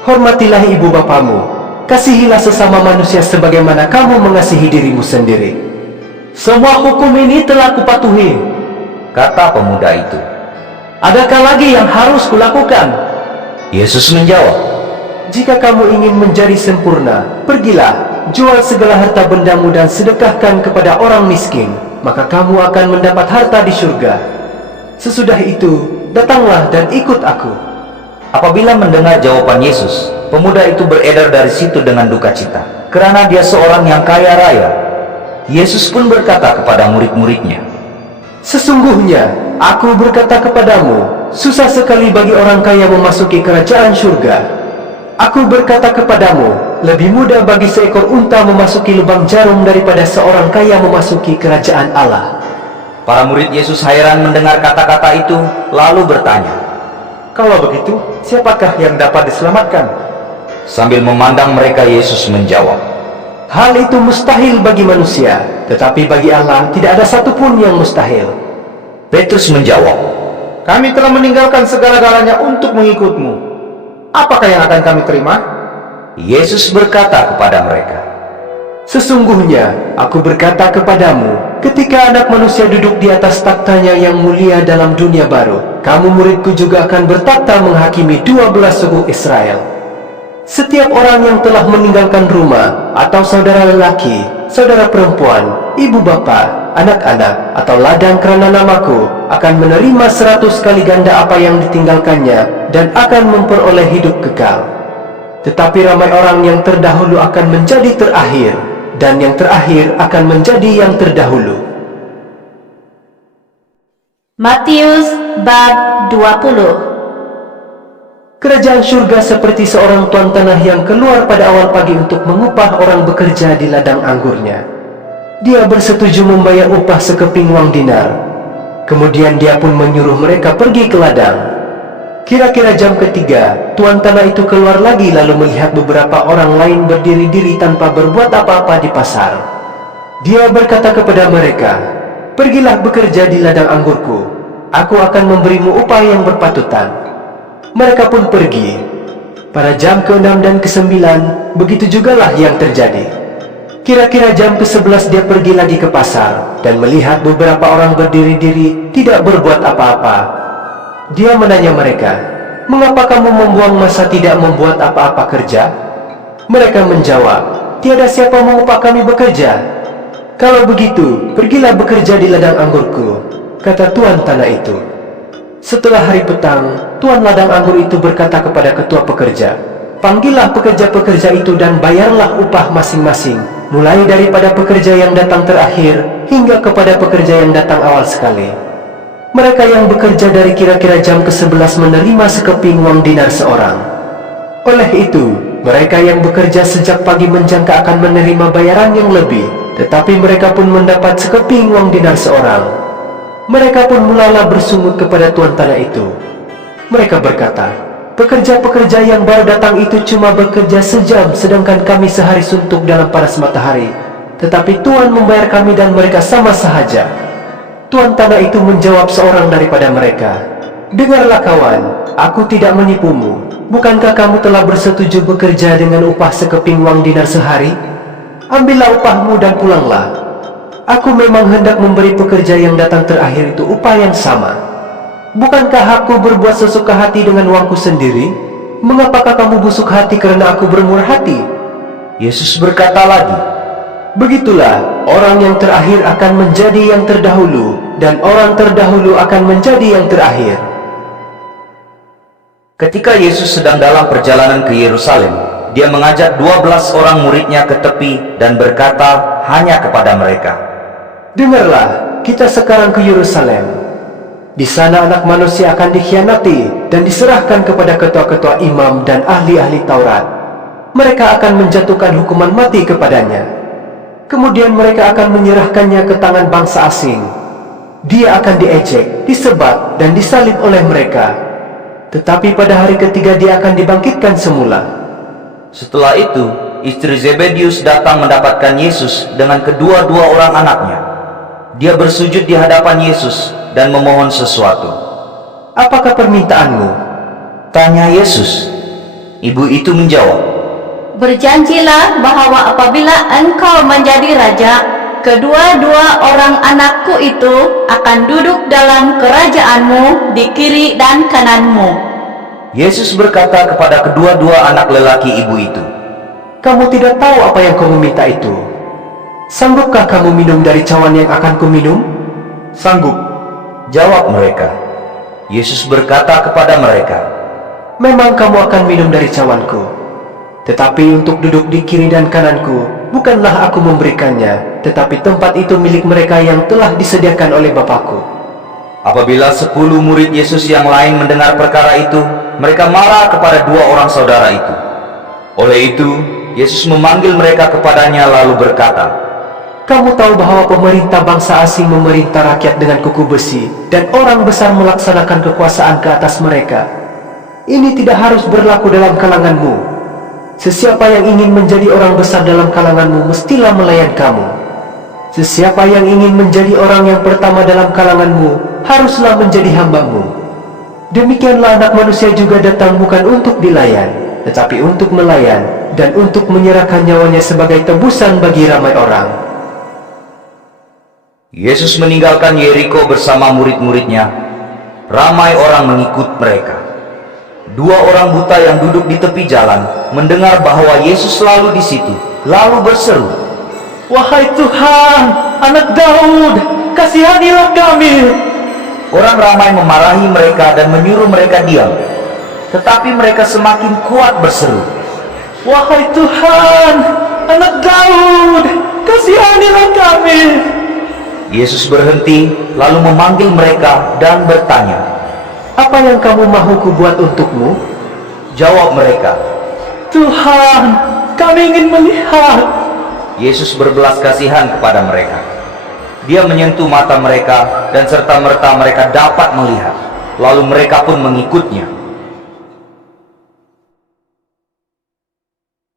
Hormatilah ibu bapamu, kasihilah sesama manusia sebagaimana kamu mengasihi dirimu sendiri. Semua hukum ini telah kupatuhi. kata pemuda itu. Adakah lagi yang harus kulakukan? Yesus menjawab, Jika kamu ingin menjadi sempurna, pergilah, jual segala harta bendamu dan sedekahkan kepada orang miskin, maka kamu akan mendapat harta di surga. Sesudah itu, datanglah dan ikut aku. Apabila mendengar jawaban Yesus, pemuda itu beredar dari situ dengan duka cita, karena dia seorang yang kaya raya. Yesus pun berkata kepada murid-muridnya, Sesungguhnya, aku berkata kepadamu, susah sekali bagi orang kaya memasuki kerajaan surga. Aku berkata kepadamu, lebih mudah bagi seekor unta memasuki lubang jarum daripada seorang kaya memasuki kerajaan Allah. Para murid Yesus heran mendengar kata-kata itu, lalu bertanya, Kalau begitu, siapakah yang dapat diselamatkan? Sambil memandang mereka, Yesus menjawab, Hal itu mustahil bagi manusia, tetapi bagi Allah tidak ada satupun yang mustahil. Petrus menjawab, Kami telah meninggalkan segala-galanya untuk mengikutmu. Apakah yang akan kami terima? Yesus berkata kepada mereka, Sesungguhnya, aku berkata kepadamu, ketika anak manusia duduk di atas taktanya yang mulia dalam dunia baru, kamu muridku juga akan bertakhta menghakimi 12 suku Israel. Setiap orang yang telah meninggalkan rumah, atau saudara lelaki, saudara perempuan, ibu bapa, anak-anak, atau ladang karena namaku, akan menerima 100 kali ganda apa yang ditinggalkannya, dan akan memperoleh hidup kekal. Tetapi ramai orang yang terdahulu akan menjadi terakhir, dan yang terakhir akan menjadi yang terdahulu. Matius bab 20. Kerajaan surga seperti seorang tuan tanah yang keluar pada awal pagi untuk mengupah orang bekerja di ladang anggurnya. Dia bersetuju membayar upah sekeping uang dinar. Kemudian dia pun menyuruh mereka pergi ke ladang. Kira-kira jam ketiga, tuan tanah itu keluar lagi lalu melihat beberapa orang lain berdiri-diri tanpa berbuat apa-apa di pasar. Dia berkata kepada mereka, Pergilah bekerja di ladang anggurku. Aku akan memberimu upah yang berpatutan. Mereka pun pergi. Pada jam ke-6 dan ke-9, begitu jugalah yang terjadi. Kira-kira jam ke-11 dia pergi lagi ke pasar, dan melihat beberapa orang berdiri-diri tidak berbuat apa-apa. Dia menanya mereka, Mengapa kamu membuang masa tidak membuat apa-apa kerja? Mereka menjawab, Tiada siapa mengupah kami bekerja. Kalau begitu, pergilah bekerja di ladang anggurku, kata tuan tanah itu. Setelah hari petang, tuan ladang anggur itu berkata kepada ketua pekerja, Panggillah pekerja-pekerja itu dan bayarlah upah masing-masing, mulai daripada pekerja yang datang terakhir hingga kepada pekerja yang datang awal sekali. Mereka yang bekerja dari kira-kira jam ke-11 menerima sekeping uang dinar seorang. Oleh itu, mereka yang bekerja sejak pagi menjangka akan menerima bayaran yang lebih, tetapi mereka pun mendapat sekeping uang dinar seorang. Mereka pun mulalah bersungut kepada tuan tanah itu. Mereka berkata, pekerja-pekerja yang baru datang itu cuma bekerja sejam, sedangkan kami sehari suntuk dalam panas matahari. Tetapi Tuhan membayar kami dan mereka sama sahaja. Tuan tanah itu menjawab seorang daripada mereka, dengarlah kawan, aku tidak menipumu. Bukankah kamu telah bersetuju bekerja dengan upah sekeping uang dinar sehari? Ambillah upahmu dan pulanglah. Aku memang hendak memberi pekerja yang datang terakhir itu upah yang sama. Bukankah aku berbuat sesuka hati dengan uangku sendiri? Mengapakah kamu busuk hati karena aku bermurah hati? Yesus berkata lagi, begitulah orang yang terakhir akan menjadi yang terdahulu, dan orang terdahulu akan menjadi yang terakhir. Ketika Yesus sedang dalam perjalanan ke Yerusalem, dia mengajak 12 orang muridnya ke tepi dan berkata hanya kepada mereka, dengarlah, kita sekarang ke Yerusalem. Di sana anak manusia akan dikhianati dan diserahkan kepada ketua-ketua imam dan ahli-ahli Taurat. Mereka akan menjatuhkan hukuman mati kepadanya. Kemudian mereka akan menyerahkannya ke tangan bangsa asing. Dia akan diejek, disebat, dan disalib oleh mereka. Tetapi pada hari ketiga dia akan dibangkitkan semula. Setelah itu, istri Zebedius datang mendapatkan Yesus dengan kedua-dua orang anaknya. Dia bersujud di hadapan Yesus dan memohon sesuatu. Apakah permintaanmu? Tanya Yesus. Ibu itu menjawab, Berjanjilah bahwa apabila engkau menjadi raja, kedua-dua orang anakku itu akan duduk dalam kerajaanmu di kiri dan kananmu. Yesus berkata kepada kedua-dua anak lelaki ibu itu, kamu tidak tahu apa yang kamu minta itu. Sanggupkah kamu minum dari cawan yang akan kuminum? Sanggup, jawab mereka. Yesus berkata kepada mereka, memang kamu akan minum dari cawanku, tetapi untuk duduk di kiri dan kananku, bukanlah aku memberikannya, tetapi tempat itu milik mereka yang telah disediakan oleh Bapakku. Apabila 10 murid Yesus yang lain mendengar perkara itu, mereka marah kepada 2 orang saudara itu. Oleh itu, Yesus memanggil mereka kepadanya lalu berkata, kamu tahu bahwa pemerintah bangsa asing memerintah rakyat dengan kuku besi, dan orang besar melaksanakan kekuasaan ke atas mereka. Ini tidak harus berlaku dalam kalanganmu. Sesiapa yang ingin menjadi orang besar dalam kalanganmu, mestilah melayan kamu. Sesiapa yang ingin menjadi orang yang pertama dalam kalanganmu, haruslah menjadi hambamu. Demikianlah anak manusia juga datang bukan untuk dilayan, tetapi untuk melayan, dan untuk menyerahkan nyawanya sebagai tebusan bagi ramai orang. Yesus meninggalkan Yeriko bersama murid-muridnya. Ramai orang mengikut mereka. 2 orang buta yang duduk di tepi jalan mendengar bahwa Yesus selalu di situ, lalu berseru, Wahai Tuhan, anak Daud, kasihanilah kami. Orang ramai memarahi mereka dan menyuruh mereka diam. Tetapi mereka semakin kuat berseru, Wahai Tuhan, anak Daud, kasihanilah kami. Yesus berhenti, lalu memanggil mereka dan bertanya, apa yang kamu mahu kubuat untukmu? Jawab mereka, Tuhan, kami ingin melihat. Yesus berbelas kasihan kepada mereka. Dia menyentuh mata mereka dan serta-merta mereka dapat melihat. Lalu mereka pun mengikutnya.